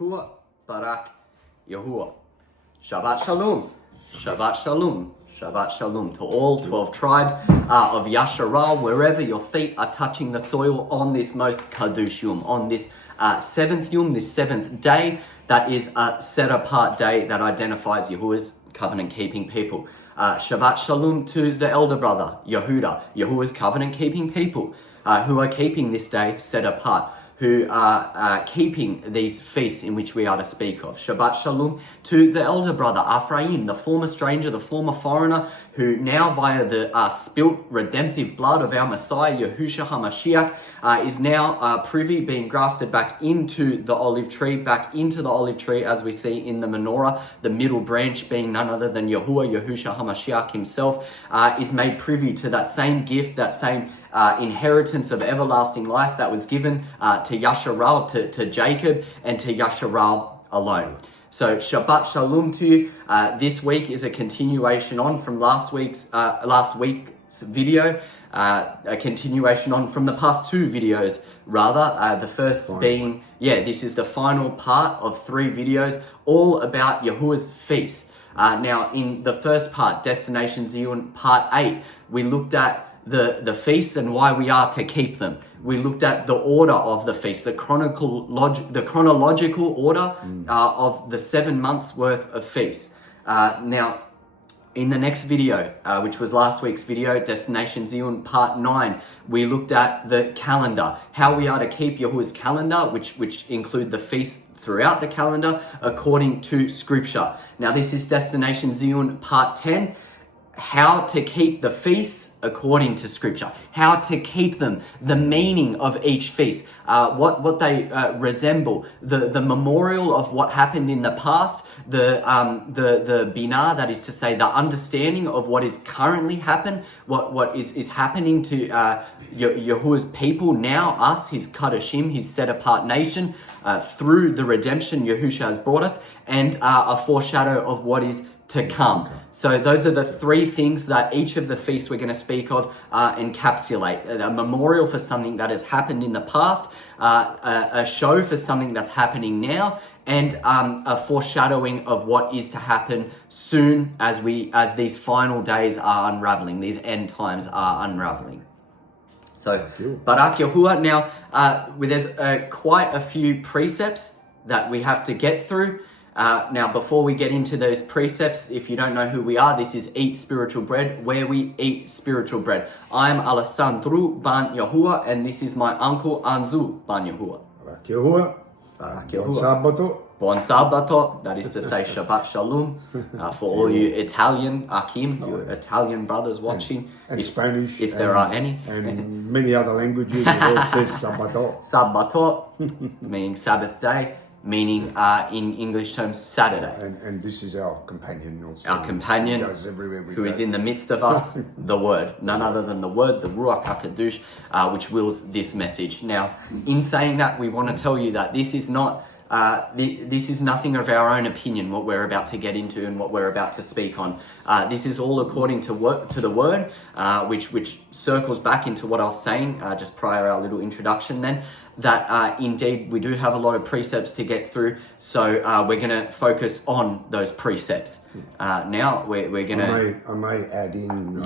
YAHUAH, Barak, YAHUAH. Shabbat Shalom, Shabbat Shalom, Shabbat Shalom to all 12 tribes of Yasharal, wherever your feet are touching the soil on this most Kadush Yom, on this seventh Yom, this seventh day, that is a set apart day that identifies Yahuwah's covenant keeping people. Shabbat Shalom to the elder brother, Yehuda, Yahuwah's covenant keeping people who are keeping this day set apart, who are keeping these feasts in which we are to speak of. Shabbat Shalom to the elder brother, Ephraim, the former stranger, the former foreigner, who now via the spilt redemptive blood of our Messiah, Yahushua HaMashiach, is now privy, being grafted back into the olive tree, as we see in the menorah, the middle branch being none other than Yahuwah, Yahushua HaMashiach himself, is made privy to that same gift, that same inheritance of everlasting life that was given to Yasharal, to Jacob, and to Yasharal alone. So Shabbat Shalom to you. This week is a continuation on from last week's video, a continuation on from the past two videos, rather. The first being, this is the final part of 3 videos, all about Yahuwah's feast. Now, in the first part, Destination Tzyun, part 8, we looked at the feasts and why we are to keep them. We looked at the order of the feast, the chronological order of the 7 months worth of feasts. Now, in the next video, which was last week's video, Destination Tzyun part 9, we looked at the calendar, how we are to keep Yahuwah's calendar, which include the feasts throughout the calendar according to Scripture. Now, this is Destination Tzyun part 10. How to keep the feasts according to Scripture, how to keep them, the meaning of each feast, what they resemble, the memorial of what happened in the past, the binah, that is to say, the understanding of what is currently what is happening to Yahuwah's people now, us, his Kadashim, his set apart nation, through the redemption Yahushua has brought us, and a foreshadow of what is to come. So those are the 3 things that each of the feasts we're going to speak of encapsulate. A memorial for something that has happened in the past, a show for something that's happening now, and a foreshadowing of what is to happen soon as these final days are unraveling, these end times are unraveling. So, Barak YAHUAH. Now, there's quite a few precepts that we have to get through. Now, before we get into those precepts, if you don't know who we are, this is Eat Spiritual Bread, where we eat spiritual bread. I'm Alessandro Ban YAHUAH, and this is my uncle Anzu Ban YAHUAH. Barak YAHUAH. Barak Buon YAHUAH. Sabato. Buon Sabato, that is to say Shabbat Shalom, for all you Italian, Akim, you Italian brothers watching. And Spanish. If there are any. And many other languages, it all says Sabato. Sabato, meaning Sabbath day, meaning in English terms Saturday. And this is our companion also. Our companion, who is in the midst of us, the Word. None other than the Word, the Ruach HaKadosh, which wills this message. Now, in saying that, we want to tell you that this is not, this is nothing of our own opinion, what we're about to get into and what we're about to speak on. This is all according to the Word, which circles back into what I was saying just prior to our little introduction then, that indeed we do have a lot of precepts to get through, so we're going to focus on those precepts. Now we're going to... I may add in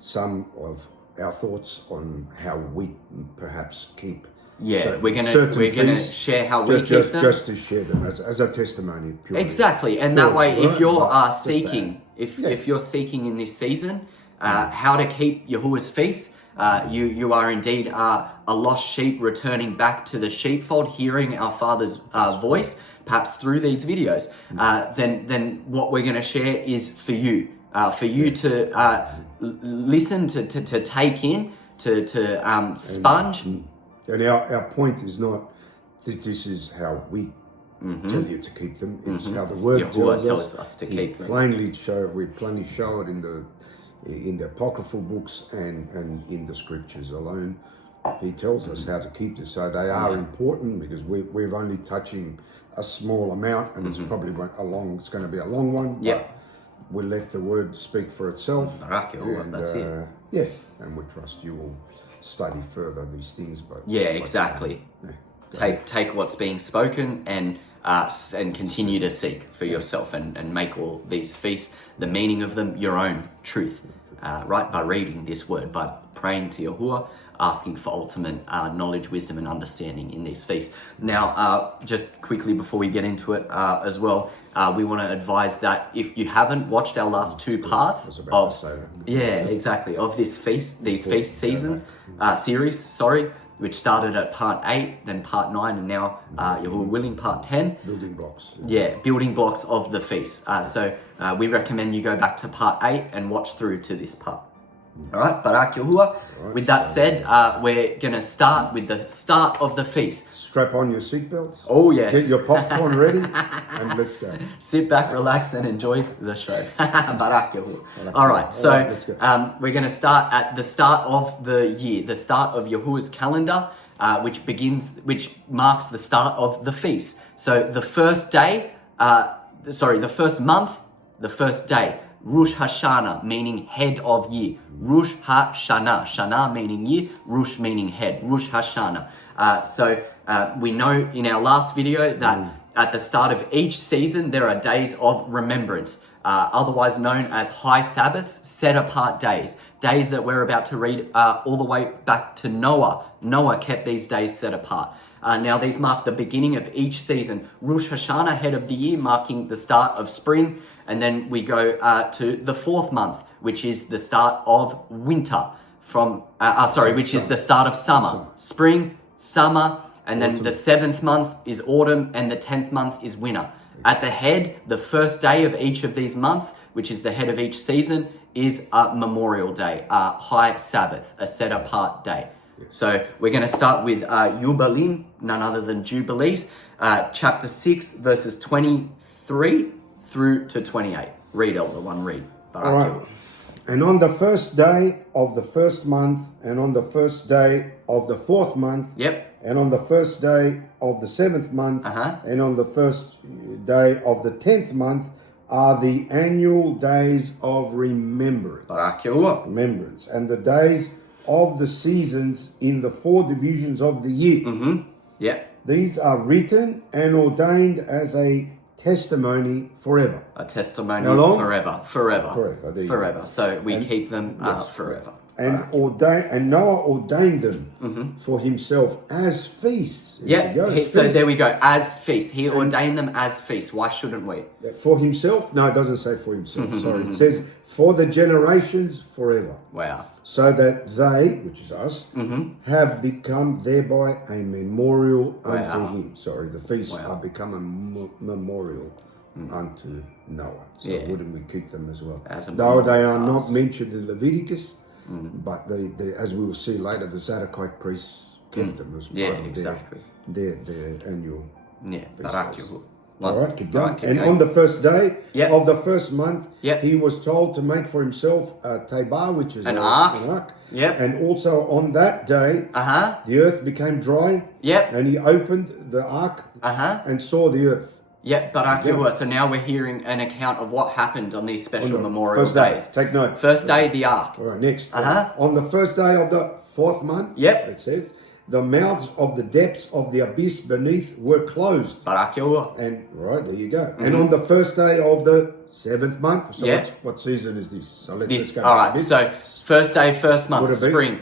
some of our thoughts on how we perhaps keep. We're gonna share how we keep them, just to share them as a testimony. Purely. Exactly, and that way, if you're seeking, if you're seeking in this season, how to keep Yahuwah's feast, you are indeed a lost sheep returning back to the sheepfold, hearing our Father's voice, perhaps through these videos. Then what we're going to share is for you to listen, to take in, to sponge. And our point is not that this is how we tell you to keep them. It's how the Word tells us to keep them. We plainly show it in the apocryphal books and in the Scriptures alone. He tells us how to keep this. So they are important because we're only touching a small amount, and it's probably it's going to be a long one. Yeah. We'll let the Word speak for itself. And, that's it. And we trust you will study further these things. But exactly. Take what's being spoken and and continue to seek for yourself and make all these feasts, the meaning of them, your own truth, right? By reading this word, by praying to Yahuwah, asking for ultimate knowledge, wisdom, and understanding in these feasts. Now, just quickly before we get into it as well, we want to advise that if you haven't watched our last two parts of this feast, these feast season series, which started at part 8, then part 9, and now Yahuwah willing, part 10. Building blocks. Yeah, building blocks of the feast. So we recommend you go back to part 8 and watch through to this part. All right, Barak Yahuwah. With that said, we're going to start with the start of the feast. Strap on your seatbelts. Oh, yes. Get your popcorn ready, and let's go. Sit back, relax, and enjoy the show. Barak Yahuwah. All right, so we're going to start at the start of the year, the start of Yahuwah's calendar, which marks the start of the feast. So the first day, the first month, the first day, Rosh Hashanah, meaning head of year. Rosh Hashanah, Shana meaning year, Rosh meaning head. Rosh Hashanah. So we know in our last video that at the start of each season there are days of remembrance, otherwise known as high Sabbaths, set apart days. Days that we're about to read all the way back to Noah. Noah kept these days set apart. Now these mark the beginning of each season. Rosh Hashanah, head of the year, marking the start of spring. And then we go to the 4th month, which is the start of winter, which is the start of summer. Spring, summer, and then the 7th month is autumn, and the 10th month is winter. At the head, the first day of each of these months, which is the head of each season, is a Memorial Day, a high Sabbath, a set apart day. So we're going to start with Yubalim, none other than Jubilees, chapter 6, verses 23 through to 28. Read, Elder One, read. All right. And on the first day of the 1st month, and on the first day of the 4th month, and on the first day of the 7th month, and on the first day of the 10th month are the annual days of remembrance. Remembrance. And the days of the seasons in the 4 divisions of the year. These are written and ordained as a testimony forever. A testimony forever. So we keep them forever. And Noah ordained them for himself as feasts. So there we go, as feasts. He ordained them as feasts. Why shouldn't we? For himself? No, it doesn't say for himself. Sorry, it says for the generations forever. Wow. So that they, which is us, have become thereby a memorial unto him. Sorry, the feasts are become a memorial unto Noah. So wouldn't we keep them as well? Though they are not mentioned in Leviticus, but they, as we will see later, the Zadokite priests kept them as part of their annual feast. All right, keep going. And on the first day of the 1st month, he was told to make for himself a tebar, which is an ark. And also on that day, the earth became dry. And he opened the ark and saw the earth. Barak Yahuwah. So now we're hearing an account of what happened on these special memorial days. Take note. First day, the ark. All right, next. On the first day of the 4th month, it says, the mouths of the depths of the abyss beneath were closed. Barak Yahuwah. And right, there you go. And on the first day of the 7th month. So what season is this? So let's go. All right. So first day, 1st month, spring.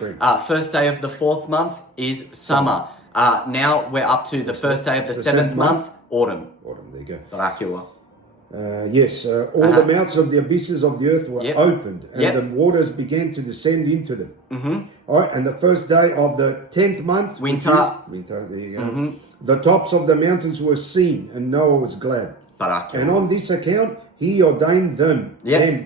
First day of the 4th month is summer. Now we're up to the first day of the 7th month, autumn. Autumn. There you go. Barak Yahuwah. All the mouths of the abysses of the earth were opened, and the waters began to descend into them. All right, and the first day of the 10th month, winter, there you go. The tops of the mountains were seen, and Noah was glad. And on this account, he ordained them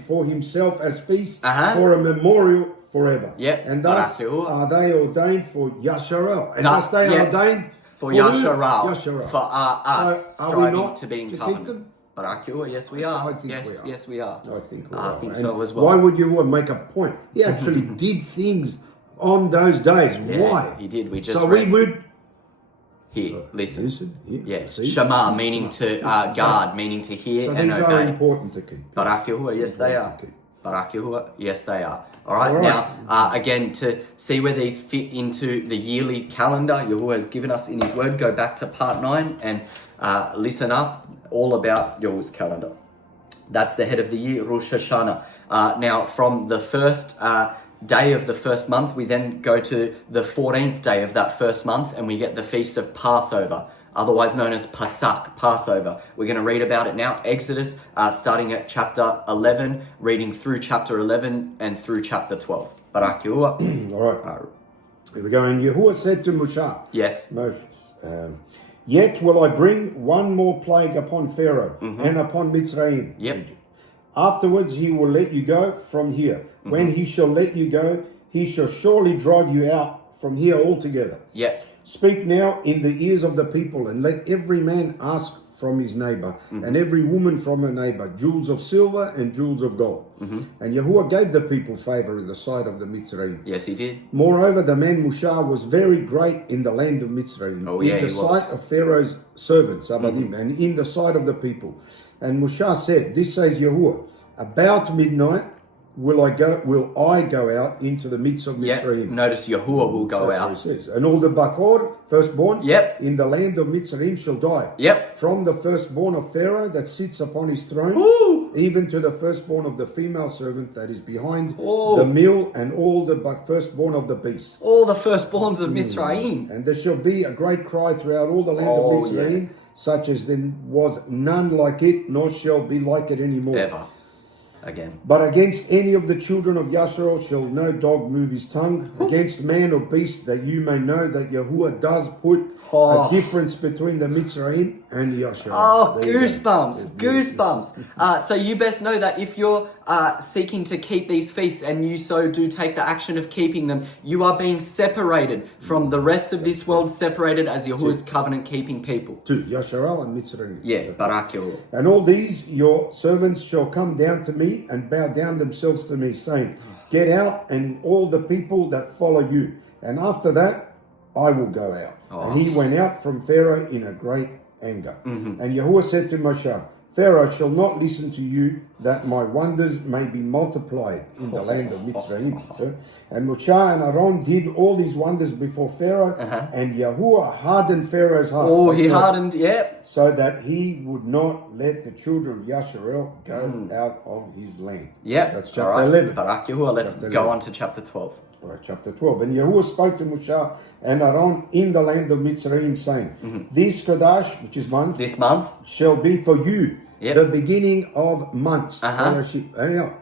for himself as feasts for a memorial forever. And thus are they ordained for Yasharal. And thus they are ordained for Yasharal. For us, are we not to be in covenant? Barak Yahuwah, yes we are. Yes we are. I think we are. I think and so as well. Why would you make a point? He actually did things on those days. Why? He did. We just so we would hear, listen. Yes. Shema, meaning to guard, meaning to hear and obey. These are important to keep. Barak Yahuwah, yes they are. Barak Yahuwah, yes they are. All right. Now, again, to see where these fit into the yearly calendar Yahuwah has given us in His Word, go back to part 9 and listen up, all about Yahuwah's calendar. That's the head of the year, Rosh Hashanah. Now, from the first day of the first month, we then go to the 14th day of that first month, and we get the feast of Passover, otherwise known as Pasach, Passover. We're going to read about it now. Exodus, starting at chapter 11, reading through chapter 11 and through chapter 12. Barak YAHUAH. All right. Here we go. And Yahuwah said to Moshe, Yes. Moses, yet will I bring one more plague upon Pharaoh and upon Mitzrayim. Yep. Afterwards he will let you go from here. When he shall let you go, he shall surely drive you out from here altogether. Yep. Speak now in the ears of the people, and let every man ask from his neighbor, and every woman from her neighbor, jewels of silver and jewels of gold. And Yahuwah gave the people favor in the sight of the Mitzrayim. Yes, he did. Moreover, the man Moshe was very great in the land of Mitzrayim, in the sight of Pharaoh's servants, Abadim, and in the sight of the people. And Moshe said, this says Yahuwah, about midnight will I go out into the midst of Mitzrayim. Notice Yahuwah will go out. Says. And all the Bakor, firstborn, in the land of Mitzrayim shall die. From the firstborn of Pharaoh that sits upon his throne, even to the firstborn of the female servant that is behind the mill, and all the firstborn of the beasts. All the firstborns of Mitzrayim. And there shall be a great cry throughout all the land of Mitzrayim, such as there was none like it, nor shall be like it anymore. Ever. Again. But against any of the children of Yasharel shall no dog move his tongue, against man or beast, that you may know that Yahuwah does put a difference between the Mitzrayim and Yasharel. Oh, goosebumps. So you best know that if you're seeking to keep these feasts, and you so do take the action of keeping them, you are being separated from the rest of this world, separated as Yahuwah's covenant-keeping people. To Yasharel and Mitzrayim. Yeah, Barak YAHUAH. And all these your servants shall come down to me and bow down themselves to me, saying, get out, and all the people that follow you. And after that, I will go out. And he went out from Pharaoh in a great anger. And Yahuwah said to Moshe, Pharaoh shall not listen to you, that my wonders may be multiplied in the land of Mitzrayim. And Moshe and Aaron did all these wonders before Pharaoh, and Yahuwah hardened Pharaoh's heart. Oh, he hardened, so that he would not let the children of Yasharel go out of his land. That's chapter 11. Barak YAHUAH. Let's go on to chapter 12. All right, chapter 12. And Yahuwah spoke to Moshe and Aaron in the land of Mitzrayim, saying, this Kodash, which is month, this month, shall be for you the beginning of months.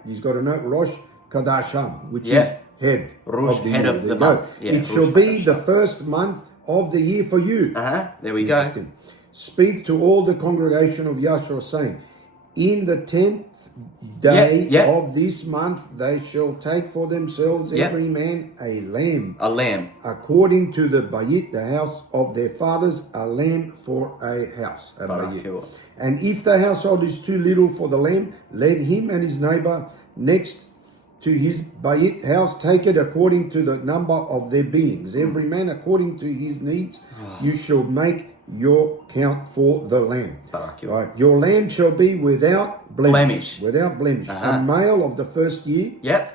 He's got a note, Rosh Kadasham, which is head of the month. It shall be the first month of the year for you. There we go. Speak to all the congregation of Yahshua, saying, in the 10th day of this month they shall take for themselves every man a lamb, according to the bayit, the house of their fathers, a lamb for a house, a bayit. And if the household is too little for the lamb, let him and his neighbor next to his bayit house take it according to the number of their beings, every man according to his needs. You shall make your count for the lamb. Right. Your lamb shall be without blemish. Without blemish. A male of the first year.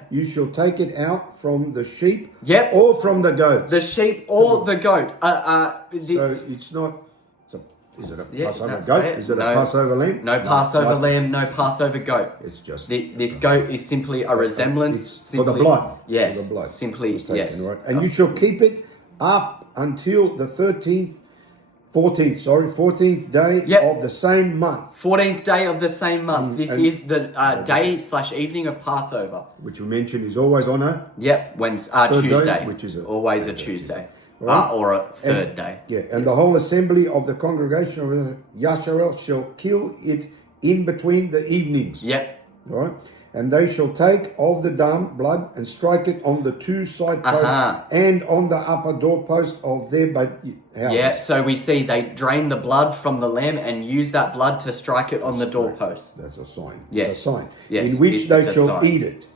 You shall take it out from the sheep. Or from the goat. The sheep or the goat. So it's not. Is it a Passover goat? Is it a Passover lamb? No Passover lamb, no Passover goat. It's just this goat is simply a resemblance for the blood. Yes. For the blood. Simply yes. Right. And you shall keep it up until the 14th day of the same month. 14th day of the same month. This is the day/evening of Passover. Which we mentioned is always on a Tuesday. Day, which is always a Tuesday. Or a third day. And the whole assembly of the congregation of Yasharel shall kill it in between the evenings. Right? And they shall take of the blood and strike it on the two side posts and on the upper doorpost of their houses. So we see they drain the blood from the lamb and use that blood to strike it on the doorpost. That's a sign. Yes. It's a sign. Yes. In which they shall eat it.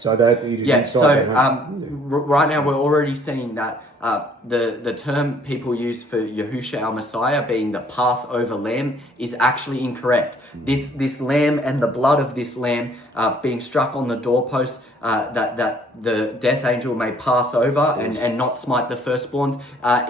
So they have to eat it inside. Right now we're already seeing that the term people use for Yahushua our Messiah being the Passover lamb is actually incorrect. This lamb and the blood of this lamb being struck on the doorpost, that the death angel may pass over and not smite the firstborns.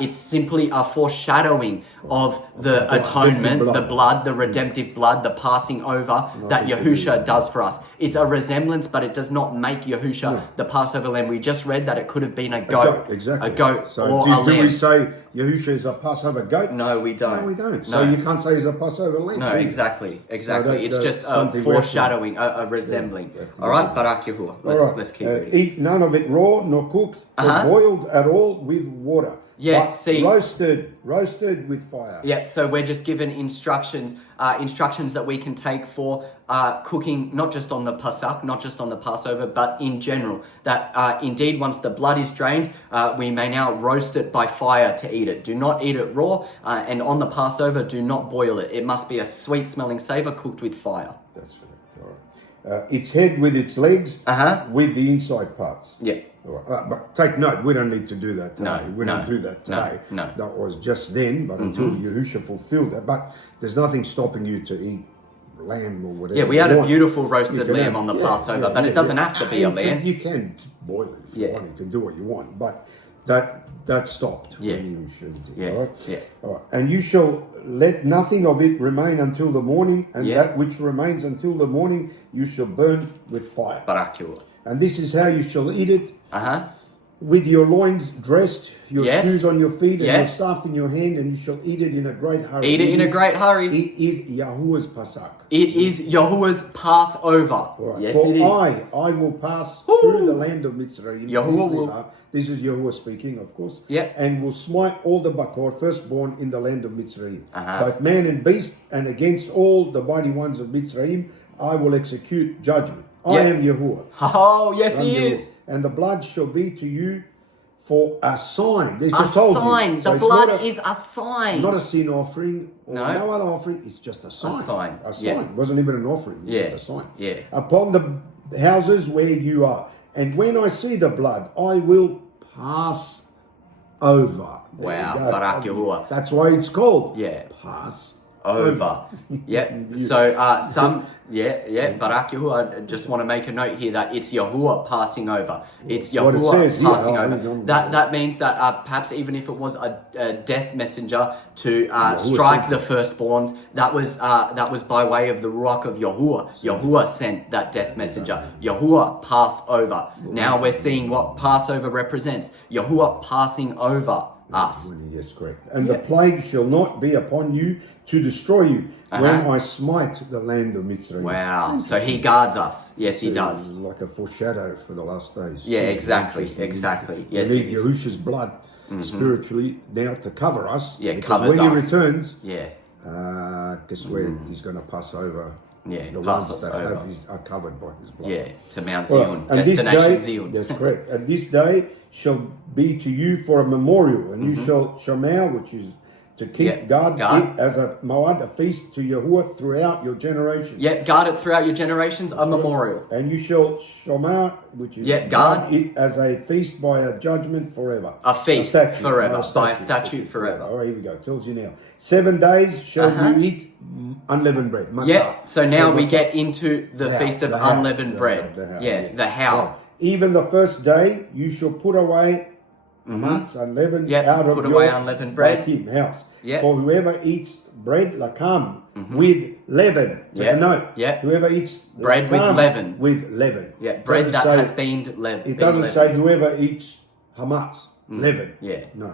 It's simply a foreshadowing of the atonement, the blood, the redemptive blood, the passing over that Yahushua does for us. It's a resemblance, but it does not make Yahushua the Passover lamb. We just read that it could have been a goat, exactly. a goat so or a lamb. Do we say Yahushua is a Passover goat? No, we don't. No, we don't. No. So you can't say he's a Passover lamb. No, exactly. So It's just a foreshadowing, a resembling. All right, Barak Yahuwah. Let's keep reading. Eat none of it raw nor cooked or boiled at all with water. Yes, but see, roasted with fire. Yeah, so we're just given instructions that we can take for cooking, not just on the Pasach, not just on the Passover, but in general. That indeed, once the blood is drained, we may now roast it by fire to eat it. Do not eat it raw, and on the Passover, do not boil it. It must be a sweet-smelling savor cooked with fire. That's right. All right. Its head with its legs, with the inside parts. Yeah. All right. But take note, we don't need to do that today. We don't do that today. No. That was just then, but until Yahushua fulfilled that. But there's nothing stopping you to eat lamb or whatever. Yeah, we had a beautiful roasted lamb on the Passover, but it doesn't have to be a lamb. You can boil it if you want. You can do what you want. But that stopped. Yeah. All right? All right. And you shall let nothing of it remain until the morning, and that which remains until the morning you shall burn with fire. Barak Yahuwah. And this is how you shall eat it. With your loins dressed, your shoes on your feet, and your staff in your hand, and you shall eat it in a great hurry. Eat it in a great hurry. It is Yahuwah's Pasach. It is Yahuwah's Passover. Right. Yes, For it is. I will pass through the land of Mitzrayim. Yahuwah will. This is Yahuwah speaking, of course. Yep. And will smite all the Bakor, firstborn in the land of Mitzrayim. Both man and beast, and against all the mighty ones of Mitzrayim, I will execute judgment. I am Yahuwah. Oh, yes, he is. And the blood shall be to you for a sign. They A just told sign. you. So The blood is a sign. Not a sin offering or No. no other offering. It's just a sign. A sign. A sign. It wasn't even an offering. It was just a sign. Yeah. Upon the houses where you are. And when I see the blood, I will pass over. Wow. Barak Yahuwah. That's why it's called. Pass over. So some Barak Yahuwah. I just want to make a note here that it's Yahuwah passing over. It's Yahuwah passing over. That means that perhaps even if it was a death messenger to strike the firstborns, that was by way of the Ruach of Yahuwah. Yahuwah sent that death messenger. Yahuwah passed over. Now we're seeing what Passover represents. Yahuwah passing over us. Yes, correct. And the plague shall not be upon you to destroy you when I smite the land of Mitzrayim. Wow. So he guards us. Yes, he does. Like a foreshadow for the last days. Yeah, exactly. Yes, we need Yahushua's blood spiritually now to cover us. Yeah, because covers when he us. returns, Yeah. guess where he's going to pass over. Yeah, the pass ones us that over. are covered by his blood. Yeah, to Mount Well, Tzyun, and this destination day, Tzyun. that's correct. And this day shall be to you for a memorial, and you shall shamar, which is to keep guard it as a moed, a feast to Yahuwah throughout your generations. Guard it throughout your generations, a memorial. And you shall shamar, which is guard it as a feast by a judgment forever. A feast statute, forever, by by a statute forever. Oh, here we go. It tells you now. 7 days shall you eat unleavened bread. Matzah. So now we matzah. get into the feast of unleavened bread. The how. Even the first day you shall put away matzah unleavened out of put your away unleavened bread. house. Yeah. For whoever eats bread lakam with leaven. Take a note. Whoever eats bread with leaven. With leaven. Bread Doesn't that say- has been leavened. It doesn't say whoever eats hamatz, leaven. No.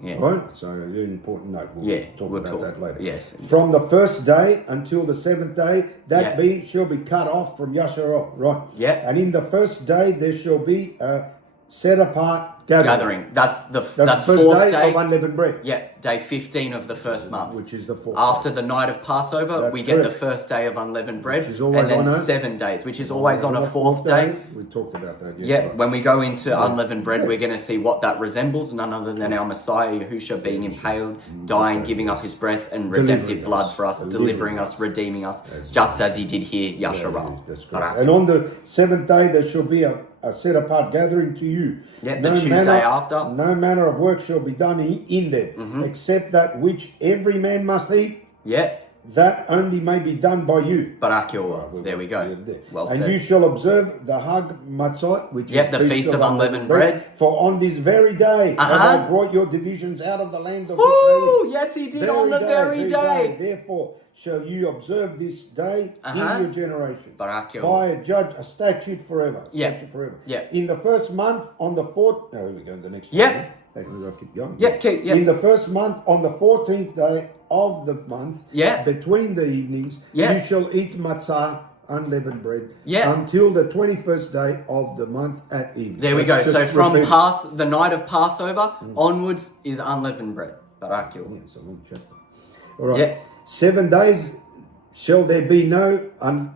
Right? So an important note. We'll talk about that later. Yes. From the first day until the seventh day, that being shall be cut off from Yasharah. Right. Yeah. And in the first day there shall be a set apart gathering. That's the That's the first fourth day of unleavened bread. Day 15 of the first month. Which is the fourth. After the night of Passover, That's we get the correct. first day of unleavened bread, Which is always and then on a- 7 days, which is always on a fourth day. We talked about that. Yeah, when we go into unleavened bread, we're going to see what that resembles, none other than our Messiah, Yahushua, being impaled, dying, giving up his breath, and redemptive blood for us, delivering us, redeeming us, just as he did here, Yasharah. That's correct. And on the seventh day there shall be a a set apart gathering to you. Yeah, the Tuesday after. No manner of work shall be done in them, except that which every man must eat. Yeah. That only may be done by you. Barak YAHUAH. There we go. Well and said. you shall observe the 𝐤𐄄𐅄, which Yep, is the feast of unleavened bread. For on this very day have I brought your divisions out of the land of Oh, Israel. yes, he did on the very day. Therefore shall you observe this day in your generation. Barak YAHUAH. By a judge, a statute forever. Yeah. Statute forever. Yeah. In the first month, on the fourth. No, here we go. The next one. Yeah. I'll keep going. Yep, keep, yep. In the first month, on the 14th day of the month, Yeah. between the evenings, Yeah. you shall eat matzah, unleavened bread, Yeah. until the 21st day of the month at evening. There we go. Just So from repeat. the night of Passover onwards is unleavened bread. Barak YAHUAH. Yeah, it's a long chapter. All right. Yeah. 7 days shall there be no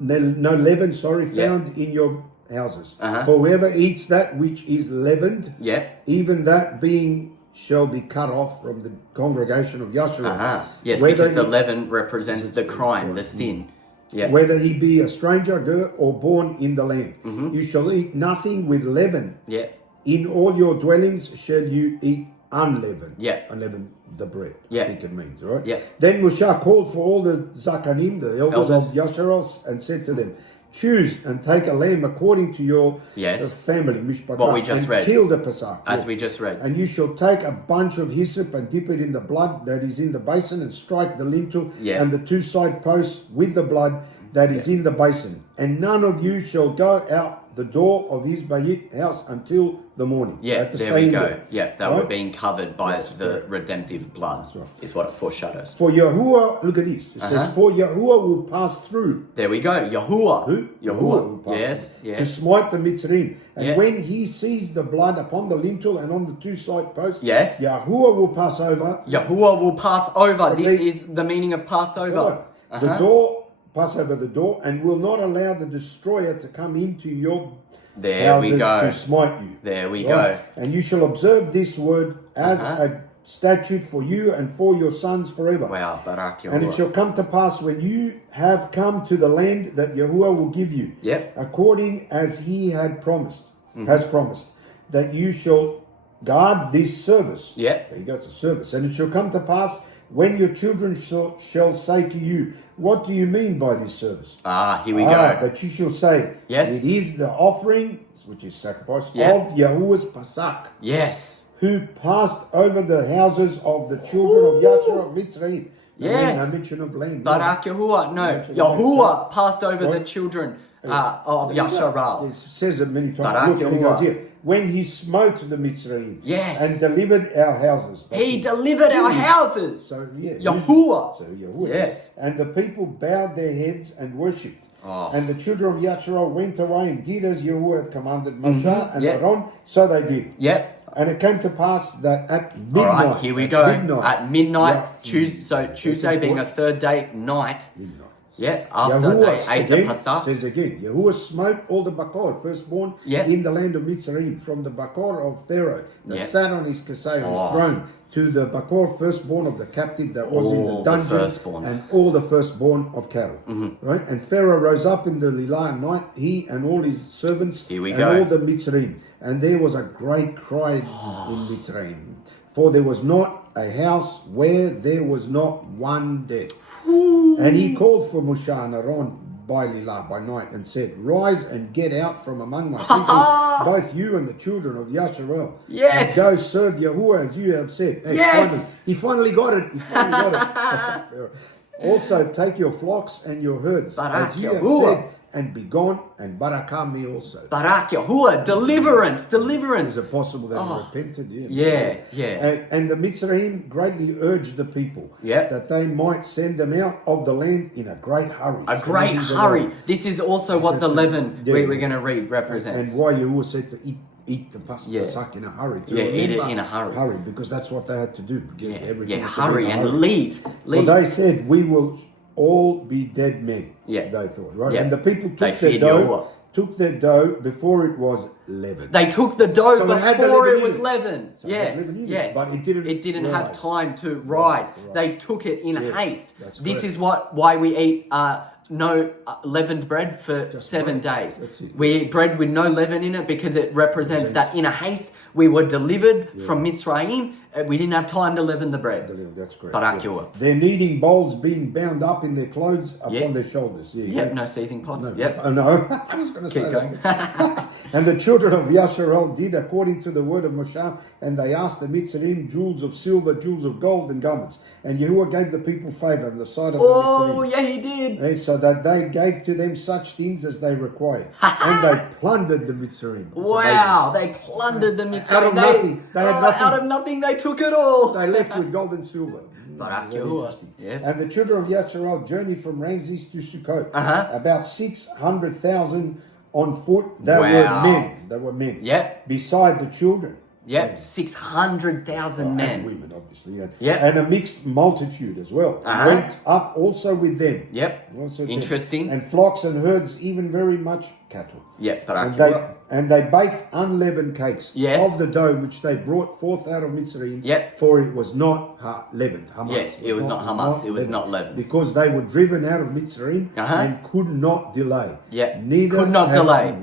leaven, Yeah. found in your houses. Uh-huh. For whoever eats that which is leavened, Yeah. even that being shall be cut off from the congregation of Yahshua. Yes, Whether because the he- leaven represents the crime, the sin. Yeah. Whether he be a stranger, or born in the land, you shall eat nothing with leaven. Yeah. In all your dwellings shall you eat unleavened. Yeah. Unleavened, the bread. Yeah. I think it means, right? Yeah. Then Moshe called for all the Zakanim, the elders Elders. of Yasharos, and said to them, choose and take a lamb according to your Yes. family, Mishpachah, What we just and read. kill the Pesach. As we just read. And you shall take a bunch of hyssop and dip it in the blood that is in the basin and strike the lintel Yeah. and the two side posts with the blood that is in the basin. And none of you shall go out the door of his bayit house until the morning. They Yeah, have to there stay we in go. there. Yeah, they were Right? being covered by That's the correct. redemptive blood, right. is what it foreshadows. For Yahuwah, look at this. It says, for Yahuwah will pass through. There we go. YAHUAH. Who? YAHUAH. will pass Yes, through, yes. To smite the Mitzrayim. And Yeah. when he sees the blood upon the lintel and on the two side posts, Yes. Yahuwah will pass over. YAHUAH will pass over. This Repeat. is the meaning of Passover. The door, pass over the door, and will not allow the destroyer to come into your There houses we go. to smite you. There we Right? go. And you shall observe this word as a statute for you and for your sons forever. Wow, Barak And it YAHUAH. shall come to pass when you have come to the land that Yahuwah will give you, Yep. according as he had promised, has promised, that you shall guard this service. Yep. There you go, it's a service. And it shall come to pass when your children shall say to you, what do you mean by this service? Here we go. That you shall say, Yes. it is the offering, which is sacrifice, Yep. of Yahuwah's Pesach, Yes. who passed over the houses of the children of Yahshua Mitzrayim. Yes. No mention of land. Barak YAHUAH. No, Mention of YAHUAH passed over the Right. children of Yasharal. It says it many times. Barak Look, and he goes Yahuwah. here. When he smote the Mitzrayim. Yes. And delivered our houses. He delivered our houses. So, yeah. YAHUAH. So, Yahuwah. Yes. And the people bowed their heads and worshipped. Oh. And the children of Yahshua went away and did as Yahuwah had commanded Moshe and Yeah. Aaron. So they did. Yep. And it came to pass that at midnight. All right, here we go. At midnight, Yeah. Tuesday being a third day night. Midnight. Yeah, after Yahuwah they ate the again, Pesach. says again, Yahuwah smote all the Bakor, firstborn Yeah. in the land of Mitzrayim, from the Bakor of Pharaoh that Yeah. sat on his Kasei, on his throne, to the Bakor firstborn of the captive that was in All the the dungeon, firstborns. and all the firstborn of cattle. Right? And Pharaoh rose up in the Lilah night, he and all his servants, Here we and go. all the Mitzrayim. And there was a great cry in Mitzrayim, for there was not a house where there was not one dead. And he called for Moshe and Aaron by Lilah by night and said, rise and get out from among my people, both you and the children of Yasharel. Yes. And go serve Yahuwah as you have said. Hey, Yes. He finally got it. He finally got it. Also take your flocks and your herds Barak as you have Yahuwah. said, and be gone, and barakah me also. Barak YAHUAH. Deliverance. Deliverance. Is it possible that he repented? Yeah. And the Mitzrayim greatly urged the people Yeah. that they might send them out of the land in a great hurry. A great hurry. This is also what the leaven we're going to read represents. And why you said to eat the Yeah. Pesach in a hurry. To Yeah, eat it remember in a hurry. Hurry, because that's what they had to do. Get everything Yeah, to do hurry in a and hurry. leave. For they said, we will all be dead men. Yeah. They thought, right? Yeah. And the people They took their feared dough. Yahuwah. Took their dough before it was leavened. They took the dough So it had the before leaven it in was it. leavened. So it had Yes, leaven in it, yes. but it didn't have rise. time to rise. Right. They took it in haste. that's This correct. is why we eat no leavened bread for 7 days. That's it. We eat bread with no leaven in it because it represents that in a haste we were delivered from Mitzrayim. We didn't have time to leaven the bread. That's great. Barak YAHUAH. Their kneading bowls being bound up in their clothes upon their shoulders. Yep, no seething pots. No, Yep. no, I was going to say going. that. And the children of Yasharel did according to the word of Moshe, and they asked the Mitzrayim jewels of silver, jewels of gold, and garments. And Yahuwah gave the people favor in the sight of the Mitzrayim. Yeah, he did. And so that they gave to them such things as they required. And they plundered the Mitzrayim. Wow, they plundered the Mitzrayim. Out of nothing. They had nothing. Out of nothing, they took it all. They left with gold and silver. Barak Very YAHUAH. interesting. Yes. And the children of Yasharel journeyed from Ramses to Sukkot. Uh-huh. About 600,000 on foot. They Wow. were men. They were men. Yep. Beside the children. Yep, 600,000 And men. women, obviously. And, Yep. and a mixed multitude as well. Uh-huh. Went up also with them. Yep. Also Interesting. And flocks and herds, even very much cattle. Yep, Barak And YAHUAH. they baked unleavened cakes Yes. of the dough which they brought forth out of Mitzrayim. Yep. For it was not leavened. Hamas. Yeah, it was not hamas, it was not leavened. Because they were driven out of Mitzrayim Uh-huh. and could not delay. Yeah, could not delay.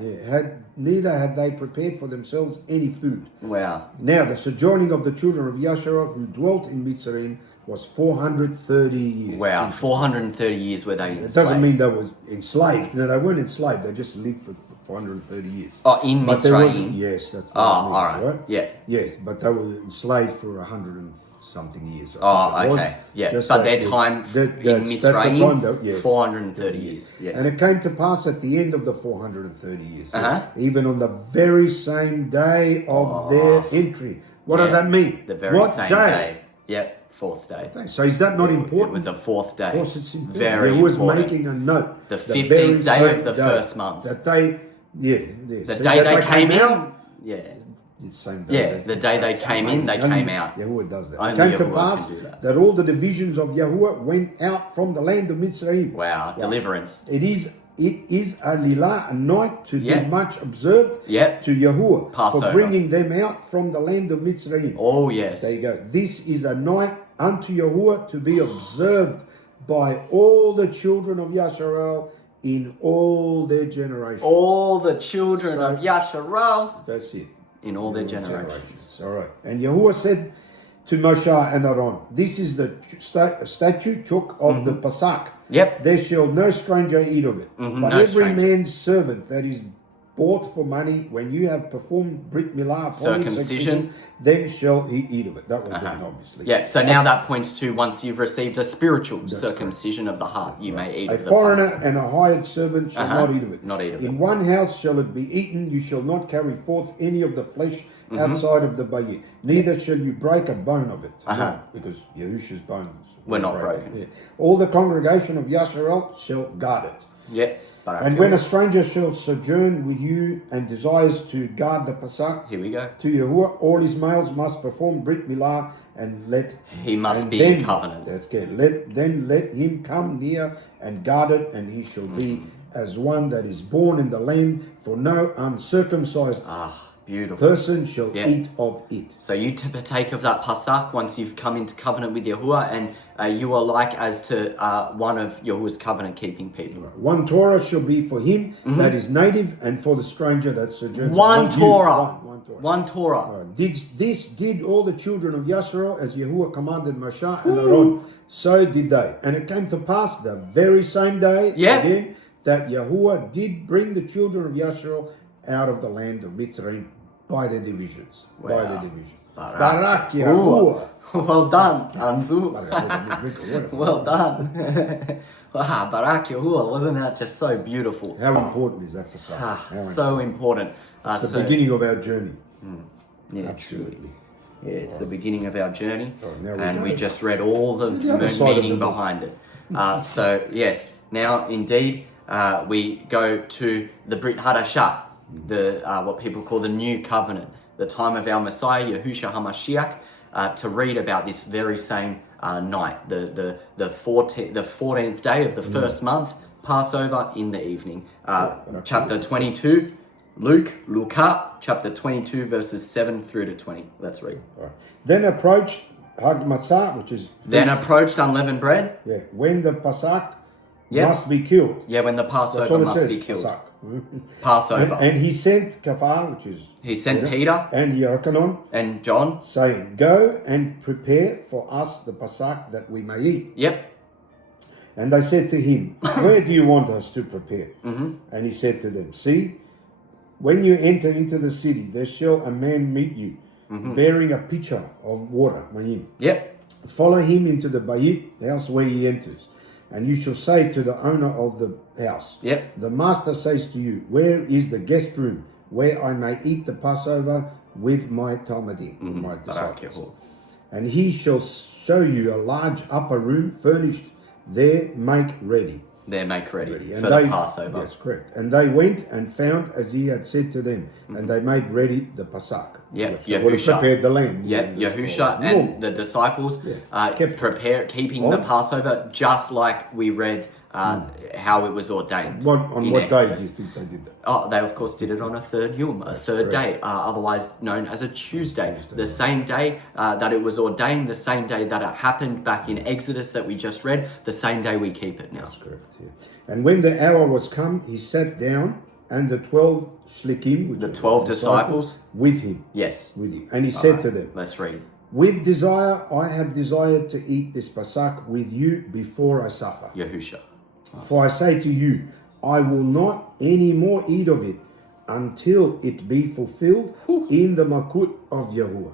Neither had they prepared for themselves any food. Wow. Now the sojourning of the children of Yasharel who dwelt in Mitzrayim was 430 years. Wow, 430 years were they It enslaved. doesn't mean they were enslaved. No, they weren't enslaved. They just lived for 430 years. Oh, in But there was, Mitzrayim. yes, that's what Oh, it means, all right. Yeah. Yes, but they were enslaved for 100 and something years. I Oh, think it was. okay. Yeah, Just but that- their time that- in that's the time Mitzrayim, that- yes. 430 years. Yes. And it came to pass at the end of the 430 years, Uh-huh. even on the very same day of their entry. What does Yeah. that mean? The very what same day. Yep, fourth day. So is that not It important? was a fourth day. Of course, it's important. Very He was important. making a note. The very 15th day same of the first month. That they, yes. The So day that they came in. out. Yeah. It's the same day. Yeah, the day they came in, they came out. Yahuwah does that. Only It came to Yahuwah pass can do that. that all the divisions of Yahuwah went out from the land of Mitzrayim. Wow, deliverance. It is a lila, a night to Yeah. be much observed Yeah. to Yahuwah Passover. for bringing them out from the land of Mitzrayim. Oh, yes. There you go. This is a night unto Yahuwah to be observed by all the children of Yasharel in all their generations. All the children of Yasharel That's it. in all their generations. All right. And Yahuwah said to Moshe and Aaron, this is the statute of the Pasach. Yep. There shall no stranger eat of it. But no every stranger. man's servant that is bought for money, when you have performed Brit Milah upon Circumcision. then shall he eat of it. That was done, obviously. Yeah, so now that points to once you've received a spiritual circumcision of the heart, you may eat A of the foreigner Passover. and a hired servant shall not eat of it. Not eat of In it. one house shall it be eaten. You shall not carry forth any of the flesh outside of the bayit. Neither shall you break a bone of it. No, because Yahusha's bones Were not broken. Yeah. All the congregation of Yasharel shall guard it. Yep. Barak And when a YAHUAH. stranger shall sojourn with you and desires to guard the Pasach Here we go. to Yahuwah, all his males must perform Brit Milah and let He must and be then, in covenant. That's good. Let him come near and guard it, and he shall be as one that is born in the land, for no uncircumcised Beautiful. person shall eat of it. So you partake of that Pasach once you've come into covenant with Yahuwah, and you are like as to one of Yahuwah's covenant-keeping people. One Torah shall be for him that is native, and for the stranger that sojourns. One among you. Torah. One Torah. One Torah. This did all the children of Yasharel as Yahuwah commanded Moshe and Aaron. So did they. And it came to pass the very same day again that Yahuwah did bring the children of Yasharel out of the land of Mitzrayim by their divisions. Wow. By their divisions. Barak Yahuwah. Well done, Anzu. Well Well done. Wow, Barak YAHUAH, wasn't that just so beautiful? How important is that Pasach? How So important. It's the beginning of our journey. Yeah, Absolutely. Yeah, it's the beginning of our journey, now we and go. we just read all the other side of the meaning book. behind it. So yes, now indeed we go to the Brit Hadashah, the what people call the New Covenant, the time of our Messiah Yahushua HaMashiach, to read about this very same night, the 14th day of the first month, Passover in the evening. Chapter 22. Luke, chapter 22, verses 7 through to 20. Let's read. All right. Then approached Hag Matzah, which is Then approached unleavened bread. when the Pasach must be killed. Yeah, when the That's Passover what it must says. be killed. Pasak. Passover. And he sent Kafar, which is He sent Peter and Yochanan, and John. saying, "Go and prepare for us the Pasak that we may eat." Yep. And they said to him, "Where do you want us to prepare?" And he said to them, "See, when you enter into the city, there shall a man meet you, bearing a pitcher of water, mayim. Yep. Follow him into the bayit house where he enters, and you shall say to the owner of the house, Yep. the master says to you, where is the guest room where I may eat the Passover with my talmidim, my disciples? Barak. And he shall show you a large upper room furnished there, make ready." There, make ready And for the Passover. Yes, correct. And they went and found as he had said to them, and they made ready the Pasak. Yep, So would have Yahusha. prepared the lamb. Yep, Yahusha and the disciples keeping the Passover just like we read how it was ordained. On what day do you think they did that? Oh, they of course did it on a third Yom, a third day, otherwise known as a Tuesday. The same day that it was ordained, the same day that it happened back in Exodus that we just read, the same day we keep it now. That's correct. Yeah. And when the hour was come, he sat down, and the 12 shlikim, which The are 12 disciples, with him. yes. With him. And he said to them, Let's read. "With desire I have desired to eat this Pasak with you before I suffer. Yahusha. For I say to you, I will not any more eat of it until it be fulfilled in the Malkut of YAHUAH."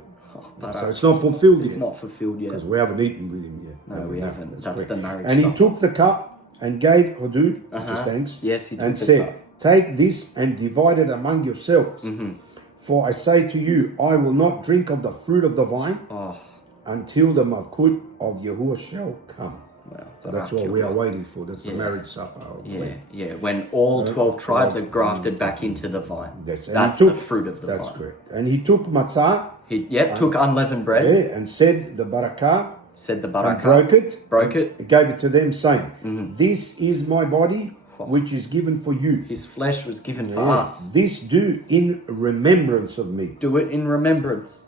So it's not fulfilled It's yet, not fulfilled yet. because we haven't eaten with him yet. No, we haven't. That's correct. the marriage And he supper. took the cup and gave Hodud, which is thanks, Yes, he took and the said, cup. "Take this and divide it among yourselves. For I say to you, I will not drink of the fruit of the vine until the Malkut of YAHUAH shall come." Wow, So that's what we are waiting for. That's the marriage supper. Yeah. When all 12 tribes are grafted back into the vine. Yes, and That's he the took- fruit of the That's vine. correct. And he took matzah, He took unleavened bread, and said the barakah, said the and Barak, broke it, and gave it to them, saying, "This is my body, which is given for you. His flesh was given for Yes. us. This do in remembrance of me." Do it in remembrance.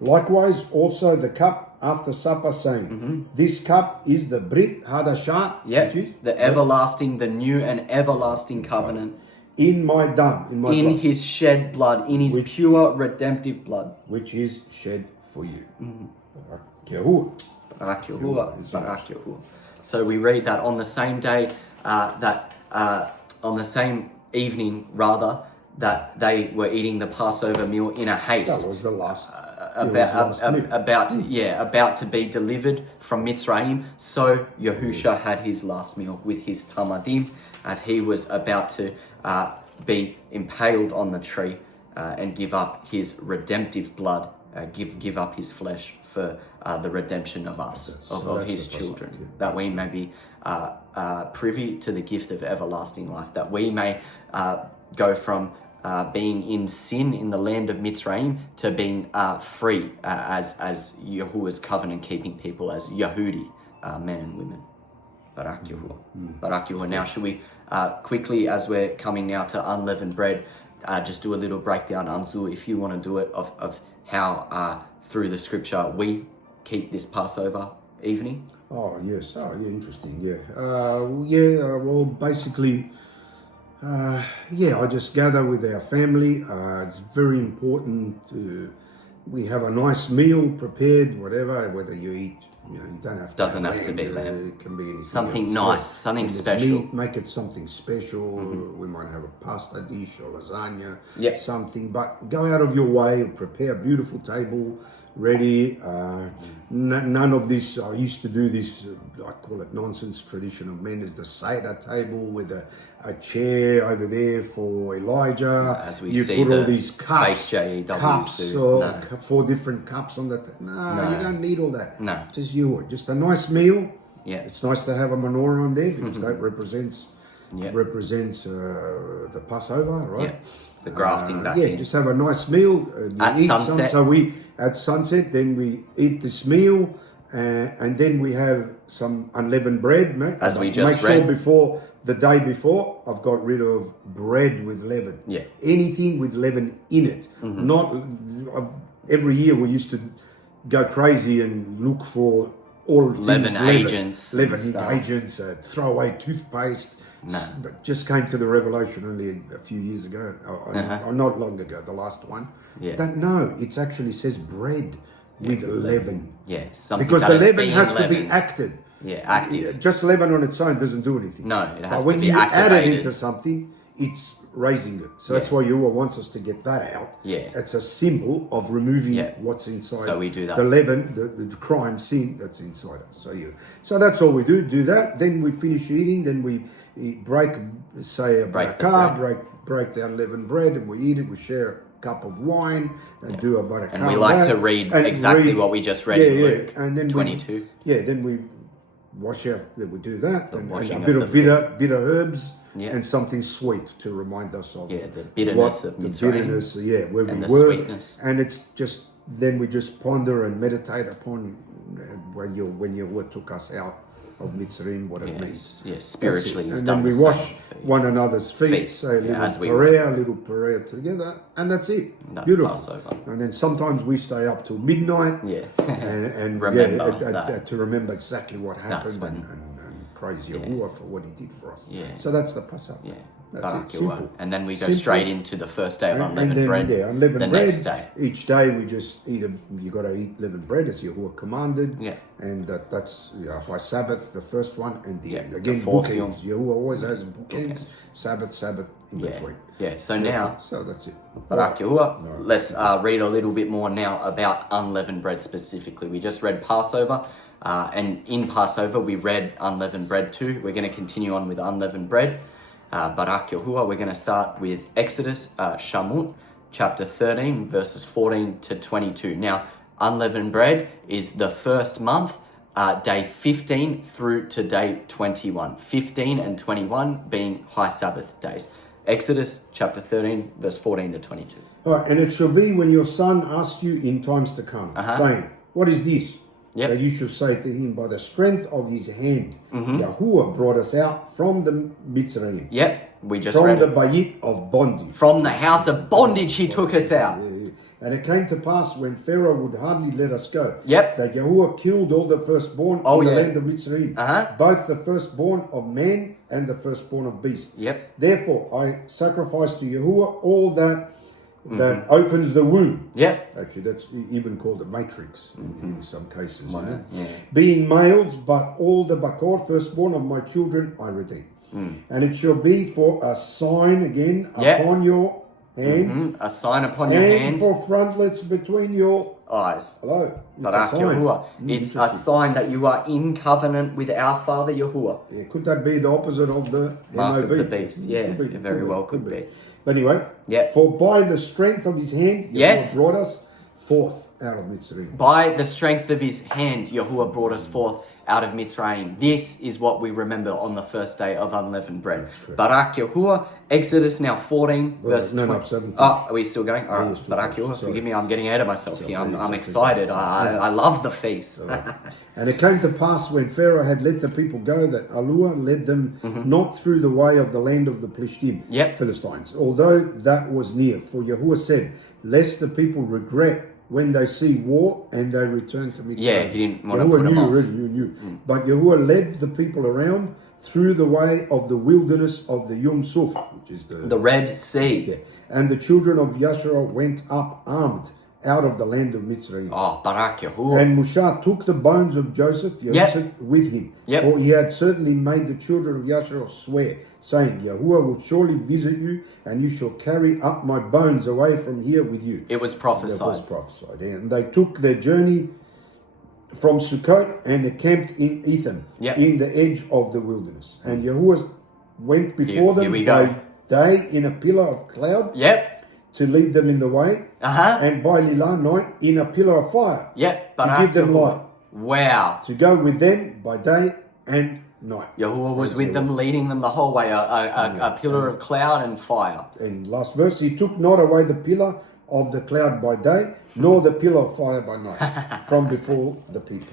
Likewise, also the cup after supper, saying, "This cup is the Brit Hadashah, Yep. The everlasting, the new and everlasting covenant in my dam, in my in blood, his shed blood, in his pure redemptive blood. which is shed for you." Yahuwah. Barak YAHUAH, Barak YAHUAH. So we read that on the same day, on the same evening, rather, that they were eating the Passover meal in a haste. That was the last. about to be delivered from Mitzrayim. So Yahusha had his last meal with his Talmidim as he was about to be impaled on the tree and give up his redemptive blood, give up his flesh for the redemption of us, of his children, that we may be privy to the gift of everlasting life, that we may go from being in sin in the land of Mitzrayim to being free as Yahuwah's covenant keeping people, as Yehudi, men and women. Barak YAHUAH. Barak YAHUAH. Now, should we quickly, as we're coming now to unleavened bread, just do a little breakdown, Amzu, if you want to do it, of how through the scripture we keep this Passover evening? Oh, yes. Oh, yeah, interesting. Yeah. Well, basically, I just gather with our family. It's very important. We have a nice meal prepared, whether you eat, you don't have to. Doesn't have to be lamb. It can be anything Something else. nice, something special. Meat, make it something special. We might have a pasta dish or lasagna, Yep. something. But go out of your way, prepare a beautiful table, ready. None of this. I used to do this. I call it nonsense. Tradition of men is the Seder table with a chair over there for Elijah. As we you see put all the these cups, fake JEW cups, suit. or No. 4 different cups on the. No, you don't need all that. No. Just a nice meal. Yeah. It's nice to have a menorah on there because that represents Yeah. the Passover, right? Yeah. The grafting back in. Just have a nice meal. You At eat sunset. So we at sunset, then we eat this meal, and then we have some unleavened bread. As we just make sure read. before the day before, I've got rid of bread with leaven. Yeah. Anything with leaven in it. Not every year we used to go crazy and look for all leaven agents, and leaven stuff. agents, throwaway toothpaste. Just came to the revelation only a few years ago, or not long ago, the last one. Yeah. That no, it actually says bread with leaven. Yeah, something Because that the is leaven being has to be leavened. acted. Yeah, active. Just leaven on its own doesn't do anything. No, it has but to when be you add it activated. into something, it's raising it. So that's why YAHUAH wants us to get that out. Yeah. It's a symbol of removing what's inside. So we do that. The leaven, the crime, sin that's inside us. So that's all we do. Do that. Then we finish eating. Then we break, say a barakah, break the unleavened bread, and we eat it. We share a cup of wine and do a barakah. And we like to read exactly what we just read in Luke and then 22. Then we wash out. Then we do that. And washing a of bit the of bitter herbs. Yeah. And something sweet to remind us of the bitterness of Mitzrayim. The bitterness, where and we the were. sweetness. And it's just, then we just ponder and meditate upon when YAHUAH took us out of Mitzrayim, what it means. Yeah, spiritually. And then we wash one another's feet, say a little prayer together, and that's it. That's beautiful. Passover. And then sometimes we stay up till midnight. Yeah. and remember that. to remember exactly what happened and praise YAHUAH for what he did for us. Yeah. So that's the Passover. Yeah. That's Barak it. Simple. And then we go straight into the first day of unleavened then, bread. Unleavened the bread. next day. Each day we just eat you got to eat leavened bread as YAHUAH commanded. Yeah. And that's by Sabbath, the first one, and the end. the Again, fourth bookends. YAHUAH always has bookends. Sabbath in between. Yeah. So now, so that's it. Barak YAHUAH, let's read a little bit more now about unleavened bread specifically. We just read Passover. And in Passover, we read unleavened bread too. We're going to continue on with unleavened bread. Barak YAHUAH, we're going to start with Exodus, Shabua'ut, chapter 13, verses 14 to 22. Now, unleavened bread is the first month, day 15 through to day 21. 15 and 21 being high Sabbath days. Exodus, chapter 13, verse 14 to 22. All right, and it shall be when your son asks you in times to come, saying, what is this? Yep. That you shall say to him, by the strength of his hand, YAHUAH brought us out from the Mitzrayim. Yep, we just from read the it. bayit of bondage. From the house of bondage he took us out. And it came to pass when Pharaoh would hardly let us go, Yep. that YAHUAH killed all the firstborn in the land of Mitzrayim, both the firstborn of man and the firstborn of beast. Yep. Therefore I sacrifice to YAHUAH all that opens the womb. Yep. Actually, that's even called a matrix in some cases. Yeah. Being males, but all the bakor, firstborn of my children, I redeem. And it shall be for a sign again upon your hand, A sign upon your and hand. for frontlets between your Eyes. hello. It's Barak a sign. YAHUAH. It's a sign that you are in covenant with our Father YAHUAH. Yeah, could that be the opposite of the Mark MOB? of the beast. Yeah, Could be, it very well could be. But anyway, for by the strength of his hand, YAHUAH brought us forth out of Mitzrayim. By the strength of his hand, YAHUAH brought us forth out of Mitzrayim. This is what we remember on the first day of unleavened bread. Barak YAHUAH, Exodus now 14, verse 20. 17. Oh, are we still going? All right, Barak YAHUAH, forgive me, I'm getting ahead of myself here. I'm excited. I love the feast. And it came to pass when Pharaoh had let the people go that YAHUAH led them not through the way of the land of the Plishtim, Philistines, although that was near. For YAHUAH said, lest the people regret when they see war and they return to Mitzrayim. Yeah, he didn't want to put them off. Knew. But YAHUAH led the people around through the way of the wilderness of the Yom Suf, which is the Red Sea. Yeah. And the children of Yasharah went up armed out of the land of Mitzrayim. Oh, Barak YAHUAH. And Moshe took the bones of Joseph with him. For he had certainly made the children of Yasharah swear, saying, YAHUAH will surely visit you, and you shall carry up my bones away from here with you. It was prophesied. It was prophesied. And they took their journey from Sukkot and encamped in Etham, in the edge of the wilderness. And YAHUAH went before them by day in a pillar of cloud to lead them in the way, and by Lilah night in a pillar of fire to give them light. Wow. To go with them by day and night. YAHUAH was with them, leading them the whole way, a pillar of cloud and fire. And last verse, he took not away the pillar of the cloud by day, nor the pillar of fire by night, from before the people.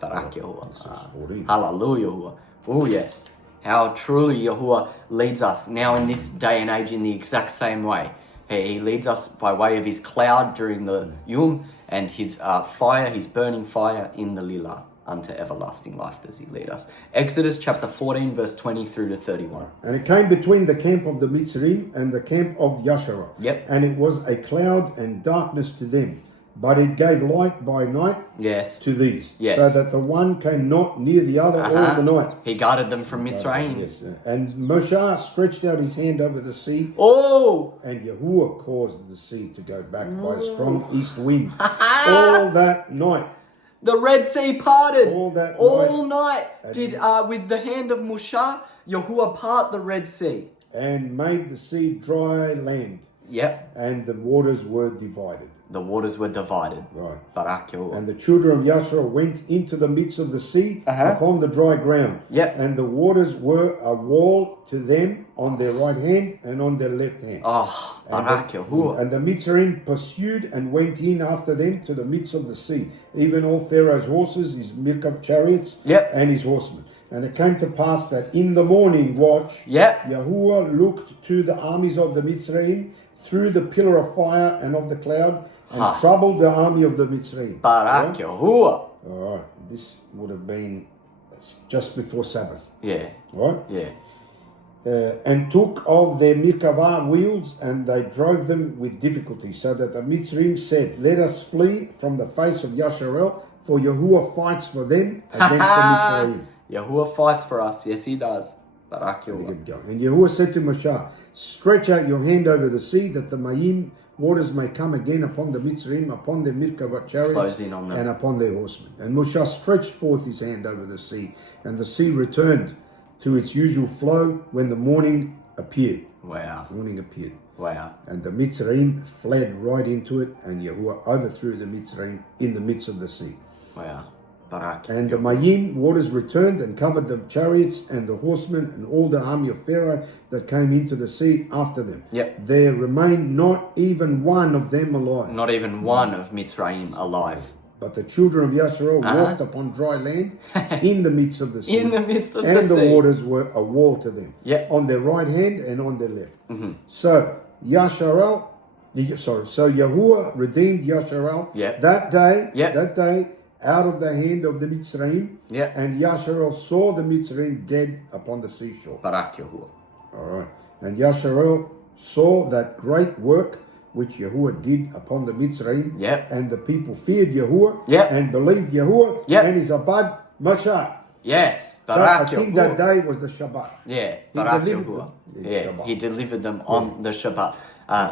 Barak YAHUAH. Hallelujah. Oh yes. How truly YAHUAH leads us now in this day and age in the exact same way. He leads us by way of his cloud during the Yom and his fire, his burning fire in the Lila unto everlasting life does he lead us. Exodus chapter 14 verse 20 through to 31. And it came between the camp of the Mitzrayim and the camp of Yasharah. Yep. And it was a cloud and darkness to them. But it gave light by night Yes. to these. Yes. So that the one came not near the other all the night. He guarded them from Mitzrayim. Yes. And Moshe stretched out his hand over the sea. Oh! And Yahuwah caused the sea to go back by a strong east wind all that night. The Red Sea parted All night. Did with the hand of Moshe, Yahuwah part the Red Sea. And made the sea dry land. Yep. And the waters were divided. The waters were divided. Right. Barak Yahuwah. And the children of Yasharah went into the midst of the sea upon the dry ground. Yep. And the waters were a wall to them on their right hand and on their left hand. Oh, Barak Yahuwah. And the Mitzrayim pursued and went in after them to the midst of the sea, even all Pharaoh's horses, his milk chariots, and his horsemen. And it came to pass that in the morning watch, Yahuwah looked to the armies of the Mitzrayim through the pillar of fire and of the cloud, and troubled the army of the Mitzrayim. Barak Yahuwah. All right, this would have been just before Sabbath. Yeah. Right? Yeah. And took of their Merkavah wheels, and they drove them with difficulty, so that the Mitzrayim said, let us flee from the face of Yasharel, for Yahuwah fights for them against the Mitzrayim. Yahuwah fights for us. Yes, he does. Barak Yahuwah. And Yahuwah said to Moshe, stretch out your hand over the sea, that the Mayim waters may come again upon the Mitzrayim, upon their Merkavah chariots, and upon their horsemen. And Moshe stretched forth his hand over the sea, and the sea returned to its usual flow when the morning appeared. Wow. Morning appeared. Wow. And the Mitzrayim fled right into it, and Yahuwah overthrew the Mitzrayim in the midst of the sea. Wow. Barak. And the Mayim waters returned and covered the chariots and the horsemen and all the army of Pharaoh that came into the sea after them. Yep. There remained not even one of them alive. Not even one of Mitzrayim alive. But the children of Yasharel walked upon dry land in the midst of the sea. In the midst of the sea. And the waters were a wall to them. Yep. On their right hand and on their left. So Yahuwah redeemed Yasharel that day out of the hand of the Mitzrayim. And Yasharel saw the Mitzrayim dead upon the seashore. Barak Yahuwah. All right. And Yasharel saw that great work which Yahuwah did upon the Mitzrayim. And the people feared Yahuwah and believed Yahuwah and his Abad Moshe. Yes. Barak Yahuwah. I think that day was the Shabbat. Yeah. Barak Yahuwah. Yeah. He delivered them on the Shabbat.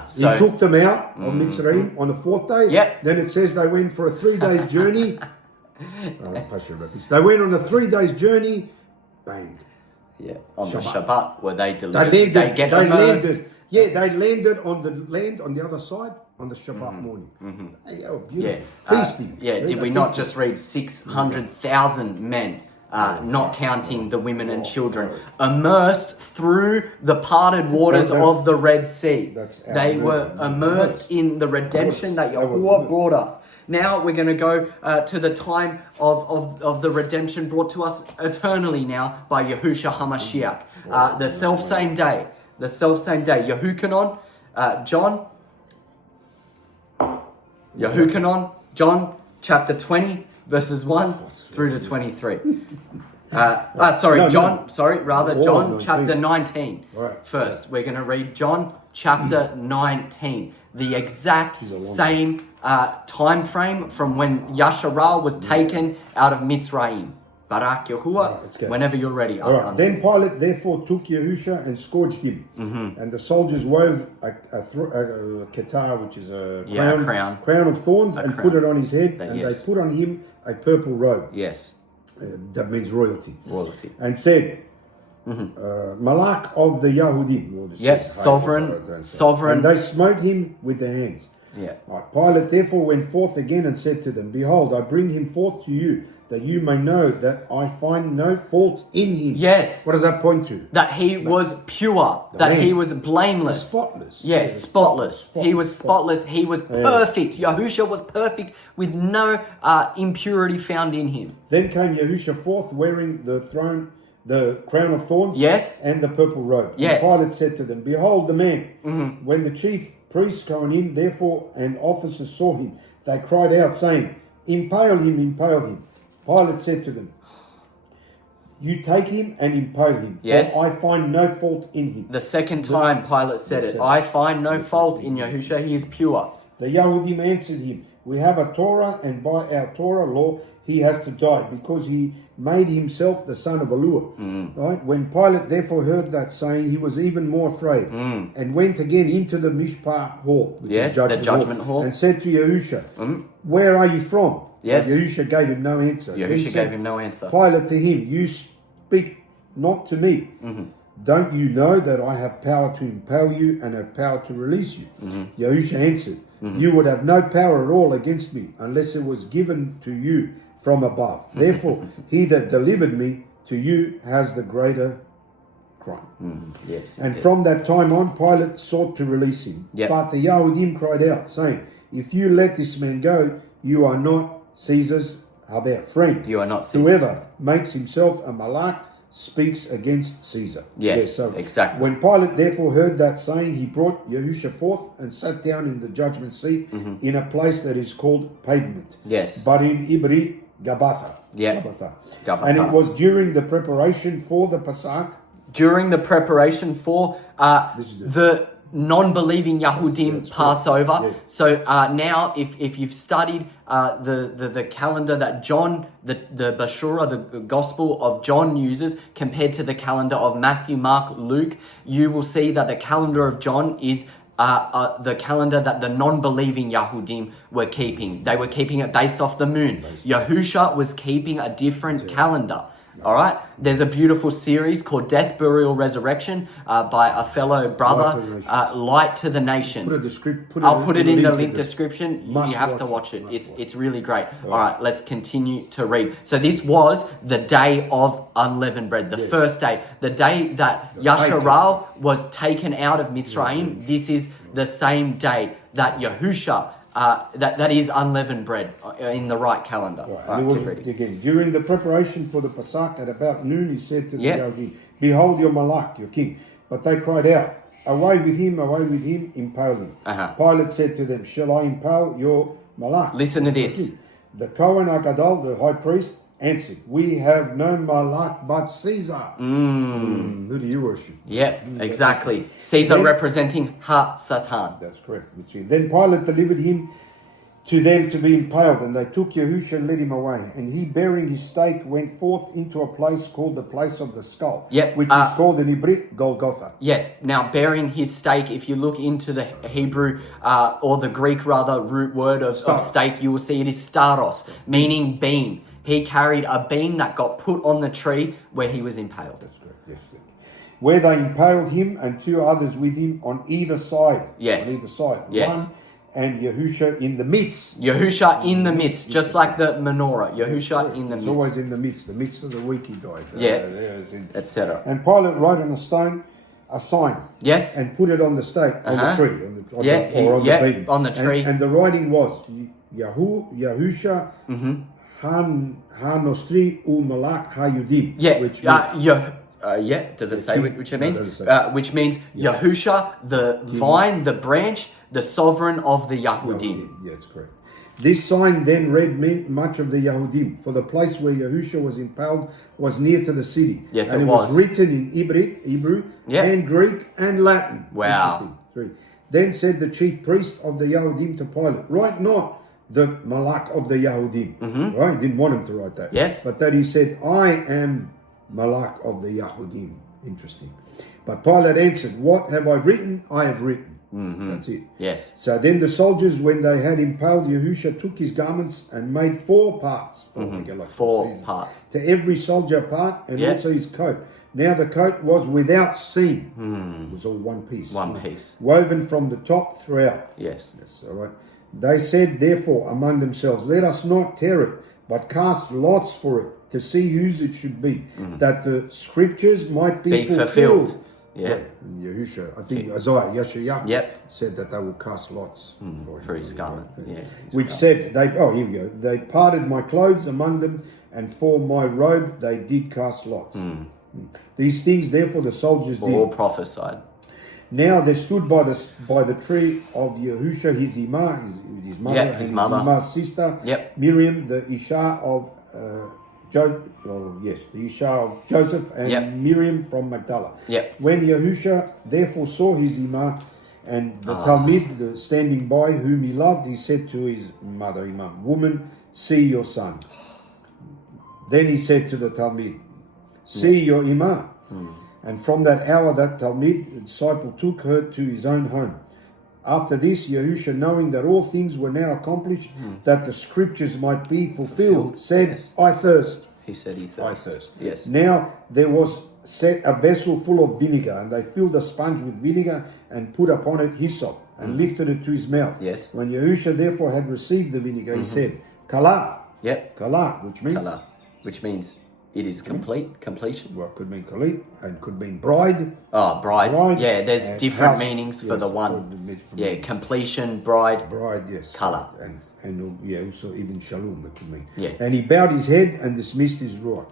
So he took them out on Mitzrayim on the fourth day. Then it says they went for a 3 days journey. I'm not sure about this. They went on a 3 days journey. Bang. Yeah. On the Shabbat where they delivered. They landed. Yeah, they landed on the land on the other side on the Shabbat morning. They were beautiful. Feasting. Did we not just read 600,000 men? Not counting the women and children, immersed through the parted waters of the Red Sea. They were immersed in the redemption that Yahuwah brought us. Now we're going to go to the time of the redemption brought to us eternally now by Yahushua HaMashiach. The self-same day. YAHUAH, John chapter 20. Verses 1 through to 23. John chapter 19. First, we're going to read John chapter 19. The exact same time frame from when Yasharah was taken out of Mitzrayim. Barak Yahuwah, whenever you're ready. Then Pilate therefore took Yahusha and scourged him. And the soldiers wove a ketar, which is a crown of thorns, and put it on his head. And they put on him a purple robe. Yes. That means royalty. And said, Malak of the Yahudim. Yes, sovereign. And they smote him with their hands. Pilate therefore went forth again and said to them, behold, I bring him forth to you, that you may know that I find no fault in him. Yes. What does that point to? That he was pure. That he was blameless. Spotless. Yes, spotless. He was spotless. He was perfect. Yahushua was perfect with no impurity found in him. Then came Yahushua forth wearing the crown of thorns and the purple robe. Yes. And Pilate said to them, behold the man. When the chief priests Kohanim, therefore, and officers saw him. They cried out, saying, impale him, impale him. Pilate said to them, you take him and impale him, Yes. for I find no fault in him. The second time Pilate said it. I find no fault in Yahusha. He is pure. The Yahudim answered him, we have a Torah, and by our Torah law he has to die, because he made himself the son of Allah. Right? When Pilate therefore heard that saying, he was even more afraid, and went again into the Mishpah hall, which is the judgment hall, and said to Yahusha, where are you from? Yes. But Yahusha gave him no answer. Yahusha gave him no answer. Pilate to him, you speak not to me. Don't you know that I have power to impale you and have power to release you? Yahusha answered, you would have no power at all against me unless it was given to you from above. Therefore, he that delivered me to you has the greater crime. Yes. And from that time on, Pilate sought to release him. But the Yahudim cried out, saying, if you let this man go, you are not Caesar's friend. You are not Caesar. Whoever makes himself a malak speaks against Caesar. Yes, so exactly. When Pilate therefore heard that saying, he brought Yahusha forth and sat down in the judgment seat in a place that is called pavement. Yes. But in Hebrew, Gabbatha. Yeah. Gabbatha. And it was during the preparation for the Pesach. During the preparation for the non-believing Yahudim Passover. Yeah. So now, if you've studied the calendar that John, the Bashura, the Gospel of John uses compared to the calendar of Matthew, Mark, Luke, you will see that the calendar of John is the calendar that the non-believing Yahudim were keeping. They were keeping it based off the moon. Yahusha was keeping a different calendar. All right. There's a beautiful series called Death, Burial, Resurrection by a fellow brother, Light to the Nations. I'll put it in the link description. You have to watch it. It's really great. All right. Let's continue to read. So this was the day of unleavened bread, the first day, the day that Yasharal was taken out of Mitzrayim. This is the same day that Yahusha that is unleavened bread in the right calendar. Right, it was, again, during the preparation for the Pesach at about noon, he said to the Yahudim, behold your malak, your king. But they cried out, away with him, impale him. Pilate said to them, shall I impale your malak? Listen to this. The Kohen HaGadol, the high priest, answered, we have no malak but Caesar. Who do you worship? Exactly. Caesar representing Ha-Satan. That's correct. Then Pilate delivered him to them to be impaled, and they took Yahusha and led him away. And he, bearing his stake, went forth into a place called the place of the skull, which is called in Hebrew Golgotha. Yes. Now, bearing his stake, if you look into the Hebrew or the Greek rather root word of stake, you will see it is staros, meaning beam. He carried a beam that got put on the tree where he was impaled. That's correct. Yes. Where they impaled him and two others with him on either side. Yes. On either side. Yes. One and Yahusha in the midst. Yahusha in the midst, just like the menorah. Yahusha in the midst. He's always in the midst of the week he died. Etc. And Pilate wrote on a stone a sign. Yes. And put it on the stake, on the tree. On the beam. On the tree. And the writing was, Yahusha Ha-Nostri U-Malak Ha-Yudim. Does it say which it means? Which means Yahusha, the vine, the branch, the sovereign of the Yahudim. Yes, correct. This sign then read much of the Yahudim, for the place where Yahusha was impaled was near to the city. Yes, and it was written in Hebrew and Greek and Latin. Wow. Then said the chief priest of the Yahudim to Pilate, write not the malak of the Yahudim. Right? He didn't want him to write that. Yes. But that he said, I am malak of the Yahudim. Interesting. But Pilate answered, what have I written? I have written. That's it. Yes. So then the soldiers, when they had impaled Yahusha, took his garments and made 4 parts. Four parts. To every soldier part, and also his coat. Now the coat was without seam. It was all one piece. One piece. Woven from the top throughout. Yes. All right. They said, therefore, among themselves, let us not tear it, but cast lots for it, to see whose it should be, that the scriptures might be fulfilled. Yahusha, I think Isaiah, Yahusha said that they will cast lots for his garment. Which said, here we go, they parted my clothes among them, and for my robe they did cast lots. These things, therefore, the soldiers did. All prophesied. Now there stood by the tree of Yahusha, his 𝐤𝐄𝐅, his mother, Yep, his and mother. his 𝐤𝐄𝐅's sister, Yep. Miriam, the Isha of the Isha of Joseph, and Yep. Miriam from Magdala. Yep. When Yahusha therefore saw his 𝐤𝐄𝐅 and the Talmid standing by, whom he loved, he said to his mother, Woman, see your son. Then he said to the Talmid, see your 𝐤𝐄𝐅. And from that hour, that Talmid, the disciple, took her to his own home. After this, Yahusha, knowing that all things were now accomplished, that the scriptures might be fulfilled, said, Yes. I thirst. He said he I thirsted. thirst. Yes. Now there was set a vessel full of vinegar, and they filled a sponge with vinegar and put upon it hyssop and lifted it to his mouth. Yes. When Yahusha therefore had received the vinegar, he said, Kala. Yep. Kala, which means it is completion. well, could mean kalit and could mean bride. Oh, bride. Yeah, there's and different house. meanings for Yes, the for one. the different Yeah, meanings. completion, bride. Bride, yes. Colour. And yeah, also even shalom it could mean. Yeah. And he bowed his head and dismissed his ruach.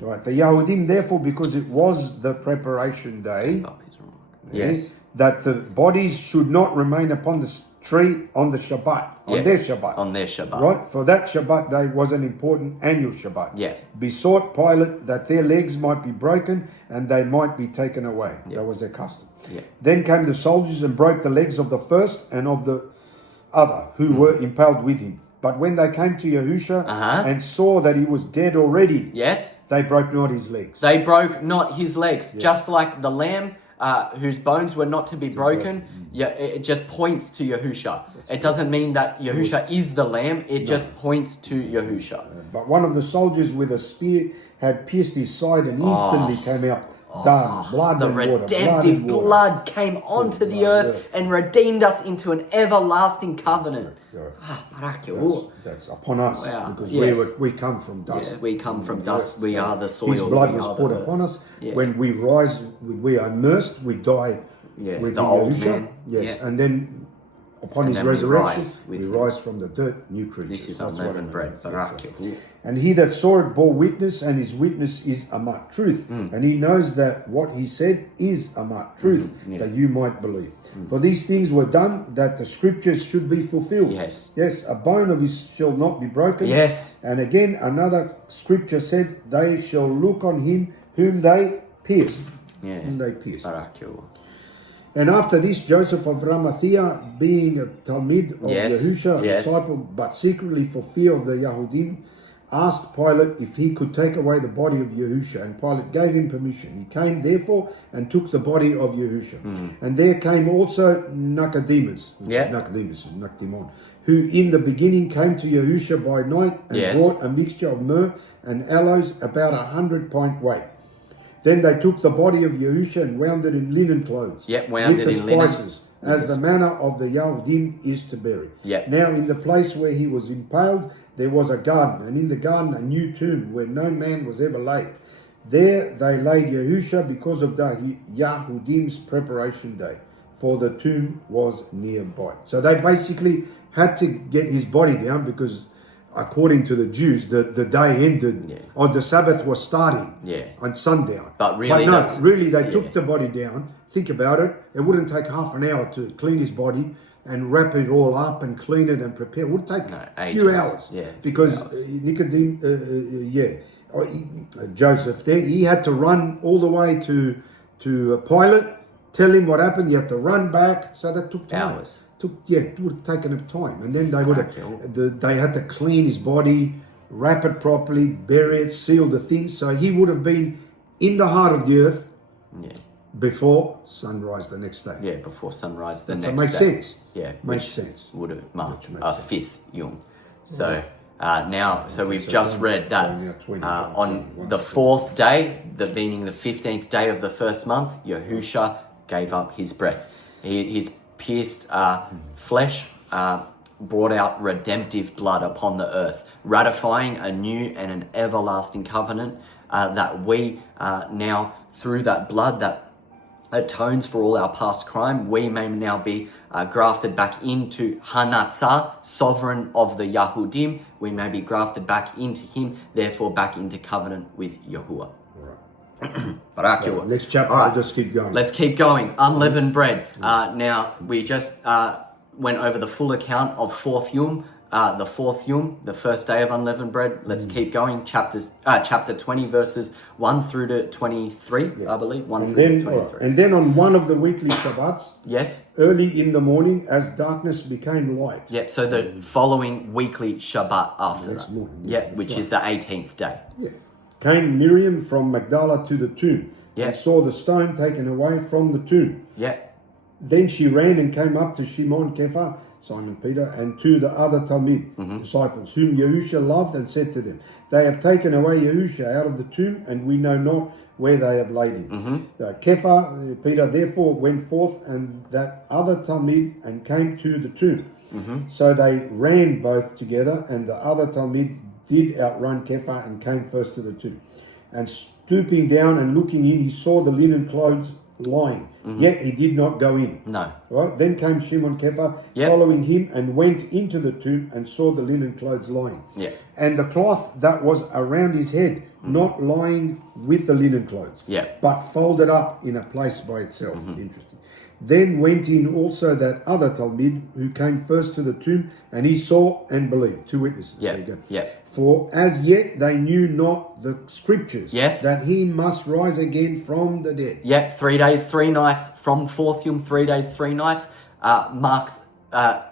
Right. The Yahudim, therefore, because it was the preparation day, Yes. that the bodies should not remain upon the tree on the Shabbat, on Yes. their Shabbat. On their Shabbat. Right? For that Shabbat day was an important annual Shabbat. Yeah. Besought Pilate that their legs might be broken and they might be taken away. That was their custom. Yeah. Then came the soldiers and broke the legs of the first and of the other who were impaled with him. But when they came to Yahusha and saw that he was dead already, Yes. they broke not his legs. They broke not his legs, just like the lamb whose bones were not to be broken. Yeah, it just points to Yahusha. It doesn't mean that Yahusha is the lamb. It just points to Yahusha. But one of the soldiers with a spear had pierced his side and instantly came out done. Blood The and water. redemptive Blood. blood came onto the earth and redeemed us into an everlasting covenant. Barak, That's upon us Wow. because Yes. we come from dust. Yeah, we come from dust. We are the soil. His blood we was are poured the earth. upon us. Yeah. When we rise, we are immersed, we die Yeah, with the old Yahusha. man. Yes, Yeah. and then upon And his then we resurrection, rise with we him. rise from the dirt, new creatures. This is That's what unleavened it bread. means, Barak, yes. Yahuwah. And he that saw it bore witness, and his witness is amat truth. And he knows that what he said is amat truth, that you might believe. For these things were done that the scriptures should be fulfilled. Yes. Yes, a bone of his shall not be broken. Yes. And again, another scripture said, they shall look on him whom they pierced. Yeah. Whom they pierced. Barak, Yahuwah. And after this, Joseph of Arimathea, being a Talmid of Yes, Yahusha, a yes. disciple, but secretly for fear of the Yahudim, asked Pilate if he could take away the body of Yahusha, and Pilate gave him permission. He came therefore and took the body of Yahusha. And there came also Nicodemus, Nicodemus, who in the beginning came to Yahusha by night and Yes. brought a mixture of myrrh and aloes, about 100 pint weight. Then they took the body of Yahusha and wound it in linen clothes. Yep, wound with it the in linen. spices, as the manner of the Yahudim is to bury. Yep. Now in the place where he was impaled, there was a garden, and in the garden a new tomb where no man was ever laid. There they laid Yahusha because of the Yahudim's preparation day, for the tomb was nearby. So they basically had to get his body down because according to the Jews, the day ended, or the Sabbath was starting on sundown. But really, they took the body down. Think about it. It wouldn't take half an hour to clean his body and wrap it all up and clean it and prepare. It would take a few hours. Yeah, because Nicodemus, Joseph there, he had to run all the way to Pilate, tell him what happened. You had to run back. So that took time. Hours. It would have taken up time, and then they had to clean his body, wrap it properly, bury it, seal the things. So he would have been in the heart of the earth before sunrise the next day. Yeah, before sunrise the next So day. it makes sense. Yeah, Makes sense. Would have marked Which a makes sense. fifth Yom. So now, so we've just read that on the fourth day, meaning the 15th day of the first month, Yahusha gave up his breath. His pierced flesh brought out redemptive blood upon the earth, ratifying a new and an everlasting covenant that we now, through that blood that atones for all our past crime, we may now be grafted back into Hanatzah, sovereign of the Yahudim. We may be grafted back into him, therefore back into covenant with Yahuwah. Right. Barak Yahuwah. Next chapter, All right. we'll just keep going. Let's keep going. Unleavened bread. Now, we just went over the full account of fourth Yom, the first day of unleavened bread. Let's keep going. Chapter 20, verses 1 through to 23, I believe. 1 And through then, to 23. and then on one of the weekly Shabbats, Yes? early in the morning, as darkness became light. Yep, so the following weekly Shabbat after Next that. morning, Yep, which is the 18th day. Yeah. Came Miriam from Magdala to the tomb, Yeah. and saw the stone taken away from the tomb. Yep, Then she ran and came up to Shimon Kepha, Simon Peter, and to the other Talmud disciples, whom Yahusha loved, and said to them, They have taken away Yahusha out of the tomb, and we know not where they have laid him. Kepha, Peter, therefore went forth, and that other Talmud, and came to the tomb. So they ran both together, and the other Talmud did outrun Kepha, and came first to the tomb. And stooping down and looking in, he saw the linen clothes lying, yet he did not go in. no. Right? Then came Shimon Kepha, Yep. following him, and went into the tomb and saw the linen clothes lying. Yep. And the cloth that was around his head, not lying with the linen clothes, Yep. but folded up in a place by itself. Interesting. Then went in also that other Talmud, who came first to the tomb, and he saw and believed. Two witnesses. Yep. There you go. Yep. For as yet they knew not the scriptures, Yes. that he must rise again from the dead. Yep, 3 days, 3 nights from fourth Yom, 3 days, 3 nights, marks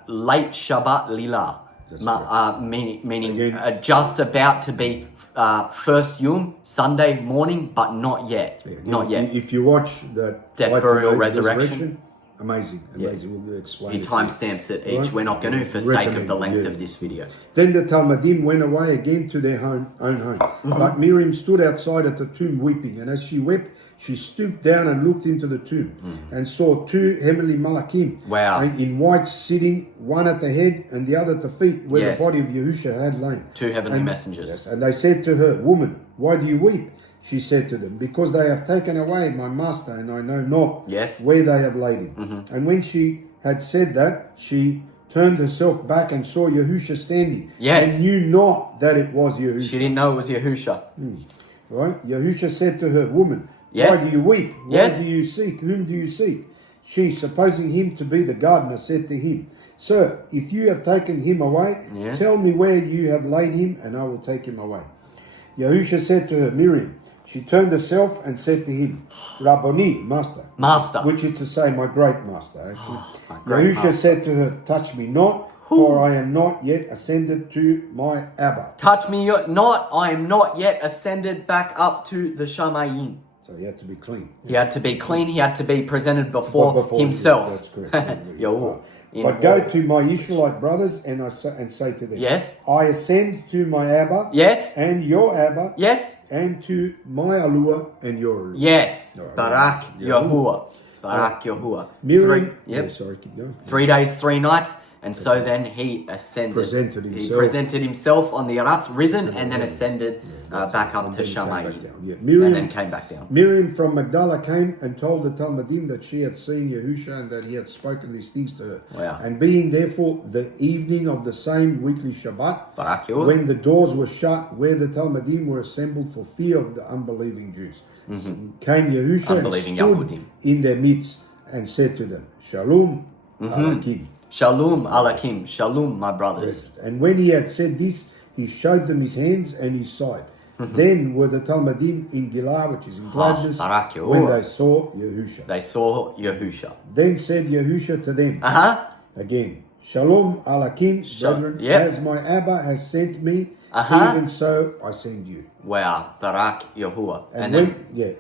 late Shabbat Lila. Meaning Again. just about to be first Yom, Sunday morning, but not yet. Yeah, Not yet. If you watch the Death, Light Burial, Night Resurrection. amazing. We'll explain. He it. timestamps it each. Right. We're not going to for sake of the Recommend, length yeah. of this video. Then the Talmudim went away again to their own home. But Miriam stood outside at the tomb weeping, and as she wept, she stooped down and looked into the tomb, and saw 2 heavenly malachim, Wow. in white, sitting, one at the head and the other at the feet, where Yes. the body of Yahusha had lain. 2 heavenly And- messengers. Yes, and they said to her, Woman, why do you weep? She said to them, Because they have taken away my master, and I know not Yes. where they have laid him. And when she had said that, she turned herself back and saw Yahusha standing, Yes. and knew not that it was Yahusha. She didn't know it was Yahusha. Right? Yahusha said to her, Woman, Yes. why do you weep? Why Yes. do you seek? Whom do you seek? She, supposing him to be the gardener, said to him, Sir, if you have taken him away, Yes. tell me where you have laid him, and I will take him away. Yahusha said to her, Miriam. She turned herself and said to him, Rabboni, Master. Master. Which is to say, my great master, actually. My great Yahusha master. said to her, Touch me not, for I am not yet ascended to my Abba. Touch me not, I am not yet ascended back up to the Shamayim. So he had to be clean. He had to be clean, he had to be presented before himself. That's correct. Yahuwah. But go to my Israelite brothers and say to them, Yes. I ascend to my Abba Yes. and your Abba Yes. and to my Alua and your Alua. Yes. All right. Barak Yahuwah. Barak Yahuwah. Miriam, Yep. yeah, sorry, keep going. 3 days, 3 nights. And so then he ascended. Presented He himself. presented himself on the Aratz, risen, and then ascended back up to Then came back Shamayim. down. Yeah. And then came back down. Miriam from Magdala came and told the Talmudim that she had seen Yahusha and that he had spoken these things to her. Wow. And being therefore the evening of the same weekly Shabbat, Barak Yahuwah. when the doors were shut, where the Talmudim were assembled for fear of the unbelieving Jews, came Yahusha and Unbelieving stood Yahudim. in their midst and said to them, Shalom Aleichem. Shalom alakim. Shalom, my brothers. And when he had said this, he showed them his hands and his side. Then were the Talmudim in Gilah, which is in gladness, Barak Yahuwah. when they saw Yahusha. They saw Yahusha. Then said Yahusha to them again, Shalom Aleichem, brethren, Yep. as my Abba has sent me, even so I send you. Wow. Barak Yahuwah.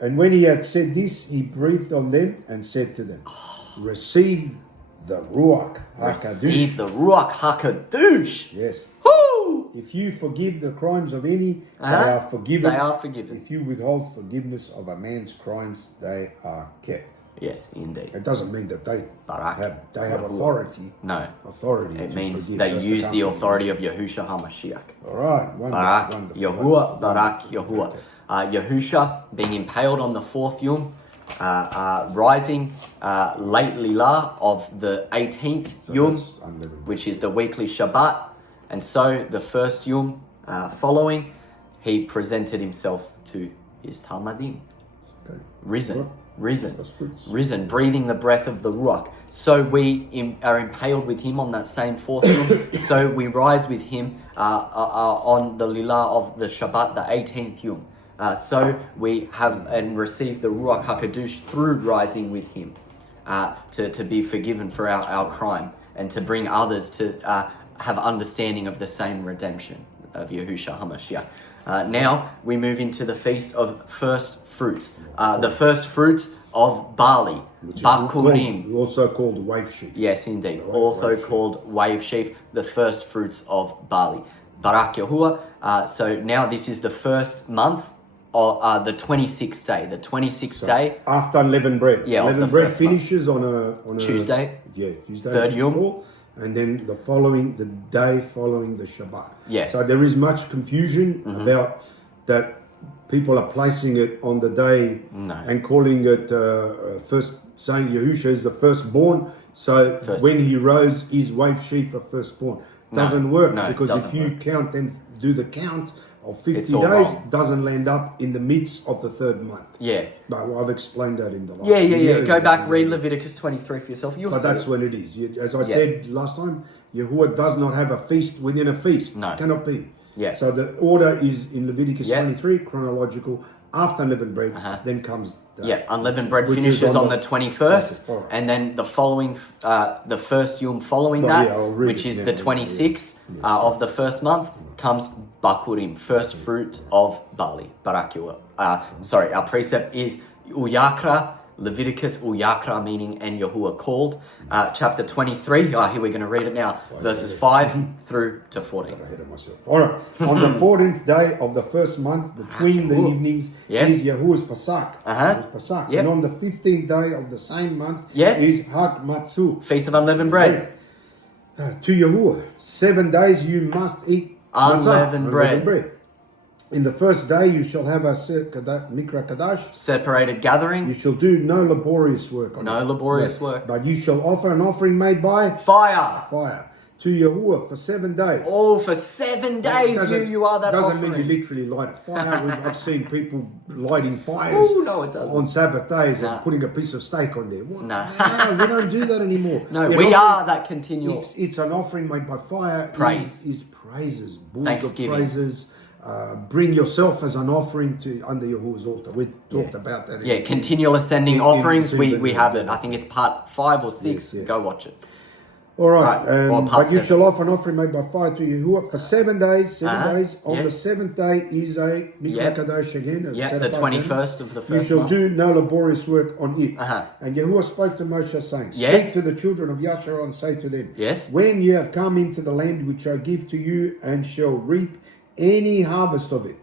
And when he had said this, he breathed on them and said to them, Receive the Ruach HaKadosh. Receive the Ruach HaKadosh. Yes. Woo! If you forgive the crimes of any, they are forgiven. They are forgiven. If you withhold forgiveness of a man's crimes, they are kept. Yes, indeed. It doesn't mean that they Barak have Yahuwah. authority. No. Authority. It to means forgive. they That's use the command. authority of Yahushua HaMashiach. All right. Wonderful, Barak wonderful, Yahuwah, wonderful, Barak wonderful. Yahuwah. Okay. Yahusha being impaled on the fourth Yom, rising late Lila of the 18th Yom, that's unleavened. which is the weekly Shabbat. And so the first Yom following, he presented himself to his Talmudim. Okay. Risen, That's good. risen, breathing the breath of the Ruach. So we are impaled with him on that same fourth yom. So we rise with him on the Lila of the Shabbat, the 18th yom. So we have and receive the Ruach HaKadosh through rising with him to be forgiven for our crime and to bring others to have understanding of the same redemption of Yahushua HaMashiach. Now we move into the Feast of First Fruits. The first fruits of barley, Bakurim. Also called wave sheaf. Yes, indeed. Also called wave sheaf, the first fruits of barley. Barak YAHUAH. So now this is the first month, of the 26th day. The 26th day. After unleavened bread. Yeah, unleavened bread finishes on a Tuesday. Yeah, Tuesday. Third Yom. And then the day following the Shabbat. Yeah. So there is much confusion about that. People are placing it on the day and calling it first, saying Yahusha is the firstborn. So when he rose, is wave sheaf a firstborn? Doesn't work because if you count and do the count of 50 days, wrong. Doesn't land up in the midst of the third month. Yeah. But I've explained that in the last video. Go back, read Leviticus 23 for yourself. But that's when it is. As I said last time, Yahuwah does not have a feast within a feast. No. Cannot be. Yeah. So the order is in Leviticus 23, chronological. After unleavened bread, then comes unleavened bread finishes on the 21st, and then the following, the first Yom following which is the 26th of the first month, comes Bakurim, first fruit of barley, Barak YAHUAH. Our precept is Uyakra, Leviticus Uyakra, meaning and Yahuwah called. Chapter 23, here we're going to read it now, verses 5 through to 14. Ahead of myself. All right. On the 14th day of the first month, between the evenings, is Yahuwah's Pasak. Yep. And on the 15th day of the same month is Hak Matzu. Feast of unleavened bread. To Yahuwah, 7 days you must eat unleavened bread. In the first day you shall have a Mikra Kadash. Separated gathering. You shall do no laborious work on it. No laborious work. But you shall offer an offering made by fire. To Yahuwah for 7 days. Oh, for 7 days you are that doesn't offering. Mean you literally light a fire. I've seen people lighting fires no, it doesn't. on Sabbath days and putting a piece of steak on there. What? No, we don't do that anymore. No, we are that continual. It's an offering made by fire. Praise. Is praises. Bulls Thanksgiving. Of praises. Bring yourself as an offering to under Yahuwah's altar. We talked about that. Continual ascending offerings. We have it. I think it's part 5 or 6. Yes. Go watch it. All right. But you 7. shall offer an offering made by fire to Yahuwah for 7 days. 7 days. On the 7th day is a Mikra Kadosh again. The 21st of the first You shall month. do no laborious work on it. And Yahuwah spoke to Moshe saying, Speak to the children of Yasharah and say to them, When you have come into the land which I give to you and shall reap any harvest of it.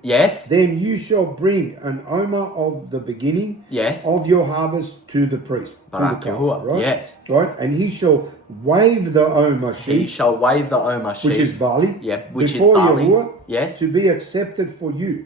Then you shall bring an omer of the beginning of your harvest to the priest. Barak YAHUAH. Right? Right? And he shall wave the omer sheaf. He shall wave the omer sheaf. Which is barley. Which before is barley. Yahuwah, to be accepted for you.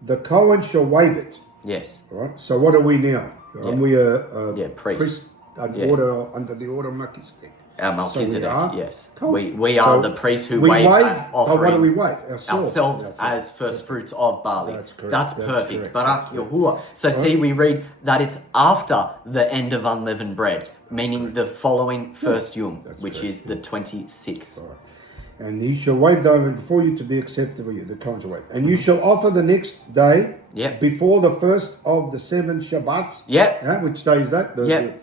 The Cohen shall wave it. Right? So what are we now? Are we a priest? Order under the order of Melchizedek. Melchizedek, we are the priests who wave that offering. What do we wave? Ourselves as first fruits of barley. That's perfect. Barak YAHUAH. So we read that it's after the end of unleavened bread, meaning the following first Yom, which is the 26th. And he shall wave the omer before you to be accepted for you, the Cohen shall wave. And you shall offer the next day before the first of the 7 Shabbats. Which day is that?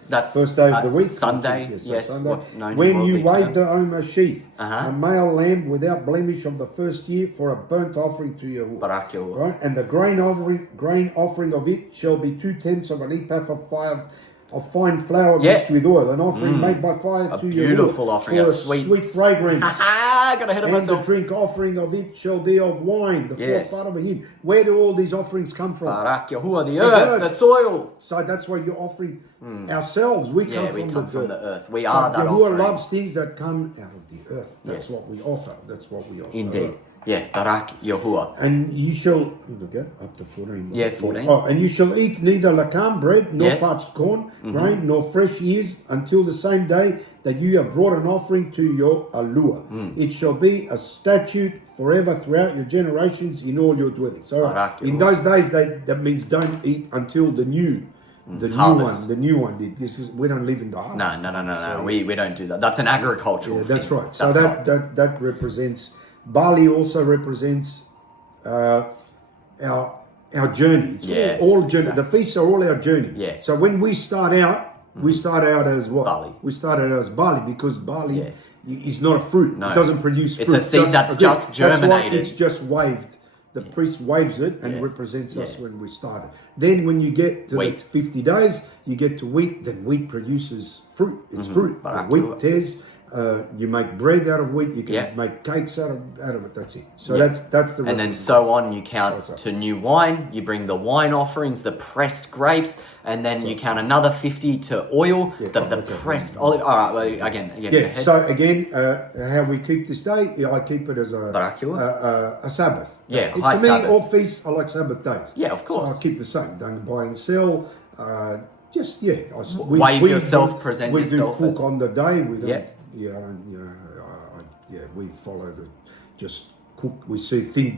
That's first day of the week. Sunday. Sunday. What's known when you wave terms. the omer sheaf, a male lamb without blemish of the first year for a burnt offering to Yahuwah. Barak YAHUAH. Right? And the grain offering of it shall be 2/10 of an ephah of fine flour mixed with oil, an offering made by fire to beautiful offering, for a sweet fragrance. Got ahead of myself. The drink offering of it shall be of wine, the fourth part of a hin. Where do all these offerings come from? Barak YAHUAH, the earth, the soil. So that's why you're offering ourselves. We come from the earth. We are that offering. offering. Yahuwah loves things that come out of the earth. That's what we offer. Indeed. Barak YAHUAH. And you shall up to 14. 14. And you shall eat neither lakam bread, nor parched corn, grain, nor fresh ears, until the same day that you have brought an offering to your YAHUAH. It shall be a statute forever throughout your generations in all your dwellings. So Barak, in those days, that means don't eat until the new harvest. one. This is, we don't live in the harvest. No. We don't do that. That's an agricultural thing. That's right. So That's that represents, barley also represents our journey. It's Yes, all journey. exactly. The feasts are all our journey. Yeah. So when we start out, we start out as what? Barley. We started out as barley because barley is not a fruit. No. It doesn't produce It's fruit. a seed that's just germinated. That's why it's just waved. The priest waves it and represents us when we started. Then when you get to Wheat. the 50 days, you get to wheat. Then wheat produces fruit. It's fruit. The Barak, wheat tears. You make bread out of wheat. You can make cakes out of it. That's it. So that's the. And then so on, you count to new wine. You bring the wine offerings, the pressed grapes, and then you count another 50 to oil, the pressed olive. All right, well, again. Yeah. So again, how we keep this day, I keep it as Barak, a Sabbath. Yeah, To high me, Sabbath. all feasts are like Sabbath days. Yeah, of course. So I keep the same. Don't buy and sell. Wave yourself, present we yourself do cook as- on the day. We don't. Yeah. We follow just cook. We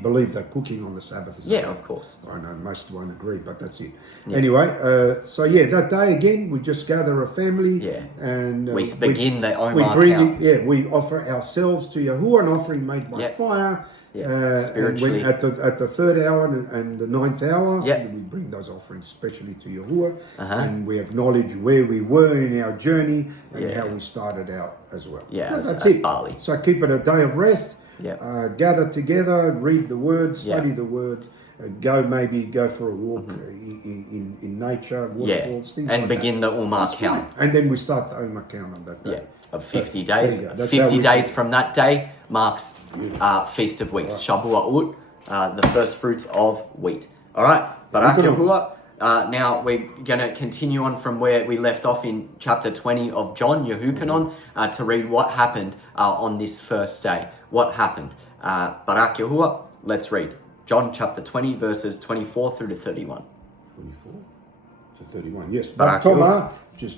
believe that cooking on the Sabbath is. Yeah, okay. of course. I know most won't agree, but that's it. Anyway, that day again, we just gather a family. Yeah. And We begin the we Omar bring count. we offer ourselves to YAHUAH, an offering made by fire. Spiritually. And at the third hour and the ninth hour, Yeah. we bring those offerings especially to YAHUAH, and we acknowledge where we were in our journey and how we started out as well. Yeah, that's as it. barley. So keep it a day of rest. Yeah. Gather together, read the word, study the word. Go for a walk in nature, waterfalls, things and like begin that. the Umar count. And then we start the Omar count on that day. Yeah, of 50 There days. you go. That's how 50 we days do it. from that day marks Feast of Weeks, Shabua'ut, the first fruits of wheat. All right, Barak YAHUAH. Now we're going to continue on from where we left off in chapter 20 of John, YAHUAH, to read what happened on this first day. What happened? Barak YAHUAH, let's read. John chapter 20, verses 24 through to 31. 24 to 31, yes. Barak But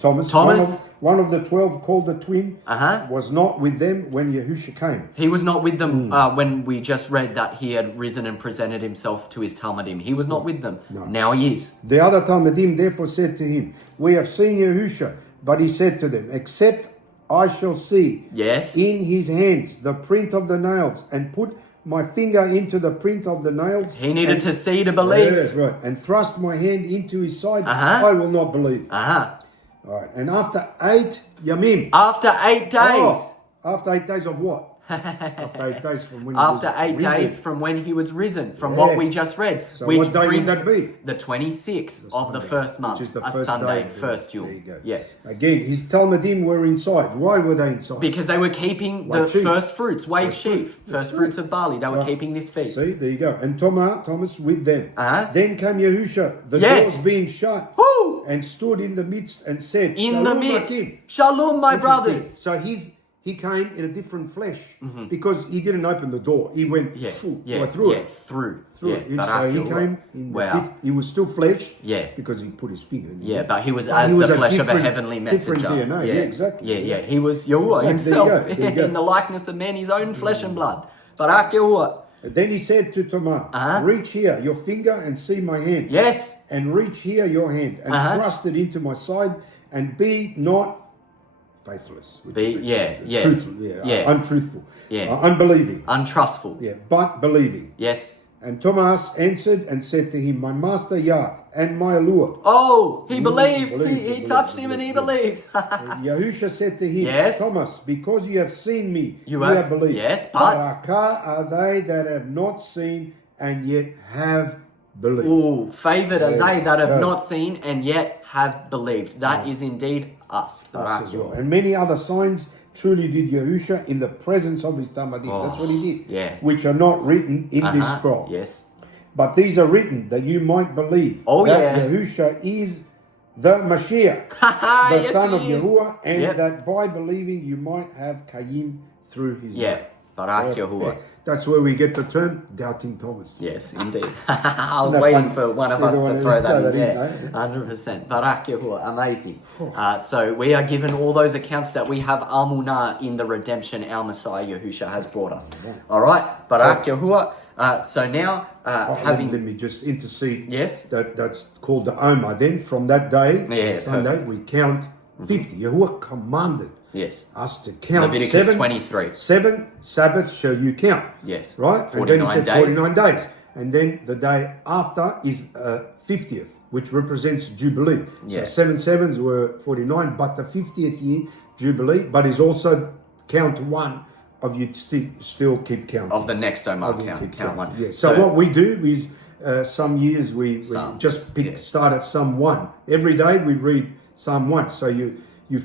Thomas, Thomas. one of the 12 called the twin, Uh-huh. was not with them when Yahushua came. He was not with them when we just read that he had risen and presented himself to his Talmudim. He was not with them. No. Now he is. The other Talmudim therefore said to him, "We have seen Yahushua." But he said to them, "Except I shall see Yes. in his hands the print of the nails, and put my finger into the print of the nails." He needed to see to believe. Yes, right. "And thrust my hand into his side, Uh-huh. I will not believe." Uh-huh. All right. And after 8 yamim. After 8 days. After 8 days of what? After 8 days from when After he was 8 risen. days from when he was risen, from what we Yes. just read. So which what day would brings that be? The 26th of the Sunday, first month. which is the a first Sunday, day. first There Yule. you go. Yes. Again, his Talmudim were inside. Why were they inside? Because they were keeping the Like sheep. first fruits, wave sheaf, first fruits of barley. They were Right. keeping this feast. See, there you go. And Thomas with them. Uh-huh. Then came Yahushua, the Yes. doors being shut, Woo! and stood in the midst and said, In the "Shalom midst. Akim." Shalom, my Which is brothers. this. So he came in a different flesh because he didn't open the door. He went Yeah, through yeah, through yeah, it. through Through yeah, it. So Barak he YAHUAH. came in Wow. he was still flesh. Yeah. Because he put his finger in it. Yeah, but he was But as he was the a flesh of a different- heavenly messenger. different DNA. Yeah, exactly. Yeah. He was YAHUAH himself Exactly. There you go. in the likeness of man, his own flesh and blood. Barak YAHUAH. Then he said to Thomas, Uh-huh. "Reach here your finger and see my hand. Yes. And reach here your hand and Uh-huh. thrust it into my side, and be not faithless." which Be- means yeah. truthful, untruthful, Yeah. unbelieving, Untrustful. but believing. Yes. And Thomas answered and said to him, "My master Yah and my Lord." Oh, he believed. He believed, touched him and he believed. Yahushua said to him, Yes. "Thomas, because you have seen me, You you have- have believed." yes, but- Barakah are they that have not seen and yet have believed. Ooh, favored are There they you that have go. not seen and yet have believed. That is indeed us. Us as well. And many other signs truly did Yahushua in the presence of his Talmudim. Oh, That's what he did. yeah. Which are not written in this Uh-huh. scroll. Yes. But these are written that you might believe Oh, that yeah. Yahushua is the Mashiach, the Yes, son of he is. Yahuwah, and Yep. that by believing you might have Kayim through his Yeah. name. Barak Yahuwah. That's where we get the term doubting Thomas. Yes, indeed. I was That waiting one- for one of us there's to one throw that that in say there. that in, 100%. Barak Yahuwah, amazing. So we are given all those accounts that we have Amunah in the redemption our Messiah Yahusha has brought us. All right, Barak Yahuwah. So now Let me just intercede. Yes. That's called the Oma. Then from that day, Yeah, Sunday, perfect. we count 50. Yahuwah commanded Yes. us to count Leviticus 23. 7 Sabbaths shall you count. Yes. Right? And then he 49 said days. 49 days. And then the day after is 50th, which represents Jubilee. Yeah. So 7 sevens were 49, but the 50th year, Jubilee, but is also count one of you still keep counting. Of the next Omar Of you count. keep Count one. counting. Yeah. So what we do is some years we Psalms, just yeah. start at Psalm 1. Every day we read Psalm 1. So you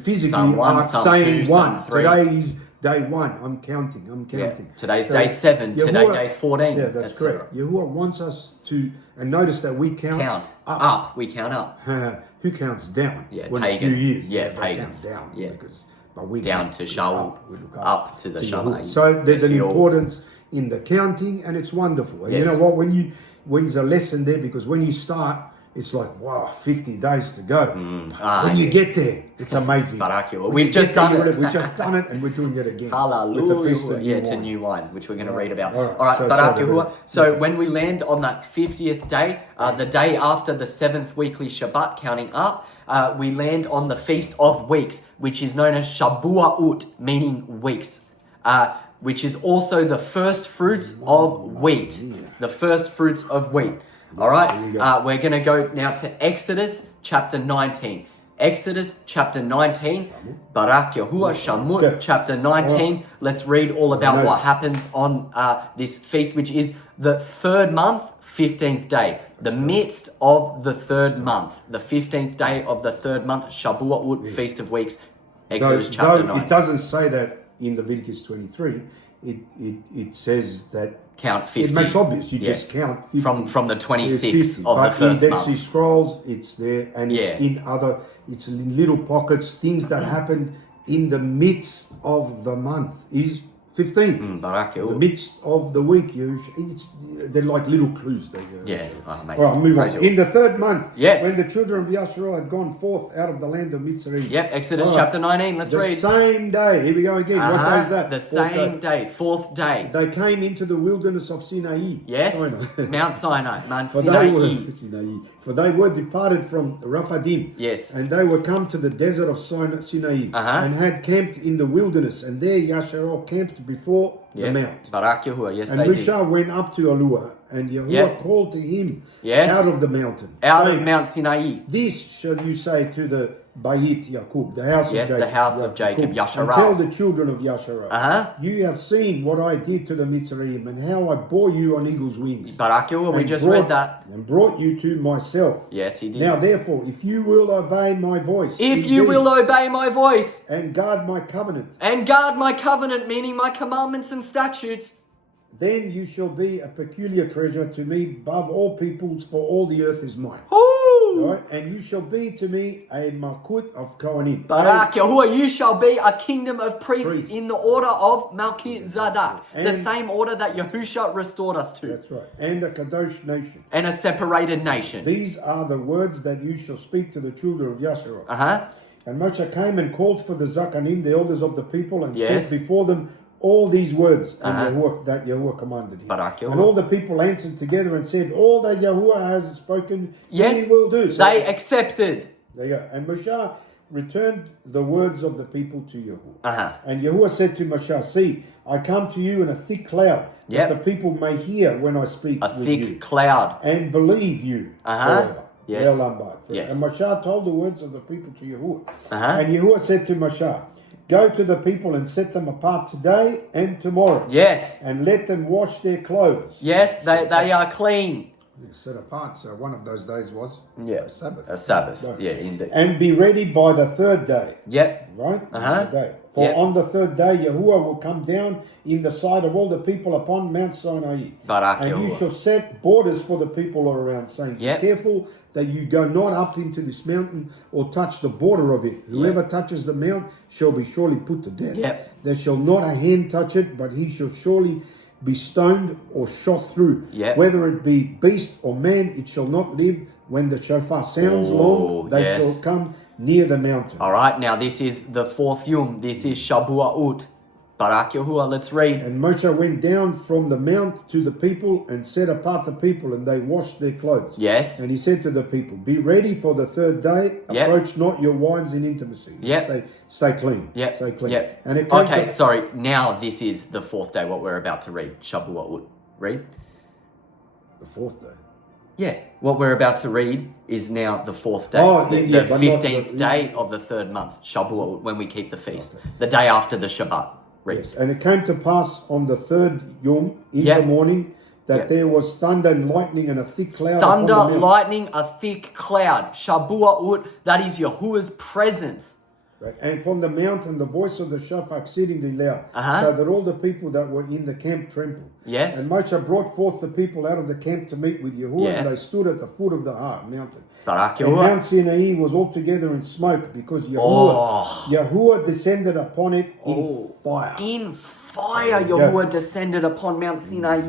physically Psalm 1, are Psalm saying 2, 1. Psalm 3. Today is day 1. I'm counting. Yeah. Today's day 7. Today day's 14. Yeah, that's etc. correct. Yahuwah wants us to, and notice that we count up. We count up. Who counts down? Yeah, when pagan. it's New Year's. Yeah, they pagans. count down. Yeah. But we Down look to Shabua'ut. up. We look Up to the Yahuwah. Shabua'ut. So there's an To your- importance in the counting, and it's wonderful. And you Yes. know what? When there's a lesson there, because when you start, it's like, wow, 50 days to go. When you get there, it's amazing. Barak Yahuwah. When We've you just get there, done you're it. ready. We've just done it, and we're doing it again. With the Hallelujah. feast of Yeah, new to wine. new wine, which we're going to read about. All right. All right, So- Barak so- Yahuwah. So when we land on that 50th day, the day after the 7th weekly Shabbat, counting up, we land on the Feast of Weeks, which is known as Shabua'ut, meaning weeks, which is also the first fruits of wheat. The first fruits of wheat. All right, we're going to go now to Exodus chapter 19. Exodus chapter 19, Barak Yahuwah Shabua'ut chapter 19. Let's read all about what happens on this feast, which is the third month, 15th day. The midst of the third month, the 15th day of the third month, Shabua'ut, Feast of Weeks, Exodus chapter 9. It doesn't say that in Leviticus 23. It says that Count 50. it makes obvious. You Yeah. just count 50. From the 26th 50. of the But first in Dead Sea month. Scrolls, it's there, and it's Yeah. in other. It's in little pockets. Things that happen in the midst of the month is 15th. Barak The Yahuwah. midst of the week, they're like little clues. Yeah, amazing. All right, move on. Praise Yahuwah. In the third month, Yes. when the children of Yasharah had gone forth out of the land of Mitzrayim. Yep, Exodus All right. chapter 19. Let's The read. same day. Here we go again. What day is that? The Fourth same day, fourth day. They came into the wilderness of Sinai. Yes, Sinai. Mount Sinai, Mount For Sinai. they were departed from Raphadim. Yes. And they were come to the desert of Sinai. Uh-huh. And had camped in the wilderness. And there Yasharah camped before the Yep. mount. Barak Yahuwah, yes And they did. Moshe went up to Aluah. And Yahuwah Yep. called to him Yes. out of the mountain. Out saying, of Mount Sinai. This shall you say to the Bayit Yaqub, the house Yes, of the Jacob. house of Jacob, And Yasharah. tell the children of Yasharah, Uh-huh. you have seen what I did to the Mitzrayim and how I bore you on eagle's wings. Barak Yahuwah, we and just brought- read that. And brought you to myself. Yes, he did. Now therefore, if you will obey my voice, If you indeed, will obey my voice and guard my covenant, and guard my covenant, meaning my commandments and statutes, then you shall be a peculiar treasure to me above all peoples, for all the earth is mine. whoo, Right? And you shall be to me a Malkut of Kohanim. Barak Yahuwah, you shall be a kingdom of priests Priests. in the order of Melchizedek, the And- same order that Yahusha restored us to, That's right. And a Kadosh nation. and a separated nation. These are the words that you shall speak to the children of Yasharah. Uh-huh. And Moshe came and called for the Zakanim, the elders of the people, and Yes. said before them all these words Uh-huh. that Yahuwah commanded him. Barak Yahuwah. And all the people answered together and said, all that Yahuwah has spoken, Yes, he will do. So they accepted. there you go. And Moshe returned the words of the people to Yahuwah. Uh-huh. And Yahuwah said to Moshe, see, I come to you in a thick cloud, Yep. that the people may hear when I speak A with thick you, cloud. and believe you Uh-huh. forever. Yes. Le'olam ba'ad. Yes. And Moshe told the words of the people to Yahuwah. Uh-huh. And Yahuwah said to Moshe, go to the people and set them apart today and tomorrow. Yes. And let them wash their clothes. Yes, they are clean. Set apart. So one of those days was a Sabbath. A Sabbath. Right. Yeah, indeed. And be ready by the third day. Yep. Right? Uh-huh. The day. For on the third day, Yahuwah will come down in the sight of all the people upon Mount Sinai. Barak And you Yahuwah. shall set borders for the people all around, saying, Yep. be careful that you go not up into this mountain or touch the border of it. Whoever touches the mount shall be surely put to death. Yep. There shall not a hand touch it, but he shall surely be stoned or shot through. Yep. Whether it be beast or man, it shall not live. When the shofar sounds long, they shall come near the mountain. All right, now this is the fourth Yom. This is Shabua'ut. Barak Yahuwah, let's read. And Moshe went down from the mount to the people and set apart the people, and they washed their clothes. Yes. And he said to the people, be ready for the third day. Yep. Approach not your wives in intimacy. Yep. Stay clean. Yep. Stay clean. Yep. And it came okay, to- sorry. Now this is the fourth day, what we're about to read. Shabua'ut. Read. The fourth day. Yeah, what we're about to read is now the fourth day. Oh, the yeah, but not 15th the- day of the third month, Shabua'ut, when we keep the feast. The day after the Shabbat. Read. Yes. And it came to pass on the third Yom in Yep. the morning that Yep. there was thunder and lightning and a thick cloud. Thunder, upon the mount. lightning, a thick cloud. Shabua'ut, that is Yahuwah's presence. Right. And upon the mountain, the voice of the shofar exceedingly loud, Uh-huh. so that all the people that were in the camp trembled. Yes. And Moshe brought forth the people out of the camp to meet with Yahuwah, Yeah. and they stood at the foot of the mountain. Barak And Yahuwah. Mount Sinai was altogether in smoke, because Oh. Yahuwah descended upon it in fire. In fire, Yeah. Yahuwah descended upon Mount Sinai.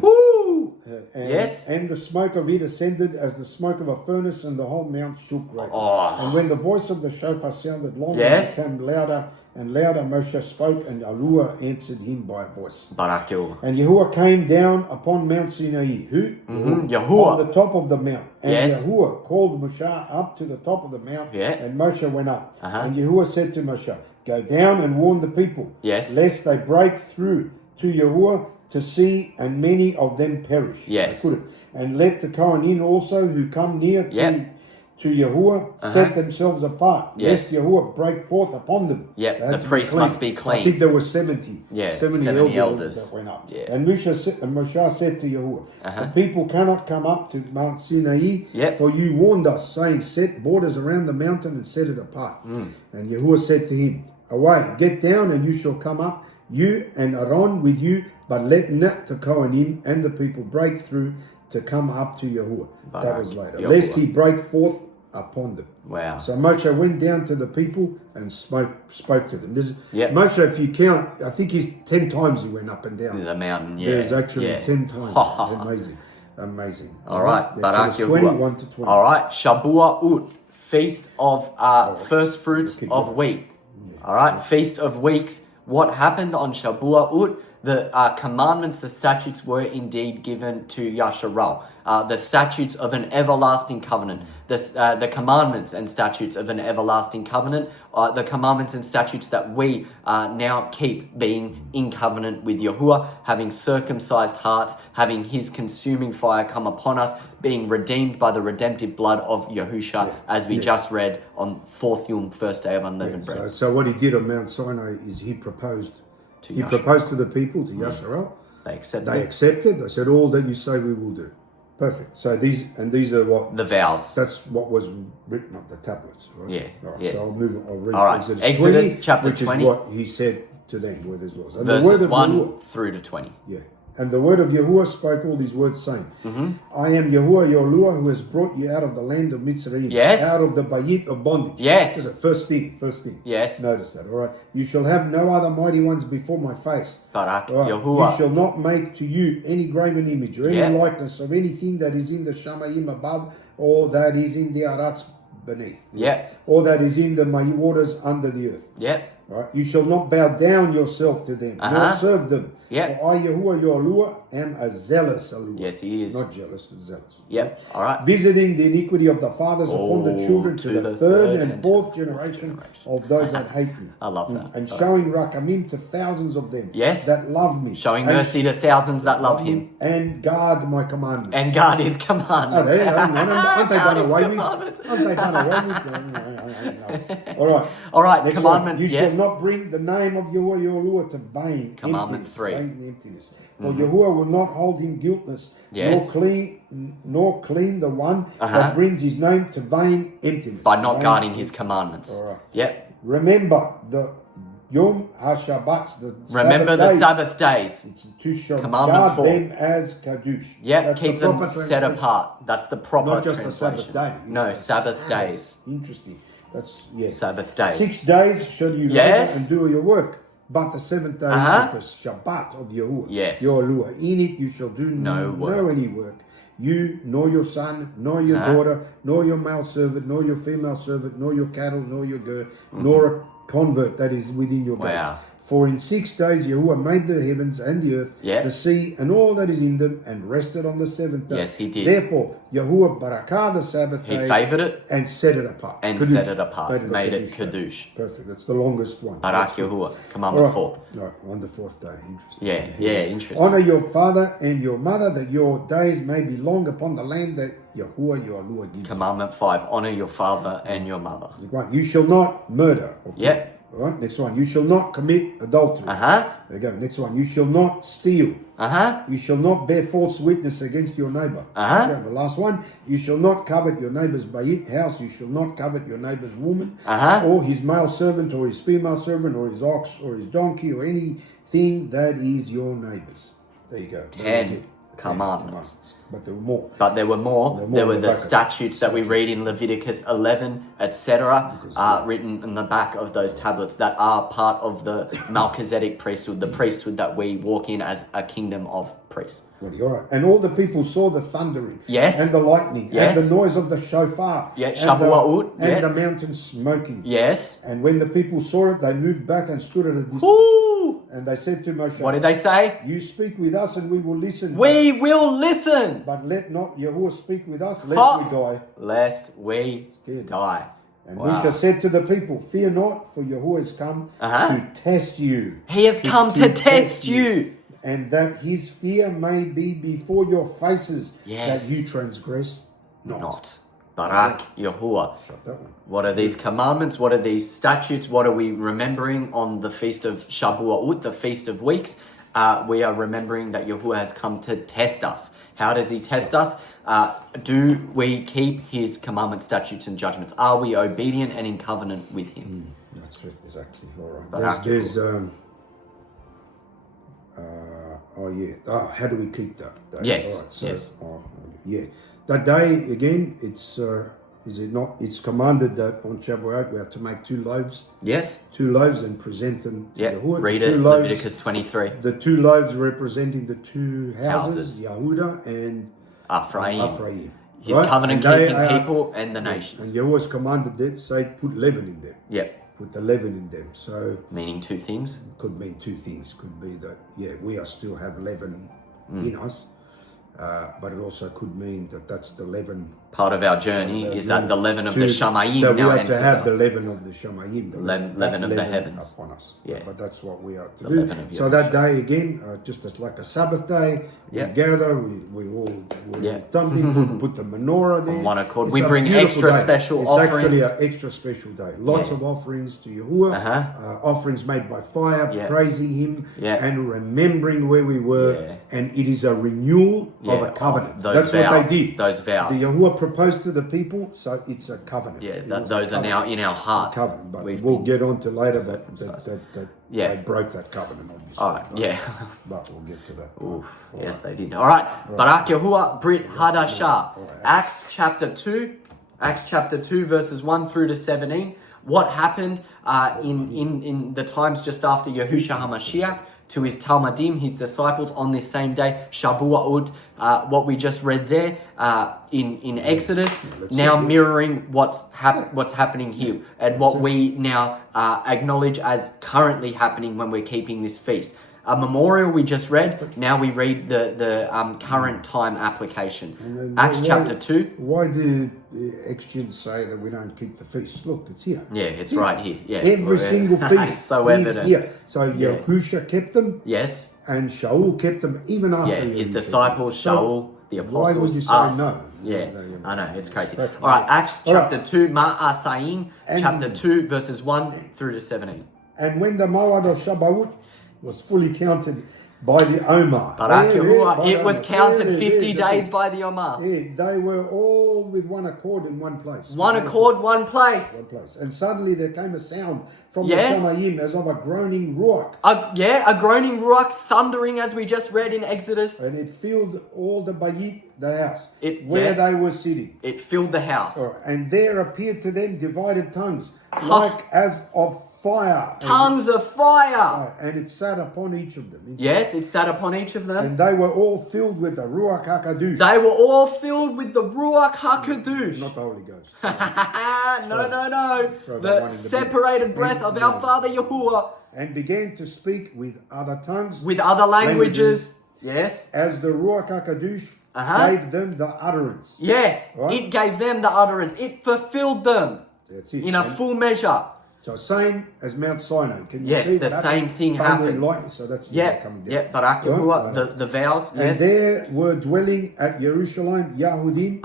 Woo! Yes. And the smoke of it ascended as the smoke of a furnace, and the whole mount shook greatly. Oh. And when the voice of the shofar sounded long, Yes. it became louder and louder. Moshe spoke, and Yahuwah answered him by voice. Barak Yahuwah. And Yahuwah came down upon Mount Sinai. Who? Yahuwah. On the top of the mount. And Yes. Yahuwah called Moshe up to the top of the mount. Yeah. And Moshe went up. Uh-huh. And Yahuwah said to Moshe, go down and warn the people. Yes. Lest they break through to Yahuwah to see, and many of them perish. Yes. They couldn't. And let the Kohanim also who come near Yep. to Yahuwah set themselves apart, Yes. lest Yahuwah break forth upon them. Yep, They had the to be priest clean. must be clean. I think there were 70. Yeah, 70 70 elders elders. that went up. Yeah. And Moshe said to Yahuwah, the people cannot come up to Mount Sinai, Yep. for you warned us, saying, set borders around the mountain and set it apart. And Yahuwah said to him, away, get down, and you shall come up, you and Aaron with you, but let not the Kohanim and the people break through to come up to Yahuwah. That was later. Yahuwah. Lest he break forth upon them. Wow. So Moshe went down to the people and spoke to them. Yep. Moshe, if you count, I think he's 10 times he went up and down. The mountain, yeah. There's actually yeah. 10 times. Amazing. All right, Barak so Yahuwah. 21 to 20. All right, Shabua'ut, feast of first fruits of wheat. All right, feast of weeks. What happened on Shabua'ut? The commandments, the statutes were indeed given to Yasharal. The statutes of an everlasting covenant. The commandments and statutes of an everlasting covenant. The commandments and statutes that we now keep, being in covenant with Yahuwah, having circumcised hearts, having his consuming fire come upon us, being redeemed by the redemptive blood of Yahusha, as we just read on 4th Yom, first day of unleavened bread. So what he did on Mount Sinai is he proposed. He proposed to the people, to Yasharal. They accepted They it. accepted. They said, all that you say we will do. Perfect. So these are what The vows. that's what was written on the tablets, right? Yeah, All right, yeah. So I'll move on. I'll read All right, Exodus Exodus 20, chapter which 20. is what he said to them, where there's laws. And the word Verses of 1 Yahuwah, through to 20. yeah. And the word of Yahuwah spoke all these words, saying, I am Yahuwah your Lua, who has brought you out of the land of Mitzrayim, Yes. out of the bayit of bondage. Yes. That's the first thing. Yes. Notice that, all right? You shall have no other mighty ones before my face. Barak All right. Yahuwah. You shall not make to you any graven image or any Yeah. likeness of anything that is in the Shamayim above, or that is in the Arats beneath, Yeah. or that is in the waters under the earth. Yeah. Right? You shall not bow down yourself to them, nor serve them. Yeah. For I, Yahuwah your Lua, am a zealous Alua. Yes, he is. Not jealous, but zealous. Yep. All right. Visiting the iniquity of the fathers upon the children to the third and fourth generation generation of those that hate me. I love that. And showing rakamim to thousands of them Yes. that love me. Showing and mercy to thousands that love him. and guard my commandments. And guard his Oh, commandments. aren't they done His away with? commandments. Aren't they done away with? All right. All right, Next commandment, one. You yeah. shall not bring the name of Yahuwah your Lord to vain Commandment emptiness. 3. Vain emptiness. For Yahuwah will not hold him guiltless, Yes. nor clean the one that brings his name to vain emptiness. By not guarding his commandments. All right. Yep. Remember the Yom HaShabbats, the Remember the Sabbath days. to shall Commandment guard 4. them as Kadush. Yep, That's keep the them proper set translation. apart. That's the proper Not just the translation. Sabbath day. No, It's the Sabbath days. Interesting. That's yes. Sabbath days. 6 days shall you Yes. labor and do your work, but the seventh day is the Shabbat of Yahuwah. Yes. Your Yahuwah. In it you shall do No work. any work. You, nor your son, nor your daughter, nor your male servant, nor your female servant, nor your cattle, nor your girl, nor a convert that is within your gates. Wow. For in 6 days Yahuwah made the heavens and the earth, Yeah. the sea, and all that is in them, and rested on the seventh day. Yes, he did. Therefore, Yahuwah barakah the Sabbath He day favoured it and set it apart. and Kadosh. set it apart. Made it Kadosh. Kadush. Perfect. That's the longest one. Barak Yahuwah. Commandment 4. Right, on the 4th day. Interesting. Yeah, interesting. Honor your father and your mother, that your days may be long upon the land that Yahuwah your Lord gives. Commandment 5. Honor your father and your mother. Right. You shall not murder. Yep. All right. Next one. You shall not commit adultery. Uh-huh. There you go. Next one. You shall not steal. Uh-huh. You shall not bear false witness against your neighbor. Uh-huh. Okay, the last one. You shall not covet your neighbor's bayit house. You shall not covet your neighbor's woman, or his male servant, or his female servant, or his ox, or his donkey, or anything that is your neighbor's. There you go. 10 commandments. But there were more. But there were more. There were in the the back of it. statutes that we read in Leviticus 11, etc., written in the back of those tablets that are part of the Melchizedek priesthood, the priesthood that we walk in as a kingdom of priests. All right. And all the people saw the thundering, Yes. and the lightning, Yes. and the noise of the shofar, Yeah, and Shabua'ut, and yeah. the mountain smoking. Yes. And when the people saw it, they moved back and stood at a distance. Ooh. And they said to Moshe, What did they say? You speak with us and we will listen. We will listen, But let not Yahuwah speak with us, lest we die. lest we Scared. die. And Wow. Moshe said to the people, Fear not, for Yahuwah has come to test you. He has come to test you. And that his fear may be before your faces, Yes. that you transgress not. Barak Yahuwah. Shut that one. What are these commandments? What are these statutes? What are we remembering on the feast of Shabua'ut, the feast of weeks? We are remembering that Yahuwah has come to test us. How does he test us? Do we keep his commandments, statutes, and judgments? Are we obedient and in covenant with him? That's it, exactly. All right. Barak There's how do we keep that day? Yes, All right, so, yes. Yeah. That day, again, it's, is it not, it's commanded that on Shabua'ut we have to make 2 loaves. Yes. 2 loaves and present them to Yeah. Yahuwah. Read The it, 2 loaves, Leviticus 23. the 2 loaves representing the 2 Houses. Yahudah and Ephraim. His Right? covenant And they keeping are- people and the And nations. Yahuwah's commanded that, say, put leaven in them. Yep. Put the leaven in them. So Meaning 2 things. could mean 2 things. Could be that, we are still have leaven in us, but it also could mean that that's the leaven. Part of our journey is that the leaven of the that Shamayim we now have to enters have the us. leaven of the Shamayim, the leaven of the heavens. upon us. Yeah. But that's what we are to The do. leaven of So that day again, just as like a Sabbath day, Yeah. we gather, we all Yeah. thumping, put the menorah there. On one accord. It's We a bring beautiful extra day. special It's actually offerings. an extra special day. Lots Yeah. of offerings to Yahuwah, offerings made by fire, Yeah. praising Him, Yeah. and remembering where we were. Yeah. And it is a renewal of Yeah, a covenant. those That's vows, what they did. those vows. The Yahuwah proposed to the people, so it's a covenant. Yeah, It was a those are now covenant. in our heart. Covenant, but We've we'll been get on to later that circumcised. Yeah. they broke that covenant, obviously. All right, yeah. But we'll get to that. Oof, yes, they did. All right. Barak Yahuwah Brit Hadashah. Acts chapter 2. Acts chapter 2, verses 1 through to 17. What happened in the times just after Yahushua HaMashiach to his Talmudim, his disciples, on this same day, Shabua'ut, what we just read there in Exodus, now mirroring what's happening here and what we now acknowledge as currently happening when we're keeping this feast. A memorial we just read, now we read the current time application. Acts chapter 2. Why do the ex-Jews say that we don't keep the feast? Look, it's here. Yeah, it's right here. Yeah, Every single feast so is evident. here. So Yahushua kept them, Yes. and Shaul kept them even after. Yeah, his Yahushua. disciples, So Shaul, the apostles, why would you say us. no? Yeah, I know, it's crazy. That's All right, Acts All right. chapter 2, Ma'asayin, And- chapter 2, verses 1 through to 17. And when the Mawad of Shabua'ut was fully counted, by the Omar. Barak Yahuwah. by It the was Omar. counted 50 days by the Omar. Yeah, they were all with one accord in one place. One accord, one place. One place. And suddenly there came a sound from Yes. the Shamayim as of a groaning ruach. A groaning ruach thundering as we just read in Exodus. And it filled all the bayit, the house, Yes. they were sitting. It filled the house. All right. And there appeared to them divided tongues, like as of fire. Tongues of fire. And it sat upon each of them. Yes, it sat upon each of them. And they were all filled with the Ruach HaKadosh. They were all filled with the Ruach HaKadosh. Not the Holy Ghost. No. Throw that one The in the separated bin. breath of our Father Yahuwah. And began to speak with other tongues. With other languages. Yes. As the Ruach HaKadosh gave them the utterance. Yes. Right? It gave them the utterance. It fulfilled them. That's it. In a full measure. So same as Mount Sinai. Can you Yes, see the what same happened? thing Thunder happened. and lightning. So that's coming down. Barak Yahuwah, the vows. And Yes. there were dwelling at Jerusalem Yahudim,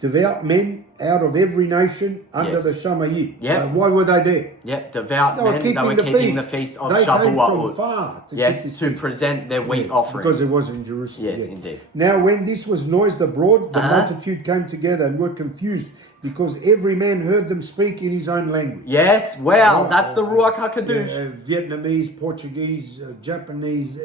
devout men out of every nation under Yes. the Shamayim. Yeah. Why were they there? Yep, devout They were men. keeping They were the keeping feast. the feast of They came from Shabua'ut. far to Yes, keep this to feast. present their wheat offerings. Because it was in Jerusalem. Yes, indeed. Now when this was noised abroad, the multitude came together and were confused, because every man heard them speak in his own language. Yes, wow, that's the Ruach HaKadosh. Vietnamese, Portuguese, Japanese,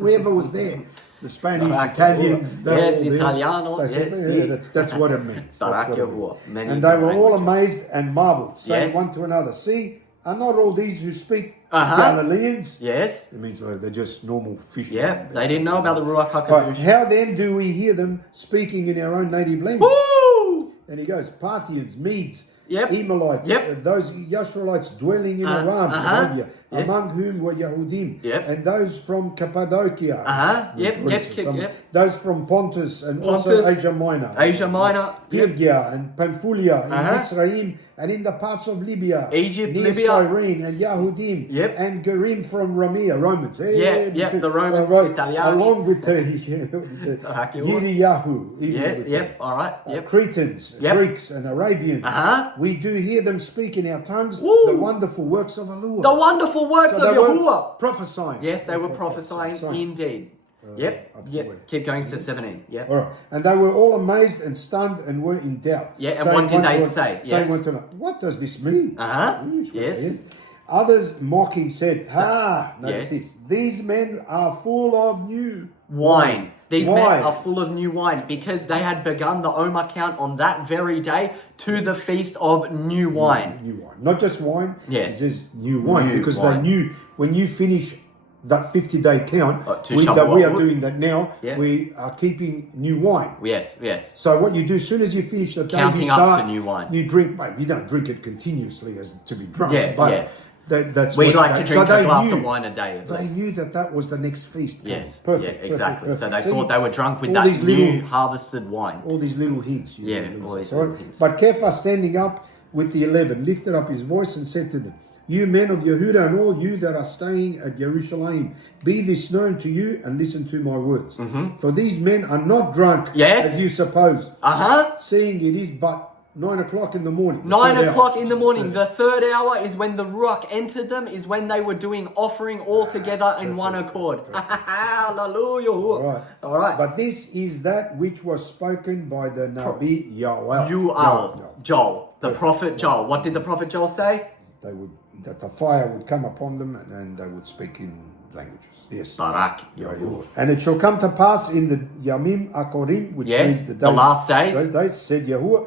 whoever was there. The Spanish, Barak Italians. Yahuwah. they were Yes, all there. Italiano, So I said, yes, yeah, that's what it means. Barak That's what it Yahuwah. means. Many And they were all languages. amazed and marveled, saying Yes. one to another, see, are not all these who speak Galileans? Yes. It means they're just normal fishermen. Yeah, they didn't know about the Ruach But HaKadosh. how then do we hear them speaking in our own native language? Woo! And he goes, Parthians, Medes, Yep. Emilites, Yep. those Yashraelites dwelling in Aram, Arabia, Yes. among whom were Yahudim, Yep. and those from Cappadocia, Yep. those from Pontus, and Pontus, also Asia Minor, Asia Minor. Yep. Phrygia and Pamphylia, and Mitzrayim, and in the parts of Libya, Egypt, near Libya. Cyrene, and Yahudim, Yep. and Gerim from Ramia, Romans. Yep, the Romans, Italiani. Along with the Yiriyahu. Yep, all right. Yep. Cretans, Yep. Greeks, and Arabians. We do hear them speak in our tongues Woo. the wonderful works of Allah. The wonderful works So of they were Yahuwah. prophesying. Yes, they were prophesying indeed. Yep. absolutely. Keep going to 17. Yep. All right. And they were all amazed and stunned and were in doubt. Yeah, and Saying what did one they to- say? saying Yes. one to another, what does this mean? Yes. Others mocking said, Yes. notice this, these men are full of new Wine. These men Wine. are full of new wine because they had begun the Omer count on that very day to the feast of new wine. New wine. Not just wine. Yes. It says new wine New because wine. they knew when you finish that 50-day count, To we are Shabua'ut. doing that now. Yeah. We are keeping new wine. Yes. So what you do as soon as you finish the day, Counting you up start, to new wine. You drink, but you don't drink it continuously as to be drunk. Yeah, but yeah. That's We what like they- to drink so a they glass knew- of wine a day. At They least. knew that was the next feast. Yes. Perfect. Yeah, exactly. So they See, thought they were drunk with all that these new little- harvested wine. all these little hints. Yeah, know, all these all little right? hints. But Kepha, standing up with the 11, lifted up his voice and said to them, you men of Yehuda and all you that are staying at Jerusalem, be this known to you and listen to my words. For these men are not drunk, Yes. as you suppose, Uh-huh. seeing it is but 9 o'clock in the morning. the 9 third o'clock hour. in the morning. The third hour is when the Ruach entered them, is when they were doing offering all together in one accord. Hallelujah. All right. But this is that which was spoken by the Nabi Yoel. Joel. The prophet Joel. What did the prophet Joel say? That the fire would come upon them and they would speak in languages. Yes. Barak Yahuwah. And it shall come to pass in the Yamim Akorim, which Yes, means the last days. Those days, said Yahuwah,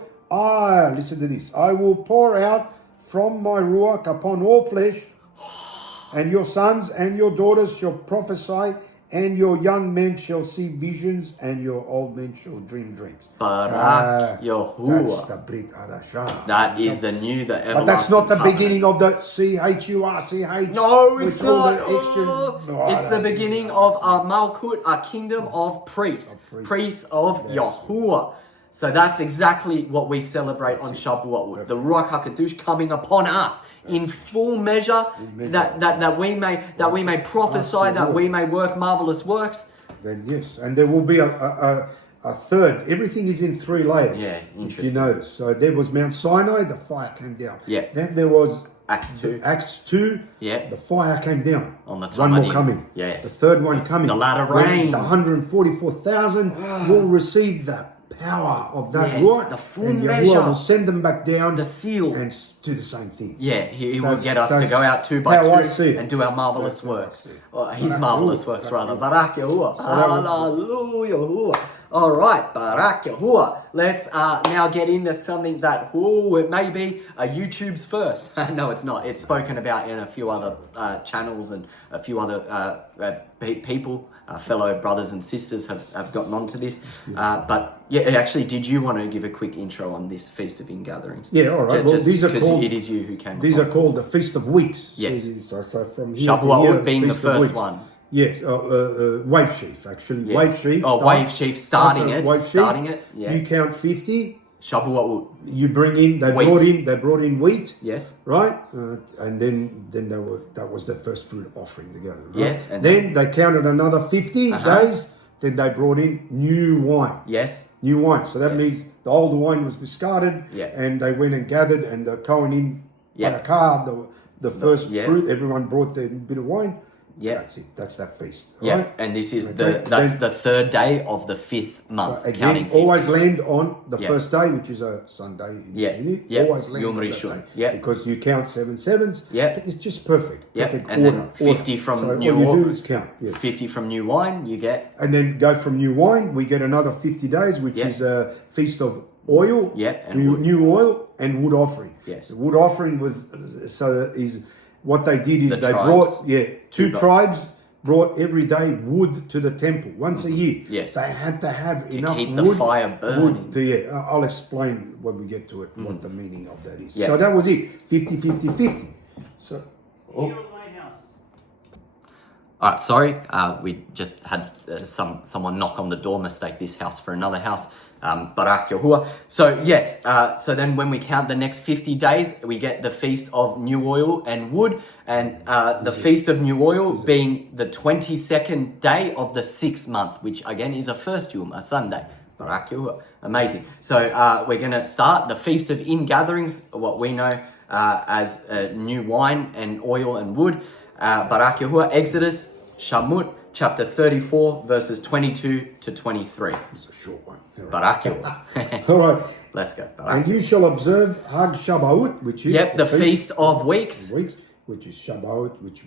listen to this, I will pour out from my Ruach upon all flesh, and your sons and your daughters shall prophesy, and your young men shall see visions, and your old men shall dream dreams. Barak That's Yahuwah. the Brit Hadashah. That is the new, the everlasting But that's not the covenant. beginning of the CHURCH. No, it's with all not. the extras. No, It's the beginning of our Malkut, our kingdom of priests. Priests of Yahuwah. So that's exactly what we celebrate on Shabua'ut. The Ruach HaKadosh coming upon us in full measure, that we may prophesy, that we may work marvelous works. Then yes, and there will be a third. Everything is in 3 layers. Yeah, If you interesting. notice. So there was Mount Sinai, the fire came down. Yeah. Then there was Acts 2. Acts 2, Yeah. the fire came down. On the one more Tamanim. coming. Yes. The third one coming. The latter When rain. The 144,000 will receive the power of that Yes, Lord. the full and measure. Yahuwah will send them back down. The seal. And do the same thing. Yeah, he will That's- get us to that's go out 2 by how I 2 see it. and do our marvelous That's how I works. see it. Well, his Barak marvelous Yahuwah. works, Barak rather. Barak Yahuwah. that was- Hallelujah. Yahuwah. All right, Barak Yahuwah. Let's now get into something that, it may be YouTube's first. No, it's not. It's spoken about in a few other channels, and a few other people, fellow brothers and sisters have gotten onto this. But yeah, actually, did you want to give a quick intro on this Feast of Ingatherings? Yeah, all right. Well, these are because called- it is you who came. These are called the Feast of Weeks. Yes. So from here to Shabua'ut here, being the Feast of first Weeks. one. Yes, wave sheaf actually. Yeah. Wave sheaf. Wave sheaf starting starts at it. wave sheaf. Starting it. Yeah. You count 50. Shabua'ut. You bring in. They Wheat. brought in wheat. Yes. Right, and then that was the first fruit offering together. Right? Yes, and then they counted another 50 days. Then they brought in new wine. Yes. New wine. So that means the old wine was discarded. Yeah. And they went and gathered, and the Kohanim, Yeah. Barak, the first yeah. fruit. Everyone brought their bit of wine. Yeah. That's it. That's that feast. Yeah, Right? and this is Okay. that's the third day of the 5th month. Again, counting 50. always land on the Yeah. first day, which is a Sunday. Yeah. In it. Yeah. Always land Yom on that Rishon. day. Yeah. Because you count 7 sevens. Yeah. It's just perfect. Yeah. Perfect And order. then 50 from so new all you wine. do is count. Yeah. 50 from new wine, you get. And then go from new wine, we get another 50 days, which Yeah. is a feast of oil. Yeah, and new, wood. new oil and wood offering. Yes. The wood offering was what they did is The they tribes. brought two Two tribes brought every day wood to the temple once a year. Yes. They had to have enough keep the wood, fire burning. wood to, I'll explain when we get to it what the meaning of that is. Yeah. So that was it. 50, 50, 50. So All right, sorry, we just had someone knock on the door, mistake this house for another house. Barak Yahuwah. So yes, so then when we count the next 50 days, we get the Feast of New Oil and Wood, and the Feast of New Oil being the 22nd day of the 6th month, which again is a first Yom, a Sunday. Barak Yahuwah. Amazing. So we're going to start the Feast of Ingatherings, what we know as new wine and oil and wood. Barak Yahuwah, Exodus, Shabua'ut, chapter 34, verses 22 to 23. it's a short one. All right. Barak Yahuwah. All right. Let's go. Barak. And you shall observe Shabua'ut, which is Yep, the Feast of Weeks. Weeks, which is Shabua'ut, which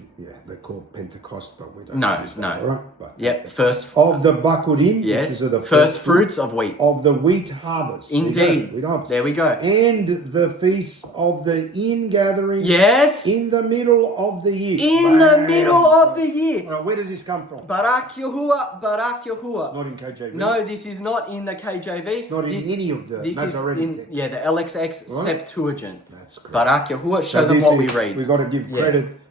they call Pentecost, but we don't No, use that, no. all right? But Yep, first. of the Bakurim, Yes, which is the first fruits of wheat. of the wheat harvest. Indeed. Wheat harvest. There we go. And the feast of the ingathering. Yes, In the middle of the year. in the Bang. middle of the year. All right, where does this come from? Barak Yahuwah, Barak Yahuwah. Not in KJV. No, this is not in the KJV. It's not in this, any of the This is Masoretic in texts. the LXX Right. Septuagint. That's correct. Barak Yahuwah. Show So them this what is- we read. We got to give Yeah.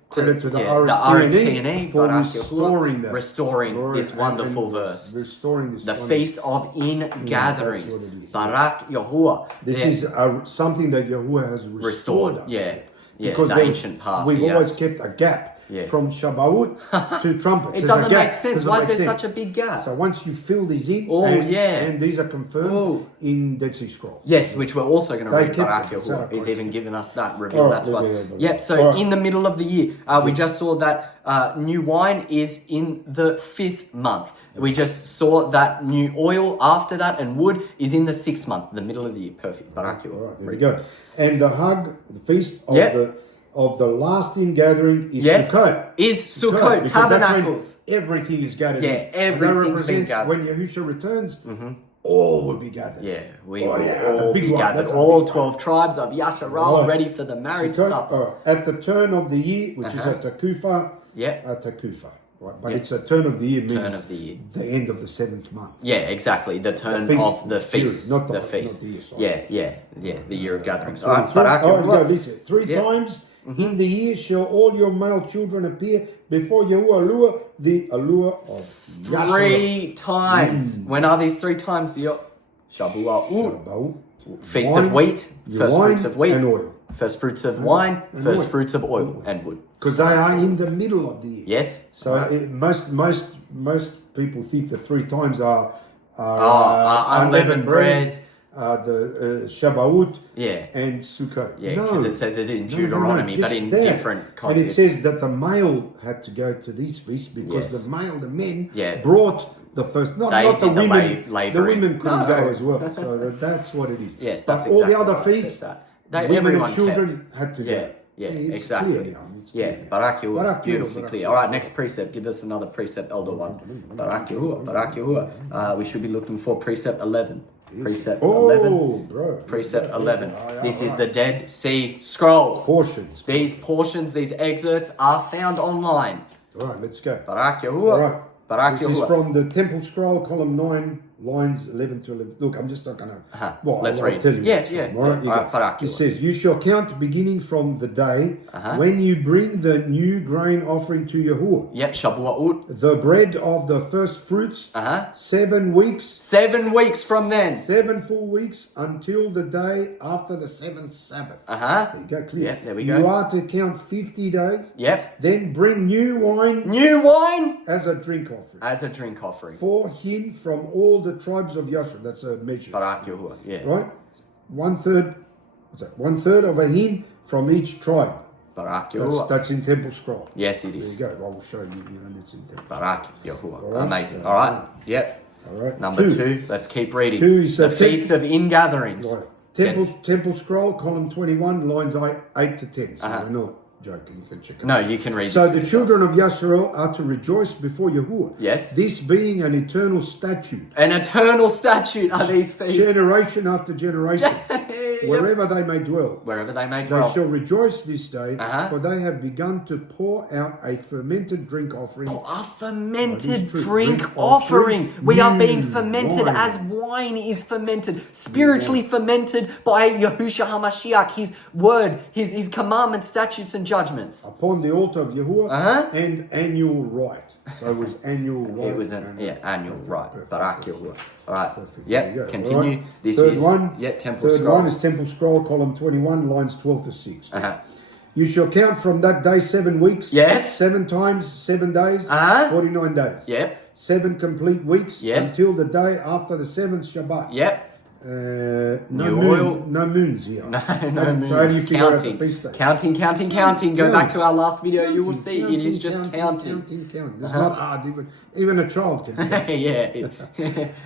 credit to the yeah, RSTNE for Barak restoring Yahuwah, that. restoring this wonderful and verse. Restoring this. The wonderful- Feast of Ingatherings. that's what it is. Barak Yahuwah. This Yeah. is something that Yahuwah has restored us. Yeah. Yeah, Because the there was- ancient path. we've yes. always kept a gap Yeah. from Shabua'ut to trumpets. It There's a doesn't gap. make sense. Doesn't Why is make there sense. such a big gap? So once you fill these in, Oh, and, yeah. and these are confirmed Oh. in Dead Sea Scrolls. Yes, which we're also going to They read. kept Barak it. Yahuwah is So- even giving us that, revealed Alright, that to us. yeah. Yep, so Alright. in the middle of the year, we just saw that new wine is in the 5th month. We just saw that new oil after that, and wood is in the 6th month, the middle of the year. Perfect. Barak Yahuwah. All right, there we go. And the the feast of Yep. the last ingathering is Yes, Sukkot. is Sukkot, because that's when tabernacles. Everything is gathered. Yeah, in. And that everything's been represents gathered. when Yahushua returns, all will be gathered. Yeah, we Oh, will yeah, the all big be one. gathered. That's the All big 12 tribes of Yasharal Right. ready for the marriage Sukkot, supper. at the turn of the year, which is at Takufa. Yeah. At Takufa. Right. But Yeah. it's a turn of the year means Turn of the year. the end of the 7th month. Yeah, exactly. The turn feast of the period, feast. not the the- feast. not the year, sorry. Yeah, the year of gatherings. So All right, three- Barak oh, Yahuwah. no, listen. Three Yeah. times in the year shall all your male children appear before Yahuwah, the allure of Yahshua. 3 times. When are these 3 times? Shabua'ut. Shabua'ut, Feast wine, of wheat. your First wine fruits of wheat. and oil. First fruits of wine. and First oil. fruits of oil and wood. Because they are in the middle of the year. Yes. So most people think the 3 times are unleavened bread. Shabua'ut, Yeah. and Sukkot. Yeah, No. because it says it in No, Deuteronomy, just but in that. different And it contexts. says that the male had to go to these feasts because Yes. the men Yeah. brought the first. Not They the did the women. The labouring. women couldn't No. go as well. So that's what it is. Yes, but that's all exactly the other what it says feasts, that. women Everyone and children kept. had to Yeah, go. yeah, It's exactly. clear now. It's Yeah, clear now. Barak Yahuwah, Barak beautifully Yahuwah, clear. Barak All right, next precept. Give us another precept, Elder One. Barak Yahuwah, Barak Yahuwah. We should be looking for precept 11. Precept 11. Bro. Precept 11. Yeah, This is right. the Dead Sea Scrolls. Portions. These portions, these excerpts are found online. All right, let's go. Barak All Yahuwah. right. Barak This is Yahuwah. from the Temple Scroll, column 9, lines 11 to 11. Look, I'm just not going to... Well, Let's I'll read. tell you. Yeah, what's yeah, from, all right? yeah. All right, Barak It Yahuwah. says, you shall count beginning from the day when you bring the new grain offering to Yahuwah, Yep, Shabua'ut. the bread of the first fruits, 7 weeks, 7 weeks from then. 7 full weeks until the day after the 7th Sabbath. There you go, clear. Yeah, there we go. You are to count 50 days. Yep. Then bring new wine New wine as a drink offering. as a drink offering. For him from all the tribes of Yasha. That's a measure. Barak Yahuwah. Yeah. Right? 1/3. What's that? 1/3 of a hin from each tribe. Barak Yahuwah. That's in Temple Scroll. Yes, it There is. you go. I will show you. It's in Temple. Barak Yahuwah. All right. Amazing. All right. Yep. All right. Number 2. Let's keep reading. 2 is the Feast of Ingatherings. Right. Temple Scroll, column 21, lines 8 to 10. So we're not joking. You can check it out. No, you can read So this the yourself. children of Yasharel are to rejoice before Yahuwah. Yes. This being an eternal statute. An eternal statute are these feasts. Generation after generation. Wherever they may dwell. Wherever they may They dwell. shall rejoice this day, Uh-huh. for they have begun to pour out a fermented drink offering. A fermented That is true. drink Drink offering. offering. We are being fermented Wine. as wine is fermented, spiritually fermented by Yahushua HaMashiach, His word, His commandments, statutes, and judgments. Upon the altar of Yahuwah and annual rite. So it was annual rite. It was an annual, right? Perfect. Barak Yahuwah. All right. Perfect. There you go. Yep. Continue. All right. This Third is one. Temple Third Scroll. one is Temple Scroll, column 21, lines 12 to 6. Uh-huh. You shall count from that day 7 weeks. Yes. 7 times 7 days. 49 days. Yep. 7 complete weeks. Yes. Until the day after the 7th Shabbat. Yep. No New moon, oil. no moons here. No So moons. how do you figure out the Counting. feast day? Counting. Go Yeah. back to our last video. You will Counting, see it is just counting. It's not hard. Even a child can do that. Yeah.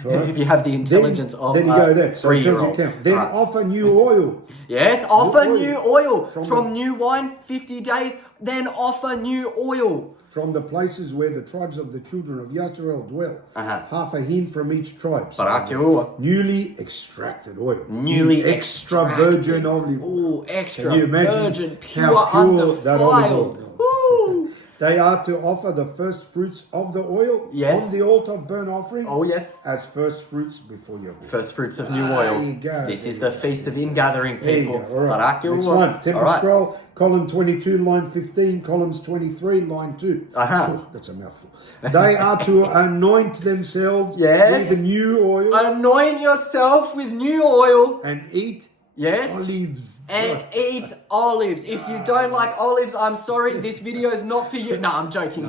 Right. If you have the intelligence of then you go there. So it tells you 3-year-old. count. Then offer new oil. Yes, offer New new oil. oil. From From new wine, 50 days, then offer new oil. From the places where the tribes of the children of Yasharel dwell. Uh-huh. Half a hin from each tribe. So Barak Yahuwah. newly extracted oil. Newly extra extracted. virgin olive oil. Ooh, extra Can you imagine virgin, how pure, pure that olive undefiled. oil Woo. They are to offer the first fruits of the oil Yes. on the altar of burnt offering. Oh, yes. As first fruits before Yahuwah. First fruits of new There oil. you go. This There is you the Feast of Ingathering, There you people. go. All right. Barak Next Yahuwah. one. Temple All right. Scroll, column 22, line 15, columns 23, line 2. Uh-huh. That's a mouthful. They are to anoint themselves Yes. with new oil Anoint yourself with new oil. and eat Yes. olives. And eat olives. If you don't like olives, I'm sorry, this video is not for you. No, I'm joking.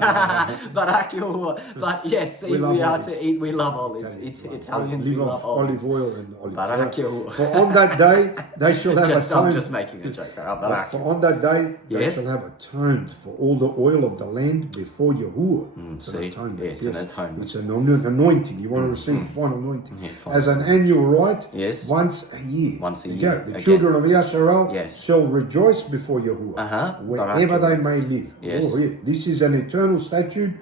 But yes, see, We love we are olives. to eat. We love olives. Italians, we Live love off olives. olive oil and olive Barak oil. Yahuwah. For on that day they shall have I'm atoned. just making a joke. Barak For on that day they Yes. shall have atoned for all the oil of the land before Yahuwah. It's see? atonement. Yeah, it's an atonement. It's an anointing. You want to receive final anointing. Yeah, fine. As an annual rite, Yes. once a year. Once a There you year. go. The Again. children of Yasharel Yes. shall rejoice before Yahuwah, wherever Barak they may live. Yes. Oh, yeah. This is an eternal statute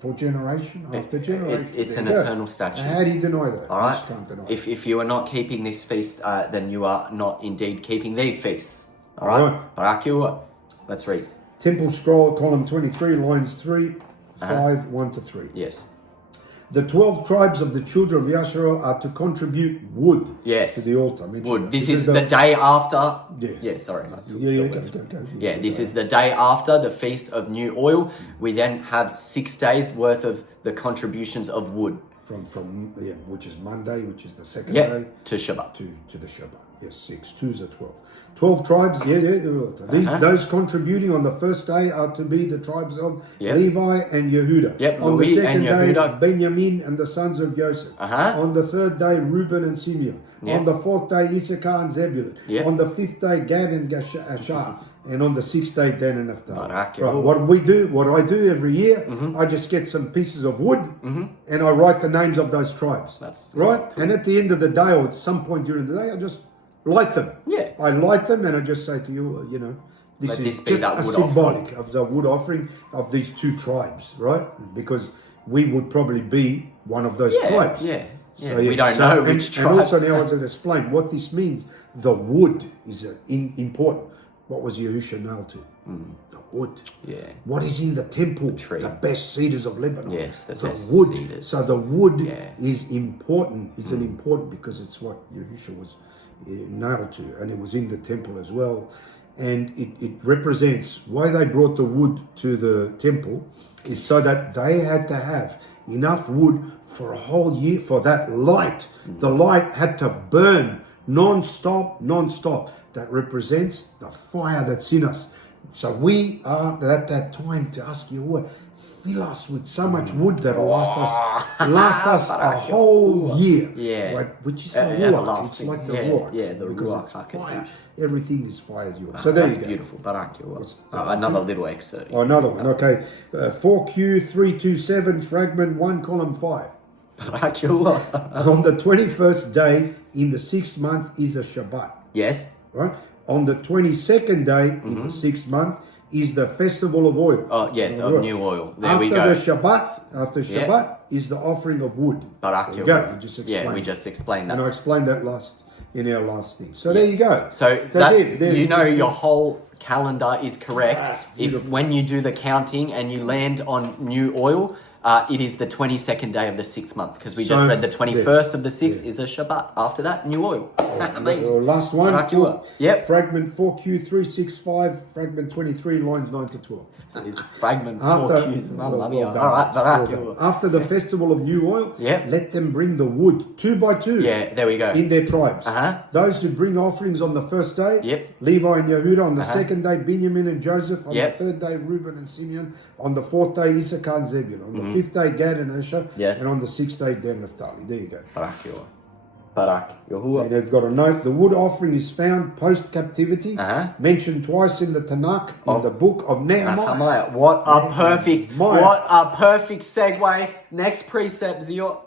for generation after generation. it's There an you go. eternal statute. How do you deny that? All You right. just can't deny it. If you are not keeping this feast, then you are not indeed keeping the feasts. All All right. right. Barak Yahuwah. Let's read. Temple Scroll, column 23, lines 3, 5, 1 to 3. Yes. The 12 tribes of the children of Yasharel are to contribute wood Yes. to the altar. I mentioned Wood. that. This is the day after. Yeah. Yeah. Sorry. I took Yeah, your go, words. go. Yeah, this is the day after the Feast of New Oil. We then have 6 days worth of the contributions of wood. which is Monday, which is the second Yep. day, To Shabbat. to the Shabbat. Yes, 6. 2's are 12. 12 tribes, those contributing on the first day are to be the tribes of Levi and Yehuda. Yep, On Levi the second and day, Yehuda. Benjamin and the sons of Joseph. On the third day, Reuben and Simeon. On the fourth day, Issachar and Zebulun. On the fifth day, Gad and Asher. And on the sixth day, Dan and Naphtali. Barak, Right, what I do every year, I just get some pieces of wood and I write the names of those tribes. Right? And at the end of the day, or at some point during the day, I just light them. Yeah. I light them and I just say to you, this is be just that a wood symbolic of the wood offering of these two tribes, right? Because we would probably be one of those tribes. Yeah. So, we don't know which tribe. And also now I was going to explain what this means. The wood is important. What was Yahusha nailed to? The wood. Yeah. What is in the temple? The tree. The best cedars of Lebanon. Yes, the best wood. cedars. So the wood is important. It's an important because it's what Yahusha was nailed to, and it was in the temple as well. And it represents why they brought the wood to the temple is so that they had to have enough wood for a whole year for that light. The light had to burn non-stop. That represents the fire that's in us. So we are at that time to ask Yahuwah, fill us with so much wood that will last us a whole year. Yeah. Right? Which is the Ruach. It's like the Ruach. Yeah, the because Ruach it's fire. HaKadosh. Everything is fire as yours. So there That's you go. beautiful. Barak, another little excerpt. Oh, another one. Okay. 4Q327, fragment 1, column 5. Barak, On the 21st day in the 6th month is a Shabbat. Yes. Right? On the 22nd day in the 6th month is the festival of oil. Oh, yes, of new oil. There after we go. After Shabbat is the offering of wood. Barak, There you go. You just explained. yeah, we just explained that. And I explained that in our last thing. So there you go. So there's your whole calendar is correct. If when you do the counting and you land on new oil, it is the 22nd day of the 6th month, because we just read the 21st of the 6th is a Shabbat. After that, new oil. Amazing. Last one. Yep. Fragment 4Q365, fragment 23, lines 9 to 12. That is fragment 4Q. All right, after the festival of new oil, let them bring the wood 2 by 2. Yeah, there we go. In their tribes. Those who bring offerings on the first day, Levi and Yehuda. On the second day, Benjamin and Joseph. On the third day, Reuben and Simeon. On the fourth day, Issachar and Zebulun. On the fifth day, Gad and Asher. And on the sixth day, Dan and Naphtali. There you go. Barak, Yahuwah. And they've got a note. The wood offering is found post-captivity, mentioned twice in the Tanakh, in the book of NahamYah. What a perfect segue. Next precept, Zio.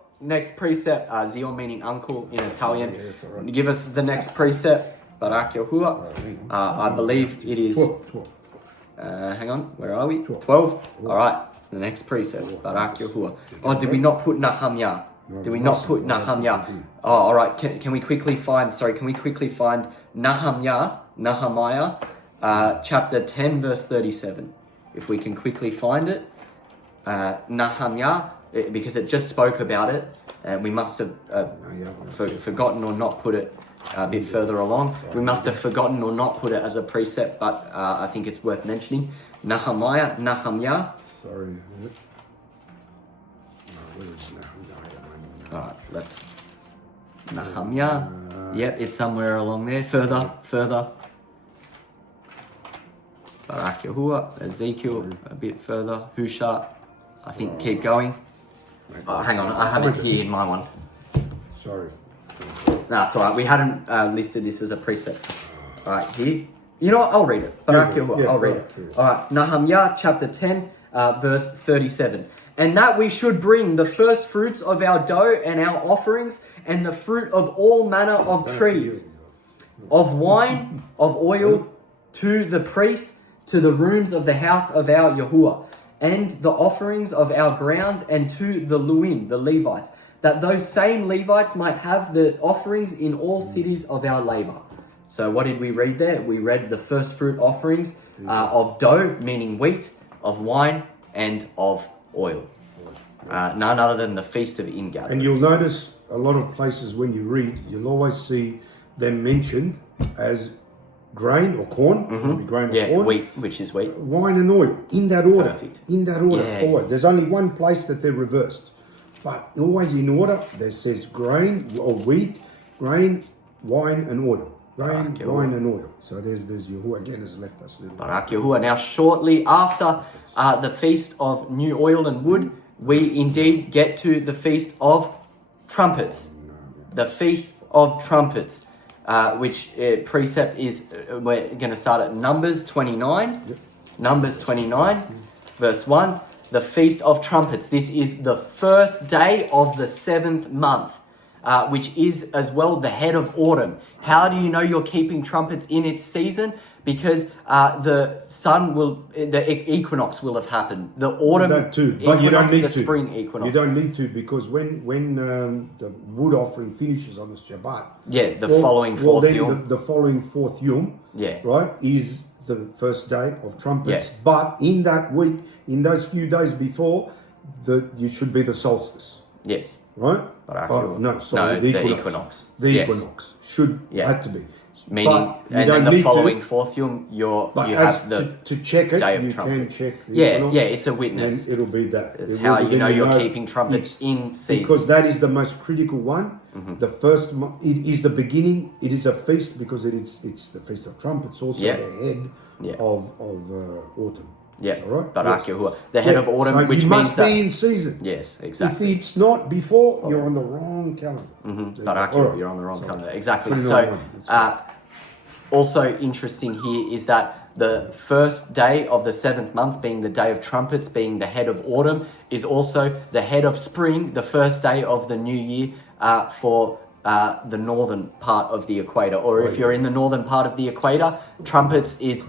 Zio meaning uncle in Italian. Right. Give us the next precept. Barak, Yahuwah. I believe it is 12. Hang on, where are we? 12. All right, the next precept. Barak, Yahuwah. Oh, did we not put NahamYah? Did we not put NahamYah? Oh, all right. Can we quickly find? Can we quickly find NahamYah, chapter 10, verse 37? If we can quickly find it, NahamYah, because it just spoke about it, and we must have forgotten or not put it a bit further along. We must have forgotten or not put it as a precept, but I think it's worth mentioning. NahamYah. Sorry. Alright, let's NahamYah. Yep, it's somewhere along there. Further. Barak Yahuwah, Ezekiel, a bit further. Husha, I think keep going. Oh, hang on, I have it here in my one. Sorry. No, it's alright. We hadn't listed this as a precept. Alright, here. You know what? I'll read it. Barak Yahuwah, I'll read it. Alright, NahamYah, chapter 10, verse 37. And that we should bring the first fruits of our dough and our offerings, and the fruit of all manner of trees, of wine, of oil, to the priests, to the rooms of the house of our Yahuwah, and the offerings of our ground, and to the Luim, the Levites, that those same Levites might have the offerings in all cities of our labor. So what did we read there? We read the first fruit offerings of dough, meaning wheat, of wine, and of oil. None other than the Feast of Ingathering. And you'll notice a lot of places when you read, you'll always see them mentioned as grain or corn. Grain or corn. Wheat, which is wheat. Wine and oil, in that order. Perfect. In that order. Always. There's only one place that they're reversed. but always in order. There says grain or wheat, grain, wine, and oil. Grain, wine, and oil. So there's YAHUAH again has left us a little. Barak YAHUAH. Now, shortly after the Feast of New Oil and Wood, we indeed get to the Feast of Trumpets. The Feast of Trumpets, which precept is, we're going to start at Numbers 29. Yep. Numbers 29, verse 1. The Feast of Trumpets. This is the first day of the 7th month, which is as well the head of autumn. How do you know you're keeping trumpets in its season? Because the equinox will have happened. The autumn that too, but equinox, you don't need the to. spring equinox. You don't need to, because when the wood offering finishes on the Shabbat, following fourth then Yom. the following fourth Yom, right, is the first day of trumpets. Yes. But in that week, in those few days before, you should be the solstice. Yes. Right? The equinox. The equinox should have to be. Meaning, and then the following fourth Yom, you have to check it, day of you trumpets. can check the equinox. It's a witness. And it'll be that. It's how you know you're keeping trumpets in season. Because that is the most critical one. The first, it is the beginning. It is a feast because it's the Feast of Trumpets. Also the head of autumn. Yeah, all right. Barak YAHUAH, the head of autumn, so which you means must that be in season. Yes, exactly. If it's not before, you're on the wrong calendar. Barak YAHUAH, you're on the wrong calendar. Exactly. So, also interesting here is that the first day of the 7th month, being the day of trumpets, being the head of autumn, is also the head of spring, the first day of the new year for the northern part of the equator. Or if you're in the northern part of the equator, trumpets is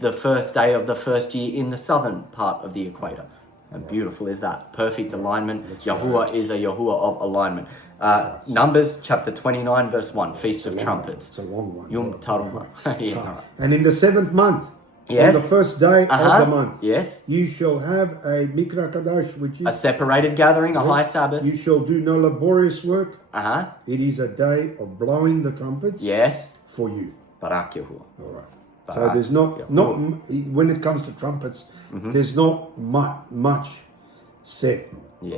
the first day of the first year in the southern part of the equator. How beautiful is that? Perfect alignment. YAHUAH is a YAHUAH of alignment. Numbers chapter 29 verse 1, Feast of Trumpets. It's a long one. Yom Tarumah. And in the 7th month, on the first day of the month, you shall have a Mikra Kadash, which is a separated gathering, a high Sabbath. You shall do no laborious work. It is a day of blowing the trumpets for you. Barak YAHUAH. All right. So there's not when it comes to trumpets, there's not much said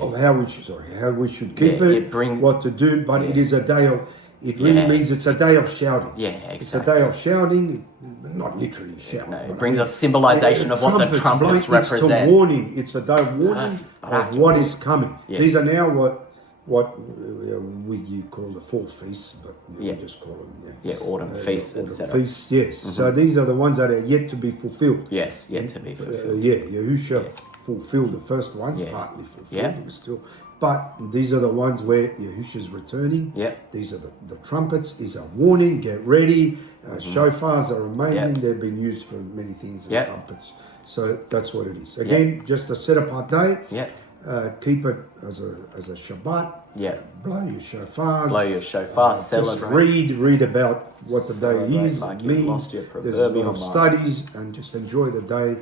of how we should keep it, what to do, but it is a day of. It really means it's a day of shouting. It's a day of shouting, not literally shouting. No, it brings a symbolization of what the trumpets represent. It's a warning. It's a day of warning of what is coming. These are now what we call the fall feasts, but we just call them autumn feasts, etc. Feasts, yes. So these are the ones that are yet to be fulfilled. Yes, yet to be fulfilled. Yahusha fulfilled the first ones, partly fulfilled. It was still, but these are the ones where Yahusha's returning. These are the trumpets. Is a warning. Get ready. Shofars are amazing. They've been used for many things. Trumpets. So that's what it is. Again, just a set apart day. Keep it as a Shabbat. Blow your shofars. Celebrate. Read about what the day is, like means. There's a lot of studies, and just enjoy the day,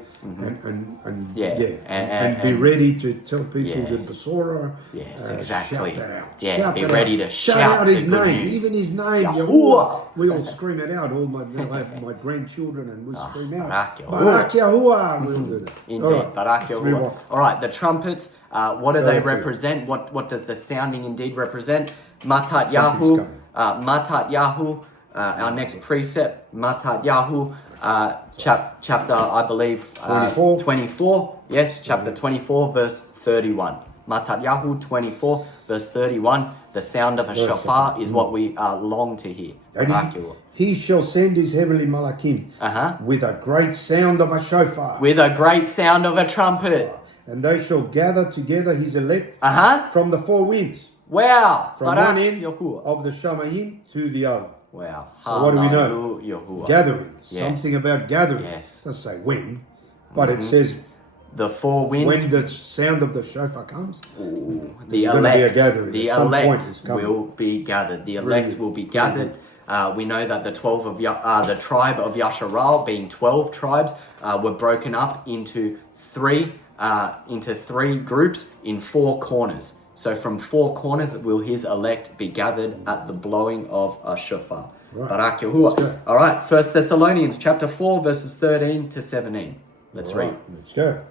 and be ready to tell people the Basora. Yes, exactly. Shout that out. Be ready to shout out his the name, news. even his name. YAHUAH. We all scream it out. I have my grandchildren, and we scream out. Barak YAHUAH. We'll do that. Indeed, Barak YAHUAH. All right, the trumpets. What do they represent? What does the sounding indeed represent? Matat Yahu. Matat Yahu. Our next precept, Matat Yahu. Chapter, I believe, 24. Yes, chapter 24, verse 31. Matat Yahu 24, verse 31. The sound of a shofar is what we long to hear. He shall send his heavenly malakim with a great sound of a shofar. With a great sound of a trumpet. And they shall gather together his elect from the four winds. Wow. From one end of the Shamayim to the other. Wow. So what do we know? Gatherings. Something about gatherings. It doesn't say when, but it says the four winds. When the sound of the shofar comes, the elect will be gathered. The elect will be gathered. We know that the the tribe of Yasharal, being 12 tribes, were broken up into three groups in four corners. So from four corners will his elect be gathered at the blowing of a shofar. Barak YAHUAH. All right, 1 Thessalonians chapter 4, verses 13 to 17. Let's read. Let's go.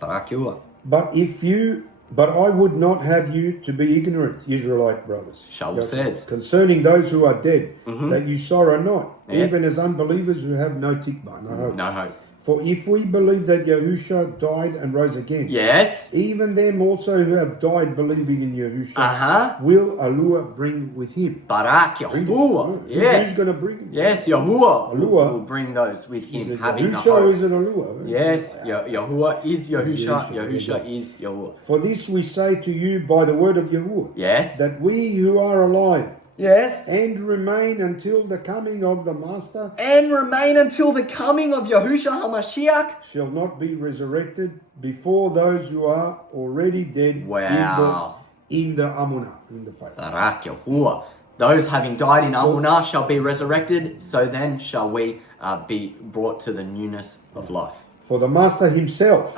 Barak YAHUAH. But if you But I would not have you to be ignorant, Israelite brothers. Shaul says. Concerning those who are dead, that you sorrow not, Yeah. even as unbelievers who have no tikvah, no hope. No hope. For if we believe that Yahusha died and rose again, Yes. even them also who have died believing in Yahusha, will Yahuwah bring with him. Barak, Yahuwah. Yes. Who's going to bring him? Yes, Yahuwah Yahuwah. will bring those with Is him, it having the Yahusha or hope. is it Yahuwah? Yes, Yahuwah is Yahusha. Yahusha. Yahusha is Yahuwah. For this we say to you by the word of Yahuwah, Yes. that we who are alive Yes. and remain until the coming of the Master And remain until the coming of Yahushua HaMashiach. shall not be resurrected before those who are already dead Wow. in the Amunah, in the faith. Barak, Yahuwah. Those having died in Amunah shall be resurrected, so then shall we be brought to the newness of life. For the Master himself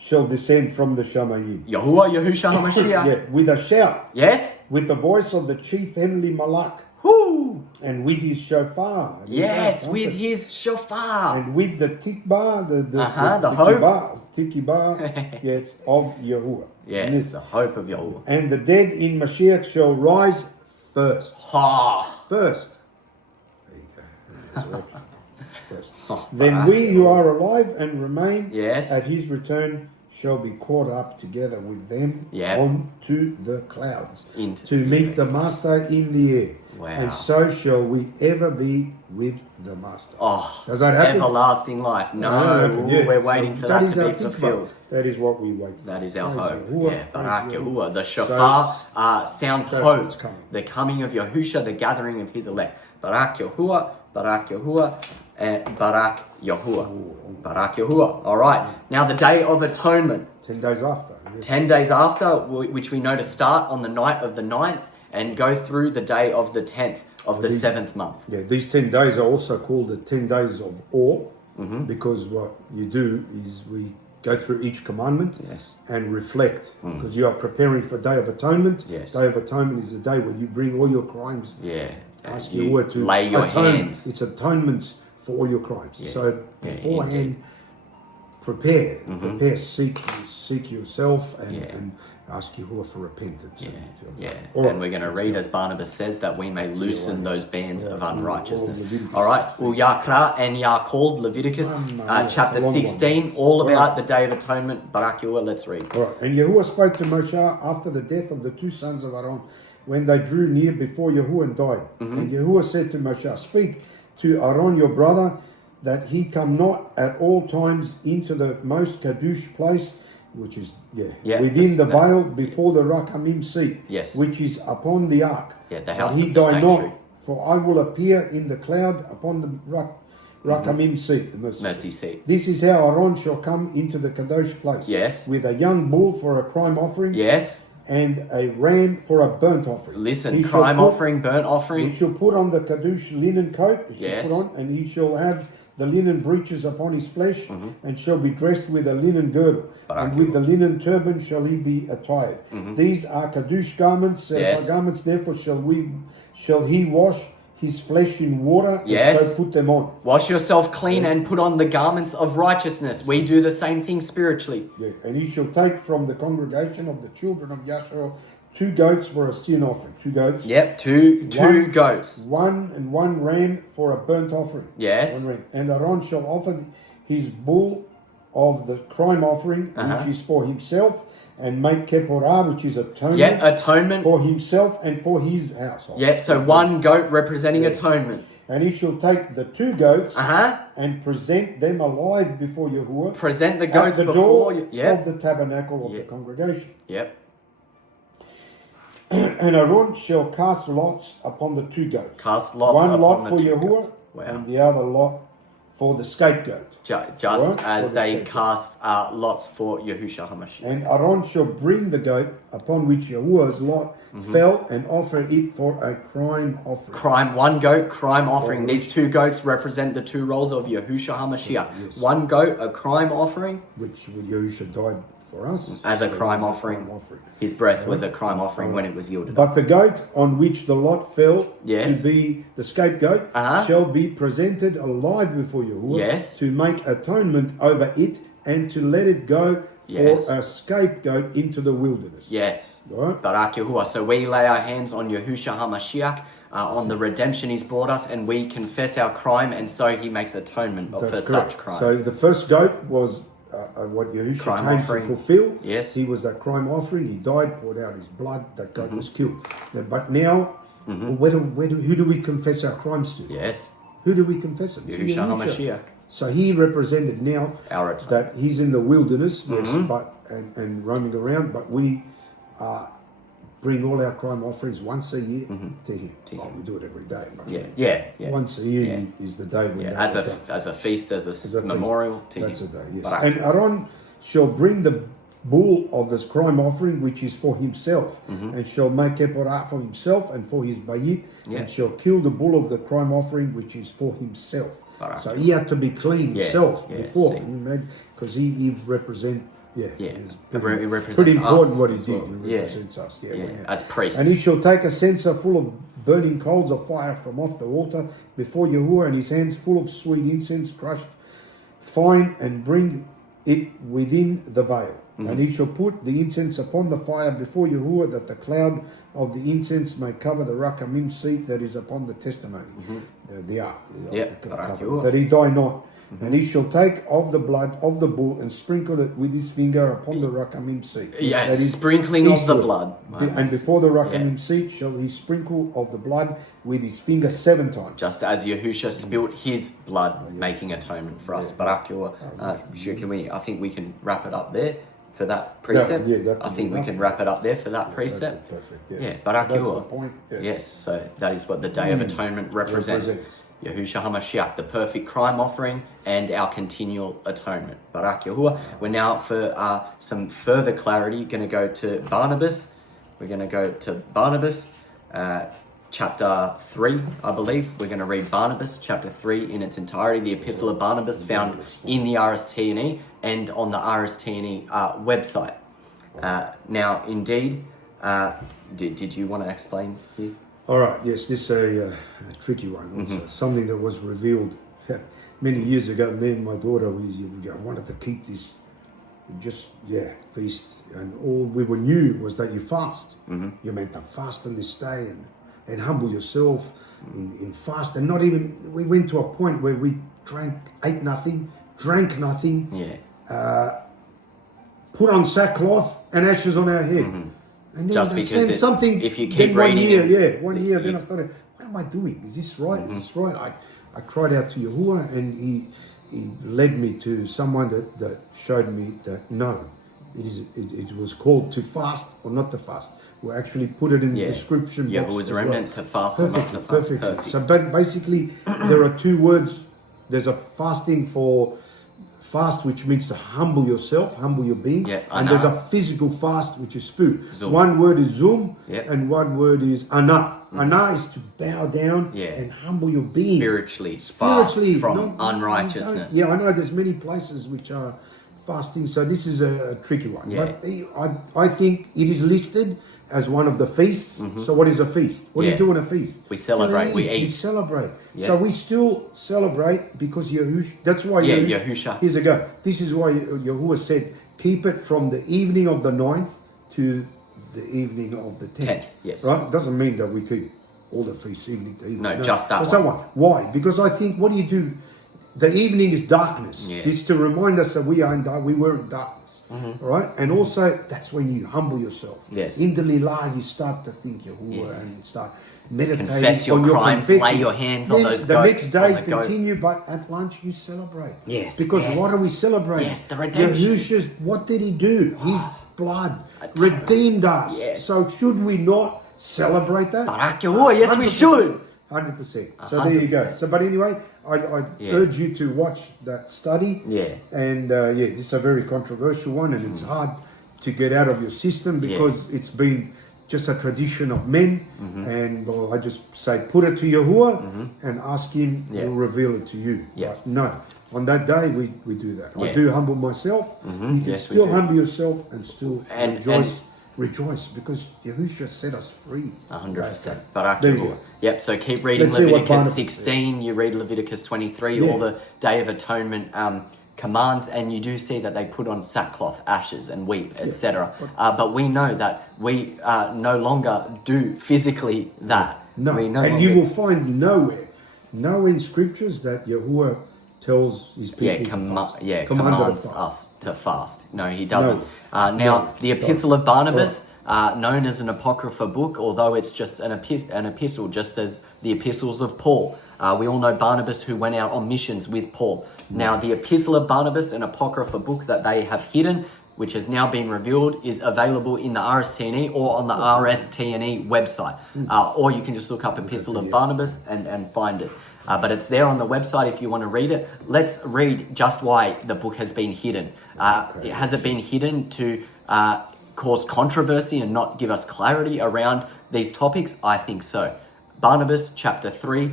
shall descend from the Shamayim. Yahuwah, Yahushua HaMashiach. Yeah, with a shout, Yes. with the voice of the chief heavenly malak, Whoo. and with his shofar. Yes, with his shofar. And with the tikvah, the hope. tikvah, yes, of Yahuwah. Yes, the hope of Yahuwah. And the dead in Mashiach shall rise first. Ha. First. There you go. Resurrection. First. Oh, Then Barak, we who are alive and remain Yes. at his return shall be caught up together with them Yep. onto the clouds Into to the meet the Master in the air. Wow. And so shall we ever be with the Master. Oh, Does that happen? everlasting life. No, happen, yeah. we're waiting So for that is to our be tikvah. fulfilled. That is what we wait for. That is our Praise hope. Yahuwah. Yeah, Praise Barak Yahuwah. Yahuwah. The shofar sounds that's hope. what's coming. The coming of Yahusha, the gathering of his elect. Barak Yahuwah, Barak Yahuwah, and Barak Yahuwah. Barak Yahuwah. All right. Now the Day of Atonement. 10 days after. Yes. 10 days after, which we know to start on the night of the 9th and go through the day of the 10th of the 7th month. Yeah, these 10 days are also called the 10 days of awe, because what you do is we go through each commandment Yes. and reflect, because you are preparing for Day of Atonement. Yes. Day of Atonement is the day where you bring all your crimes. Yeah. Ask You Yahuwah to lay your atone. hands. It's atonements for all your crimes. Yeah. So Yeah, beforehand, prepare, seek yourself and, Yeah. and ask Yahuwah for repentance. Yeah, And, yeah. All right, And we're going to let's read go. as Barnabas says that we may loosen those bands of unrighteousness. all Leviticus. All right. Yah and Yah called Leviticus chapter it's a long one. 16, all All about right. the Day of Atonement. Barak Yahuwah, let's read. All right. And Yahuwah spoke to Moshe after the death of the two sons of Aaron, when they drew near before Yahuwah and died. And Yahuwah said to Moshe, speak to Aaron your brother, that he come not at all times into the most kadosh place, which is within the veil before the Rakamim seat, Yes. which is upon the ark. Yeah, the house And he of the die sanctuary. not, for I will appear in the cloud upon the Rakamim seat, the Mercy seat. This is how Aaron shall come into the kadosh place. Yes. With a young bull for a crime offering. Yes. And a ram for a burnt offering. Listen, He crime shall put- offering, burnt offering. He shall put on the kadosh linen coat. He shall Yes. put on, and he shall have the linen breeches upon his flesh, and shall be dressed with a linen girdle, and with the linen turban shall he be attired. These are kadosh garments. Yes. Garments. Therefore shall he wash his flesh in water, Yes. and so put them on. Wash yourself clean and put on the garments of righteousness. We do the same thing spiritually. Yeah. And he shall take from the congregation of the children of Yashar 2 goats for a sin offering. 2 goats. Yep, two One- goats. One ram for a burnt offering. Yes. One ram. And Aaron shall offer his bull of the crime offering, which is for himself, and make keporah, which is atonement, Yep, atonement. for himself and for his household. Yep, so one goat representing atonement. And he shall take the 2 goats Uh-huh. and present them alive before Yahuwah Present the at goats the before door you. of Yep. the tabernacle of the Yep. congregation. Yep. And Aaron shall cast lots upon the 2 goats. Cast lots One upon lot the for 2 Yahuwah, goats. Wow. and the other lot for the scapegoat. Just Right? as For the they scapegoat. cast lots for Yahushua HaMashiach. And Aaron shall bring the goat upon which Yahuwah's lot fell, and offer it for a crime offering. One goat, crime offering. These 2 goats represent the 2 roles of Yahushua HaMashiach. Yes. One goat, a crime offering, Which Yahushua died for us. as a So crime it's offering. His breath was a crime offering when it was yielded. But the goat on which the lot fell Yes. to be the scapegoat shall be presented alive before Yahuwah Yes. to make atonement over it, and to let it go Yes. for a scapegoat into the wilderness. Yes. Right? Barak Yahuwah. So we lay our hands on Yahushua HaMashiach, on the redemption he's brought us, and we confess our crime, and so he makes atonement for That's such correct. crime. So the first goat was what Yahushua Crime came offering. to fulfill. Yes. He was that crime offering. He died, poured out his blood. That goat was killed. But now, who do we confess our crimes to? Yes. Who do we confess it to? Yahushua HaMashiach. So he represented now Our atonement. that he's in the wilderness, yes, but and roaming around, but we bring all our crime offerings once a year to him. We do it every day. But Yeah. once a year is the day when As a feast, as a memorial to That's him. a day, yes. Barak. And Aaron shall bring the bull of this crime offering, which is for himself, and shall make keporah for himself and for his bayit, and shall kill the bull of the crime offering, which is for himself. Barak. So he had to be clean himself before, see. because he represent. It It's represents pretty important us what he as did. well. He represents us. As priests. And he shall take a censer full of burning coals of fire from off the altar before Yahuwah, and his hands full of sweet incense crushed fine, and bring it within the veil. And he shall put the incense upon the fire before Yahuwah, that the cloud of the incense may cover the rakamim seat that is upon the testimony, the ark, that he die not. And he shall take of the blood of the bull and sprinkle it with his finger upon the rakamim seat. Yeah, That is sprinkling of the eastward. blood. And before the rakamim seat shall he sprinkle of the blood with his finger 7 times. Just as Yahushua spilt his blood, making atonement for us. Barak Yahuwah. I think we can wrap it up there for that precept. I think we can wrap it up there for that precept. Perfect. Yeah, Barak That's the Yahuwah. point. Yeah. Yes, so that is what the Day of Atonement represents. Yahushua HaMashiach, the perfect crime offering and our continual atonement. Barak Yahuwah. We're now, for some further clarity, going to go to Barnabas. We're going to go to Barnabas, chapter 3, I believe. We're going to read Barnabas, chapter 3 in its entirety, the Epistle of Barnabas, found in the RST&E and on the RST&E website. Now, indeed, did you want to explain here? All right, yes, this is a tricky one. Also. Something that was revealed many years ago. Me and my daughter, I wanted to keep this, feast. And all we knew was that you fast. You're meant to fast on this day and humble yourself in fast. And not even, we went to a point where we ate nothing, drank nothing, put on sackcloth and ashes on our head. And then just because something, if you keep then reading one year, then I started, what am I doing? Is this right? Is this right? I cried out to Yahuwah, and he led me to someone that showed me that no, it was called to fast or not to fast. We actually put it in the description box. It was remnant to fast or not to fast. Perfect. So basically, there are 2 words. There's a fasting for fast, which means to humble yourself, humble your being. And there's a physical fast, which is food. Zoom. One word is zoom, and one word is ana. Ana is to bow down and humble your being. Spiritually fast from unrighteousness. I know there's many places which are fasting, so this is a tricky one. But I think it is listed as one of the feasts. So what is a feast? What do you do on a feast? We celebrate, we eat. We celebrate. So we still celebrate because Yahushua, that's why Yahushua. Here's a go. This is why Yahuwah said, keep it from the evening of the 9th to the evening of the 10th. Yes. Right? Doesn't mean that we keep all the feasts evening to evening. No, just that one. Why? Because I think, what do you do? The evening is darkness. It's to remind us that we were in darkness. Right? And also, that's when you humble yourself. Yes. In the Lila, you start to think Yahuwah and start meditating. Confess your crimes, lay your hands on those The goats. next day, continue, but at lunch, you celebrate. Yes. Because what are we celebrating? Yes, the redemption. What did he do? His blood redeemed us. Yes. So should we not celebrate that? Barak Yahuwah, yes, we should. 100%. So there you go. So, but anyway, I urge you to watch that study. And this is a very controversial one, and it's hard to get out of your system because it's been just a tradition of men. And I just say, put it to Yahuwah and ask him to reveal it to you. But no, on that day we do that. I do humble myself. You can still humble yourself and still rejoice because Yahushua set us free. 100%. Barak Yahuwah. Yep, so keep reading Leviticus 16, you read Leviticus 23, all the Day of Atonement commands, and you do see that they put on sackcloth, ashes, and weep, etc. But we know that we no longer do physically that. No, we no and longer... you will find nowhere in scriptures that Yahuwah tells his people commands to fast. us to fast. No, he doesn't. No. The Epistle of Barnabas, known as an apocrypha book, although it's just an epistle, just as the epistles of Paul. We all know Barnabas, who went out on missions with Paul. Now, the Epistle of Barnabas, an apocrypha book that they have hidden, which has now been revealed, is available in the RSTNE or on the RSTNE website. Or you can just look up Epistle of Barnabas and find it. But it's there on the website if you want to read it. Let's read just why the book has been hidden. Has it been hidden to cause controversy and not give us clarity around these topics? I think so. Barnabas chapter 3,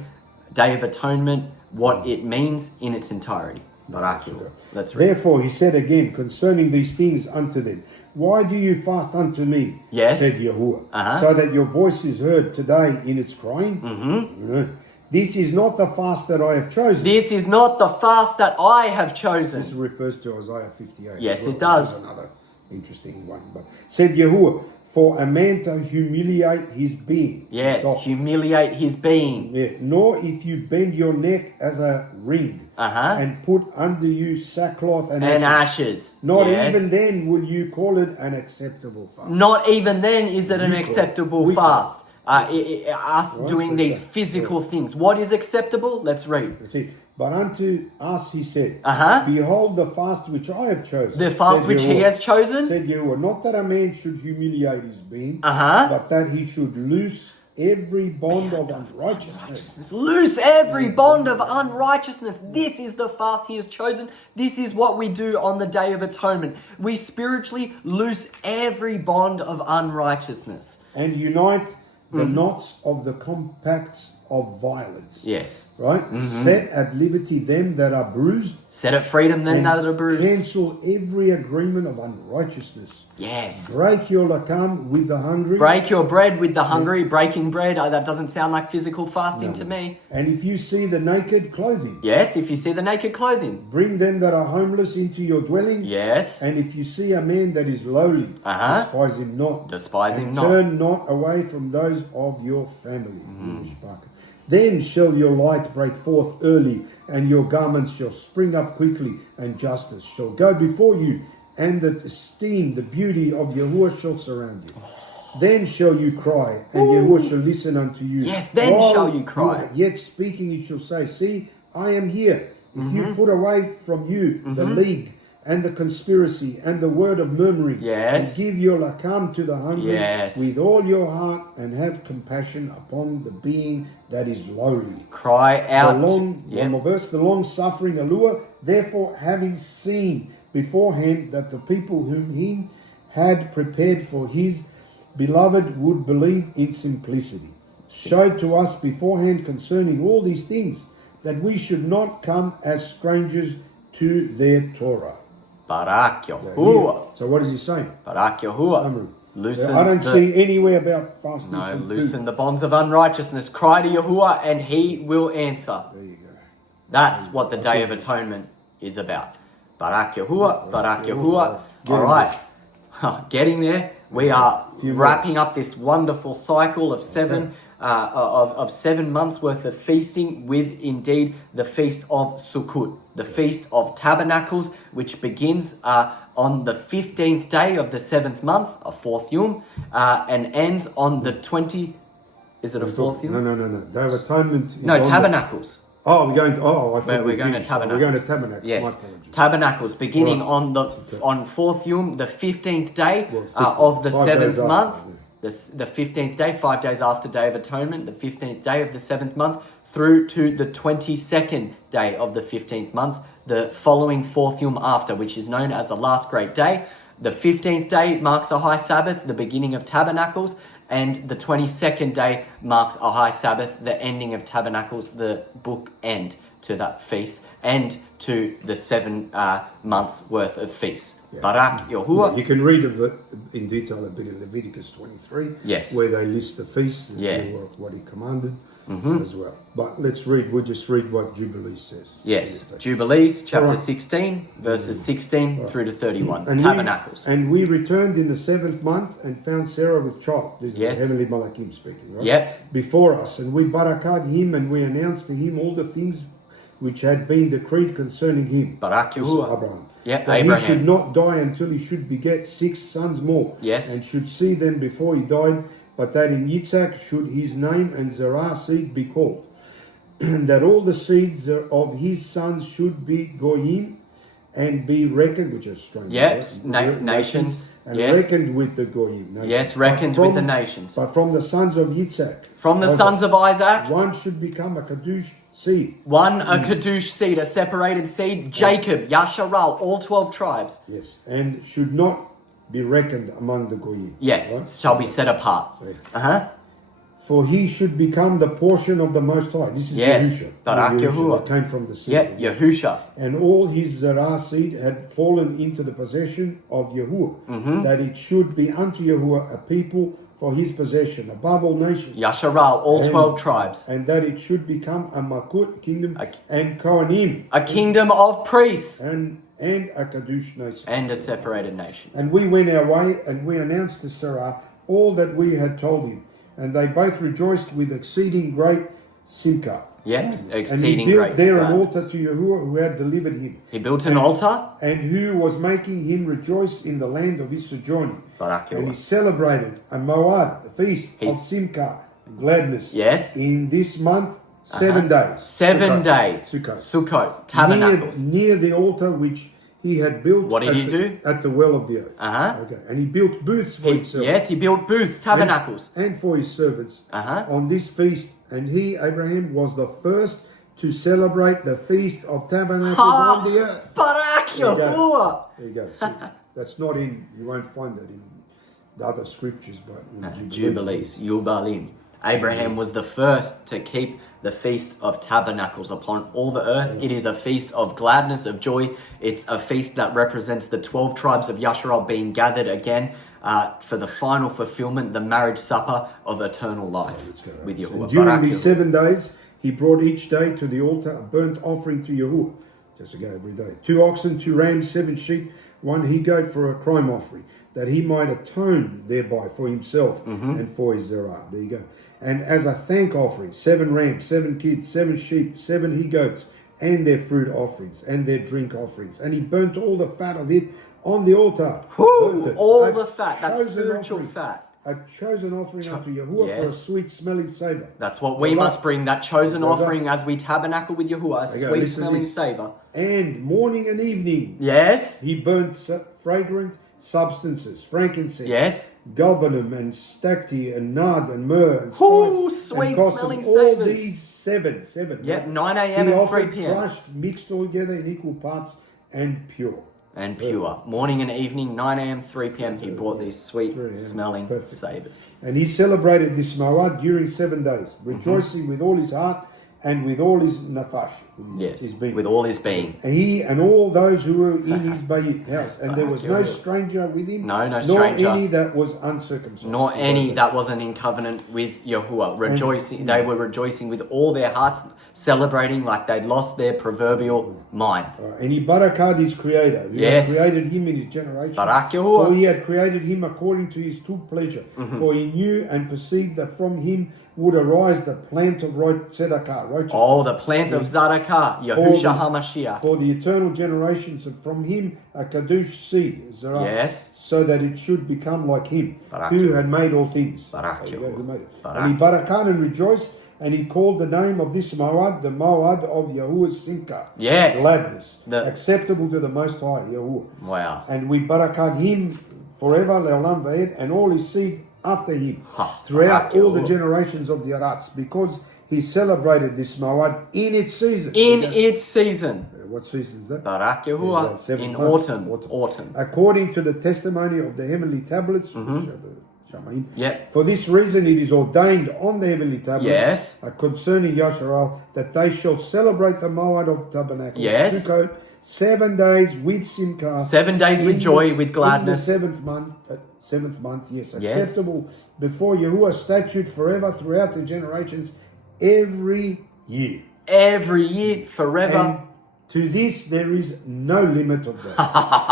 Day of Atonement, what it means in its entirety. Barak. Let's read. Therefore he said again concerning these things unto them, why do you fast unto me? Yes. Said Yahuwah, so that your voice is heard today in its crying. This is not the fast that I have chosen. This is not the fast that I have chosen. This refers to Isaiah 58. Yes, it does. Which is another interesting one. But said Yahuwah, for a man to humiliate his being. Yes, humiliate his being. Yeah, nor if you bend your neck as a ring and put under you sackcloth and ashes. Not even then will you call it an acceptable fast. Not even then is it an acceptable fast. Us doing these physical things. What is acceptable? Let's read. That's it. But unto us he said, behold the fast which I have chosen. The fast which he has chosen? Said Yahuwah, not that a man should humiliate his being, but that he should loose every bond of unrighteousness. Loose every bond of unrighteousness. This is the fast he has chosen. This is what we do on the Day of Atonement. We spiritually loose every bond of unrighteousness. And unite the knots of the compacts of violence. Yes. Right? Set at liberty them that are bruised. Set at freedom them that are bruised. Cancel every agreement of unrighteousness. Yes. Break your lakam with the hungry. Break your bread with the hungry. Breaking bread, that doesn't sound like physical fasting to me. And if you see the naked, clothing. Yes, if you see the naked, clothing. Bring them that are homeless into your dwelling. Yes. And if you see a man that is lowly, despise him not. Despise him not. Turn not away from those of your family. Then shall your light break forth early, and your garments shall spring up quickly, and justice shall go before you, and the esteem, the beauty of Yahuwah shall surround you. Then shall you cry, and Yahuwah shall listen unto you. Yes, then shall you cry. Yet speaking, you shall say, see, I am here. If you put away from you the league, and the conspiracy, and the word of murmuring, and give your lakam to the hungry with all your heart, and have compassion upon the being that is lowly. Cry out. One more verse, the long-suffering Yahuwah, therefore having seen beforehand that the people whom he had prepared for his beloved would believe in simplicity, showed to us beforehand concerning all these things, that we should not come as strangers to their Torah. Barak YAHUAH. So what is he saying? Barak YAHUAH. I don't see anywhere about fasting. No, loosen the bonds of unrighteousness. Cry to Yahuwah and he will answer. There you go. That's what the Day of Atonement is about. Barak YAHUAH, Barak YAHUAH. All right, getting there. We are wrapping up this wonderful cycle of seven months worth of feasting with indeed the Feast of Sukkot, the Feast of Tabernacles, which begins on the 15th day of the 7th month, a fourth Yom, and ends on the 20th. Is it a fourth Yom? No. Day of Atonement. Tabernacles. We're going to Tabernacles. We're going to Tabernacles. Yes, Tabernacles, beginning on fourth Yom, the 15th day of the 7th month. The 15th day, 5 days after Day of Atonement, the 15th day of the 7th month, through to the 22nd day of the 15th month, the following fourth Yom after, which is known as the last great day. The 15th day marks a high Sabbath, the beginning of Tabernacles, and the 22nd day marks a high Sabbath, the ending of Tabernacles, the book end to that feast. end to the 7 months worth of feasts. Barak YAHUAH. You can read in detail a bit in Leviticus 23, Yes. where they list the feasts, what he commanded as well. But we'll just read what Jubilees says. Yes, Jubilees, chapter 16, verses 16 through to 31, Tabernacles. And we returned in the 7th month and found Sarah with child. This is the heavenly Malakim speaking, right? Yep. Before us. And we barakat him and we announced to him all the things which had been decreed concerning him. Barak YAHUAH. Abraham. Yep, that Abraham. he should not die until he should beget 6 sons more. Yes. And should see them before he died, but that in Yitzhak should his name and Zerah seed be called. That all the seeds of his sons should be goyim and be reckoned, which is strange. Yes, nations. And yes. reckoned with the goyim. Nations. Yes, reckoned with the nations. But from the sons of Yitzhak. From the sons of Isaac. One should become a Kadush seed. One, a Kadush seed, a separated seed. Jacob, Yasharal, all 12 tribes. Yes, and should not be reckoned among the goyim. Yes, right? shall be set apart. For he should become the portion of the Most High. This is Yahusha. Barak YAHUAH. That came from the seed. Yeah, Yahusha. And all his Zerah seed had fallen into the possession of Yahuwah, that it should be unto Yahuwah a people for his possession, above all nations. Yasharal, all 12 tribes. And that it should become a Makut kingdom and Kohanim. A kingdom of priests. And a Kadush nation. And a separated nation. And we went our way and we announced to Sarah all that we had told him. And they both rejoiced with exceeding great simcha. Yes, exceeding and he built great there an gladness. altar to Yahuwah who had delivered him. He built an altar. And who was making him rejoice in the land of his sojourning. Barak And he YAHUAH. celebrated a Moad, a feast of simcha, gladness. Yes. In this month, 7 days. 7 days. Sukkot. Tabernacles. Near the altar which he had built. What did he do? At the well of the earth. Okay. And he built booths for himself. Yes, he built booths, tabernacles. And for his servants on this feast. And he, Abraham, was the first to celebrate the feast of tabernacles on the earth. Barak YAHUAH. There you go. See, that's not in, you won't find that in the other scriptures, but in Jubilees, Yubalim. Abraham was the first to keep the Feast of Tabernacles upon all the earth. It is a feast of gladness, of joy. It's a feast that represents the 12 tribes of Yasharal being gathered again for the final fulfillment, the marriage supper of eternal life with Yahuwah. And during these 7 days, he brought each day to the altar a burnt offering to Yahuwah, just to go every day. 2 oxen, 2 rams, 7 sheep, 1 he-goat for a crime offering, that he might atone thereby for himself and for his Zerah. There you go. And as a thank offering, 7 rams, 7 kids, 7 sheep, 7 he-goats, and their fruit offerings, and their drink offerings. And he burnt all the fat of it on the altar. All the fat, that's spiritual fat. A chosen offering unto Yahuwah for a sweet smelling savor. That's what we must bring, that chosen offering as we tabernacle with Yahuwah, a sweet smelling savor. And morning and evening, he burnt fragrant substances, frankincense, galbanum and stacte and nard and myrrh and spice. Sweet and smelling all savors. These seven. 9 a.m. and 3 p.m. crushed, mixed all together in equal parts and pure. And pure. Morning and evening, 9 a.m., 3 p.m. He brought these sweet smelling savors. And he celebrated this Moad during 7 days, rejoicing with all his heart and with all his nafash. With all his being. And he and all those who were in his bayit house. And there was no stranger with him. No stranger. Nor any that was uncircumcised. Nor any that wasn't in covenant with Yahuwah. Rejoicing. They were rejoicing with all their hearts, celebrating like they'd lost their proverbial mind. And he barakat his creator, who had created him in his generation. Barak YAHUAH. For he had created him according to his true pleasure. For he knew and perceived that from him would arise the plant of tzedakah, righteousness. Oh, the plant of tzedakah, Yahushua HaMashiach. For the eternal generations, and from him a Kadush seed, Zerah, so that it should become like him, who had made all things. Barak YAHUAH. And he barakat and rejoiced, and he called the name of this Moad, the Moad of Yahuwah's simcha, gladness, acceptable to the Most High, Yahuwah. Wow. And we barakat him forever, le'olam v'ed, and all his seed after him, throughout all the generations of the Arats, because he celebrated this Moad in its season. Its season. What season is that? Barak YAHUAH. In autumn. According to the testimony of the heavenly tablets, which are the Shamayim. Yep. For this reason it is ordained on the heavenly tablets Yes. concerning Yasharal that they shall celebrate the Moed of Tabernacle. Yes. Sukkot, 7 days with Simcha. 7 days with joy, with gladness. In the seventh month, yes, acceptable before Yahuwah's statute forever throughout the generations, every year. Every year, forever. And to this there is no limit of days.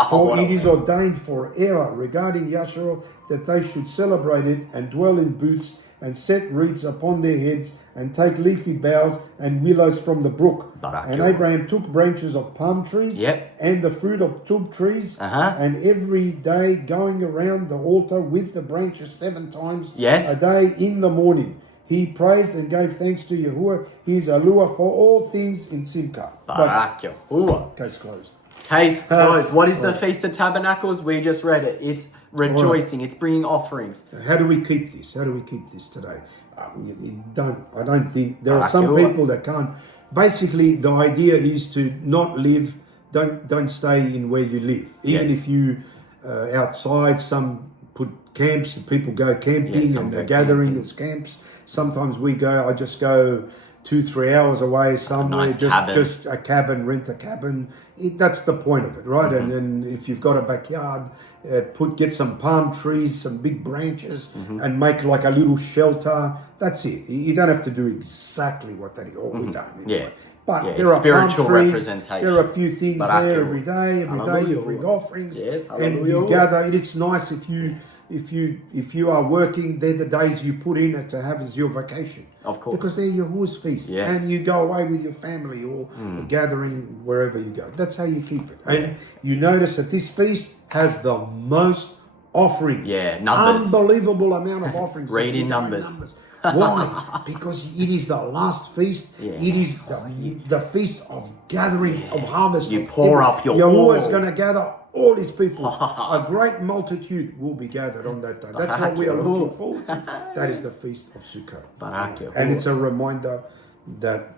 For it is ordained forever regarding Yasharal that they should celebrate it and dwell in booths and set wreaths upon their heads and take leafy boughs and willows from the brook. Barak. And Abraham took branches of palm trees and the fruit of tub trees, and every day going around the altar with the branches 7 times a day in the morning. He praised and gave thanks to Yahuwah, his Aluah, for all things in Simcha. Barak Yahuwah. Case closed. Case closed. What is the Feast of Tabernacles? We just read it. It's rejoicing. It's bringing offerings. How do we keep this? How do we keep this today? I don't think there are some people that can't. Basically, the idea is to not live. Don't stay in where you live. Even if you outside, some put camps. People go camping and they're gathering as camps. Sometimes we go. I just go 2-3 hours away somewhere. Nice just a cabin. Rent a cabin. That's the point of it, right? And then if you've got a backyard, get some palm trees, some big branches, and make like a little shelter. That's it. You don't have to do exactly what that is. Or we don't. Anyway. But there are spiritual representation. There are a few things there every day. Every day you bring offerings and you gather. It's nice if you are working. They're the days you put in it to have as your vacation. Of course, because they're Yahuwah's feast, and you go away with your family or gathering wherever you go. That's how you keep it. And you notice that this feast has the most offerings. Numbers. Unbelievable amount of offerings. Read in numbers. Why? Because it is the last feast. It is the feast of gathering, of harvest. You pour up your Yahuwah is going to gather all his people. A great multitude will be gathered on that day. That's what we are looking forward to. That is the feast of Sukkot. And it's a reminder that,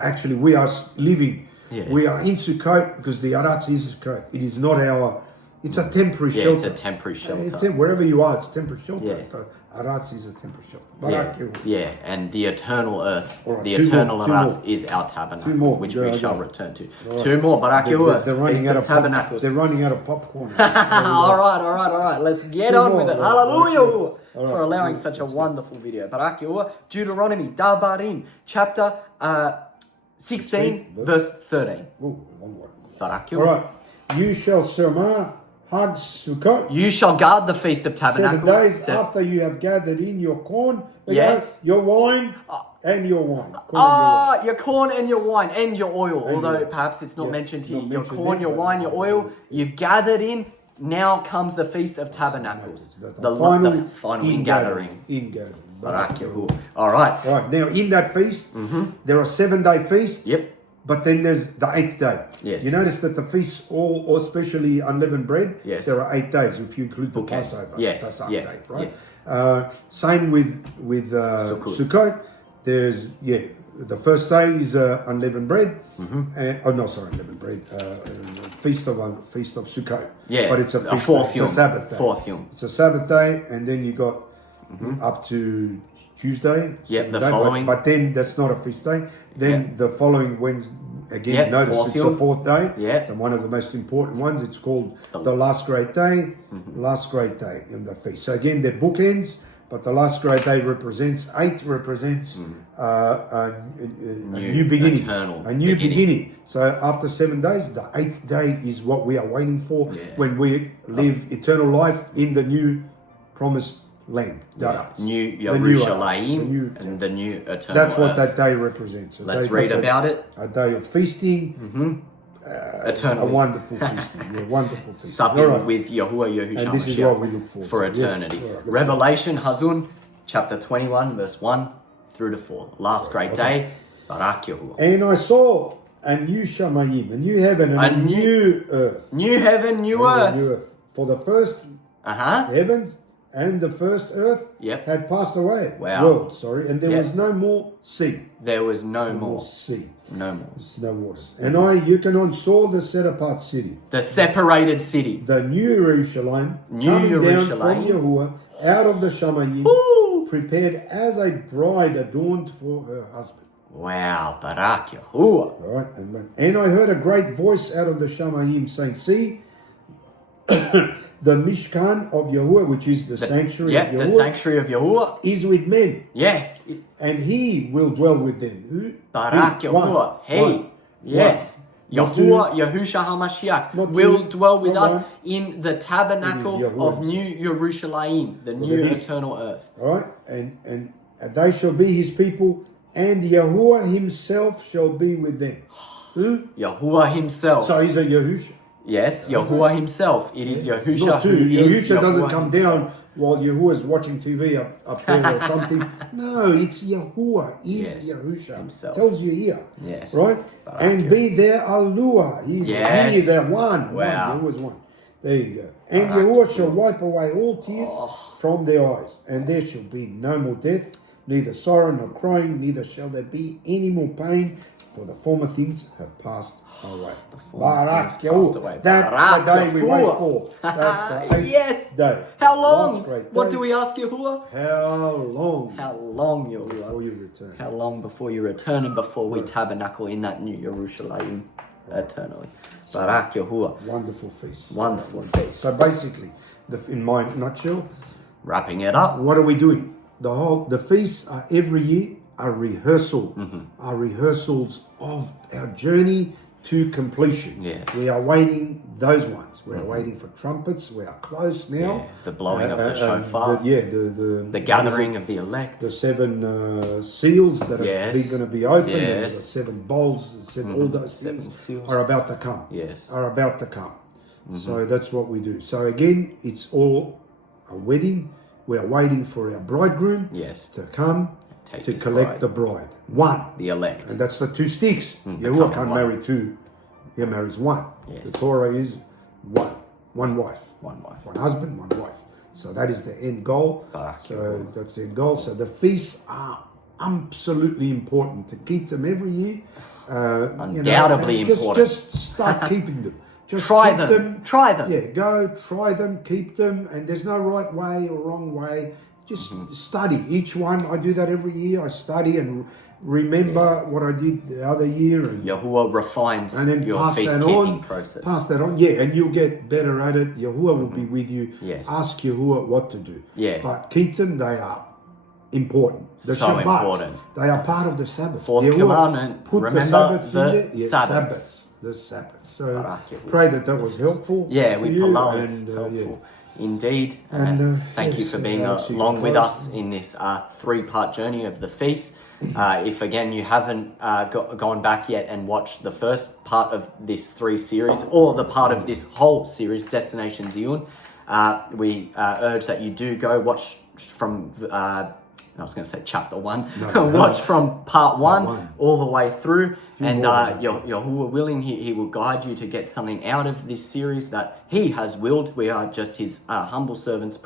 actually we are living. We are in Sukkot because the Aratz is Sukkot. It is not our... It's a temporary shelter. It's a temporary shelter. Wherever you are, it's a temporary shelter. Aratz is a temporary shelter. And the eternal earth, the eternal Aratz is our tabernacle, which we shall return to. 2 more, Barak Yahuwah. They're running out of tabernacles. They're running out of popcorn. all right. Let's get on with it. Hallelujah for allowing such a wonderful video. Barak Yahuwah, Deuteronomy, Dabarim, chapter 16, verse 13. Barak Yahuwah. All right. You shall sermon Hag Sukkot. You shall guard the Feast of Tabernacles. 7 days after you have gathered in your corn, your wine, and your wine. Your corn and your wine and your oil. Although perhaps it's not mentioned here. Your corn, your wine, your oil. You've gathered in. Now comes the Feast of Tabernacles. The final ingathering. Barak Yahuwah. All right. Now in that feast, there are 7-day feasts. Yep. But then there's the 8th day. Yes. You notice that the feasts, all especially unleavened bread, there are 8 days if you include the Passover. Passover day, right? Same with Sukkot. There's the first day is unleavened bread. Unleavened bread. Feast of Sukkot. But it's a feast. It's a Sabbath day. It's a Sabbath day, and then you got up to Tuesday. The following. But then that's not a feast day. Then the following Wednesday, again, notice it's the 4th day. And one of the most important ones. It's called the last great day. Last great day in the feast. So again, they're bookends, but the last great day represents a new beginning. A new beginning. So after 7 days, the 8th day is what we are waiting for when we live eternal life in the new promised land. New Yerushalayim and the new eternal That's what earth. that day represents. Let's read about it. A day of feasting. Eternal. A wonderful feasting. Wonderful feasting. Supping with Yahuwah Yahushua. And this is what we look for eternity. Revelation, Hazun, chapter 21, verse 1 through to 4. Last great day. Barak Yahuwah. And I saw a new Shamayim, a new heaven and a new earth. New heaven, new earth. For the first heavens and the first earth Yep. had passed away. Wow. World, sorry. And there Yeah. was no more sea. There was no No more more. sea. No more. There's no waters. And YAHUAH saw the set apart city, The separated city. the new Jerusalem, New coming down Jerusalem. from YAHUAH out of the Shamayim, Woo! prepared as a bride adorned for her husband. Wow, Barak YAHUAH. All right, and I heard a great voice out of the Shamayim saying, "See, the Mishkan of YAHUAH, which is the sanctuary of the YAHUAH, sanctuary of YAHUAH. is with men, Yes. and He will dwell with them." Who? Barak Who? YAHUAH. One. Hey. One. Yes. Not YAHUAH, Yahushua HaMashiach, Not will two, dwell with not us one. in the tabernacle It is of Yahuwah's. New Jerusalem, the new it is. eternal earth. All right, and they shall be His people, and YAHUAH Himself shall be with them. Who? Yahuwah himself. So He's a Yahusha. Yes, Yahuwah himself. It is It's Yahusha not who two. is Yahusha doesn't Yahuwah come himself. down while Yahuwah's watching TV up there or something. No, it's Yahuwah. Is Yes, Yahusha himself. tells you here. Yes. Right? Barak And you. be there Alua. He is there one. Wow. Yahuwah's one. There you go. And Barak Yahuwah you. shall wipe away all tears from their eyes, and there shall be no more death, neither sorrow nor crying, neither shall there be any more pain, for the former things have passed away. Barak things passed away. Yahuwah. That's Barak the day we wait Yahuwah. for. That's the eighth Yes. day. How The long? last great What day. do we ask Yahuwah? How long How long, before Yahuwah? you return? How long before you return and before we tabernacle in that new Jerusalem eternally? Barak Yahuwah. Wonderful feast. Wonderful feast. So basically, in my nutshell, Wrapping it up. what are we doing? The feasts are every year a rehearsal, are rehearsals of our journey to completion. Yes. We are waiting those ones. We are waiting for trumpets. We are close now. Yeah, the blowing of the shofar. The Gathering of the elect. the seven seals that Yes. are going to be opened, and the Yes. seven bowls, all those Seven things seals. are about to come. Yes. Are about to come. So that's what we do. So again, it's all a wedding. We are waiting for our bridegroom Yes. to come Take to his collect bride. the bride. One. The elect. And that's the two sticks. the Yahuwah coming can't one. marry two. He marries one. Yes. The Torah is one. One wife. One wife. One husband, one wife. So that is the end goal. Barak So Yahuwah. that's the end goal. So the feasts are absolutely important to keep them every year. Undoubtedly and important. Just start keeping them. Just Try keep them. Try them. Yeah, go try them, keep them, and there's no right way or wrong way. Just study each one. I do that every year. I study and remember what I did the other year, and Yahuwah refines and then your pass that feast-keeping on. process. Pass that on, yeah, and you'll get better at it. Yahuwah will be with you. Yes. Ask Yahuwah what to do. Yeah. But keep them. They are important. The So Shabbats, important. They are part of the Sabbath. Fourth Yahuwah commandment, put remember the Sabbath the in there. Yes, Sabbaths. The Sabbath. So Barak Yahuwah. pray that was helpful. Yeah, for we you, allowed and, helpful. Indeed. And, thank you yes, for being so along with close. us in this three-part journey of the feast. If again you haven't gone back yet and watched the first part of this three series, or the part of this whole series, Destination Tzyun, we urge that you do go watch from I was going to say chapter 1. Watch from part 1 all the way through, and Yahuwah willing, he will guide you to get something out of this series that he has willed. We are just his humble servants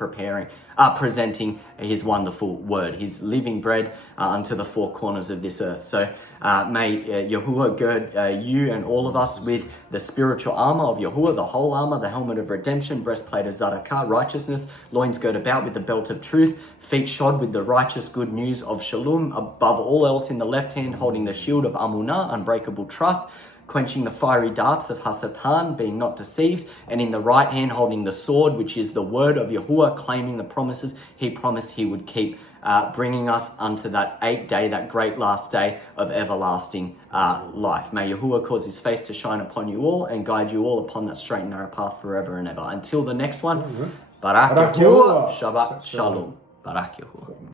presenting his wonderful word, his living bread unto the four corners of this earth. So may Yahuwah gird you and all of us with the spiritual armor of Yahuwah, the whole armor, the helmet of redemption, breastplate of Zadakah, righteousness, loins girt about with the belt of truth, feet shod with the righteous good news of Shalom, above all else in the left hand holding the shield of Amunah, unbreakable trust, quenching the fiery darts of Hasatan, being not deceived, and in the right hand holding the sword, which is the word of Yahuwah, claiming the promises he promised he would keep, bringing us unto that 8th day, that great last day of everlasting life. May Yahuwah cause his face to shine upon you all and guide you all upon that straight and narrow path forever and ever. Until the next one, Barak Yahuwah, Shabbat Shalom. Barak Yahuwah.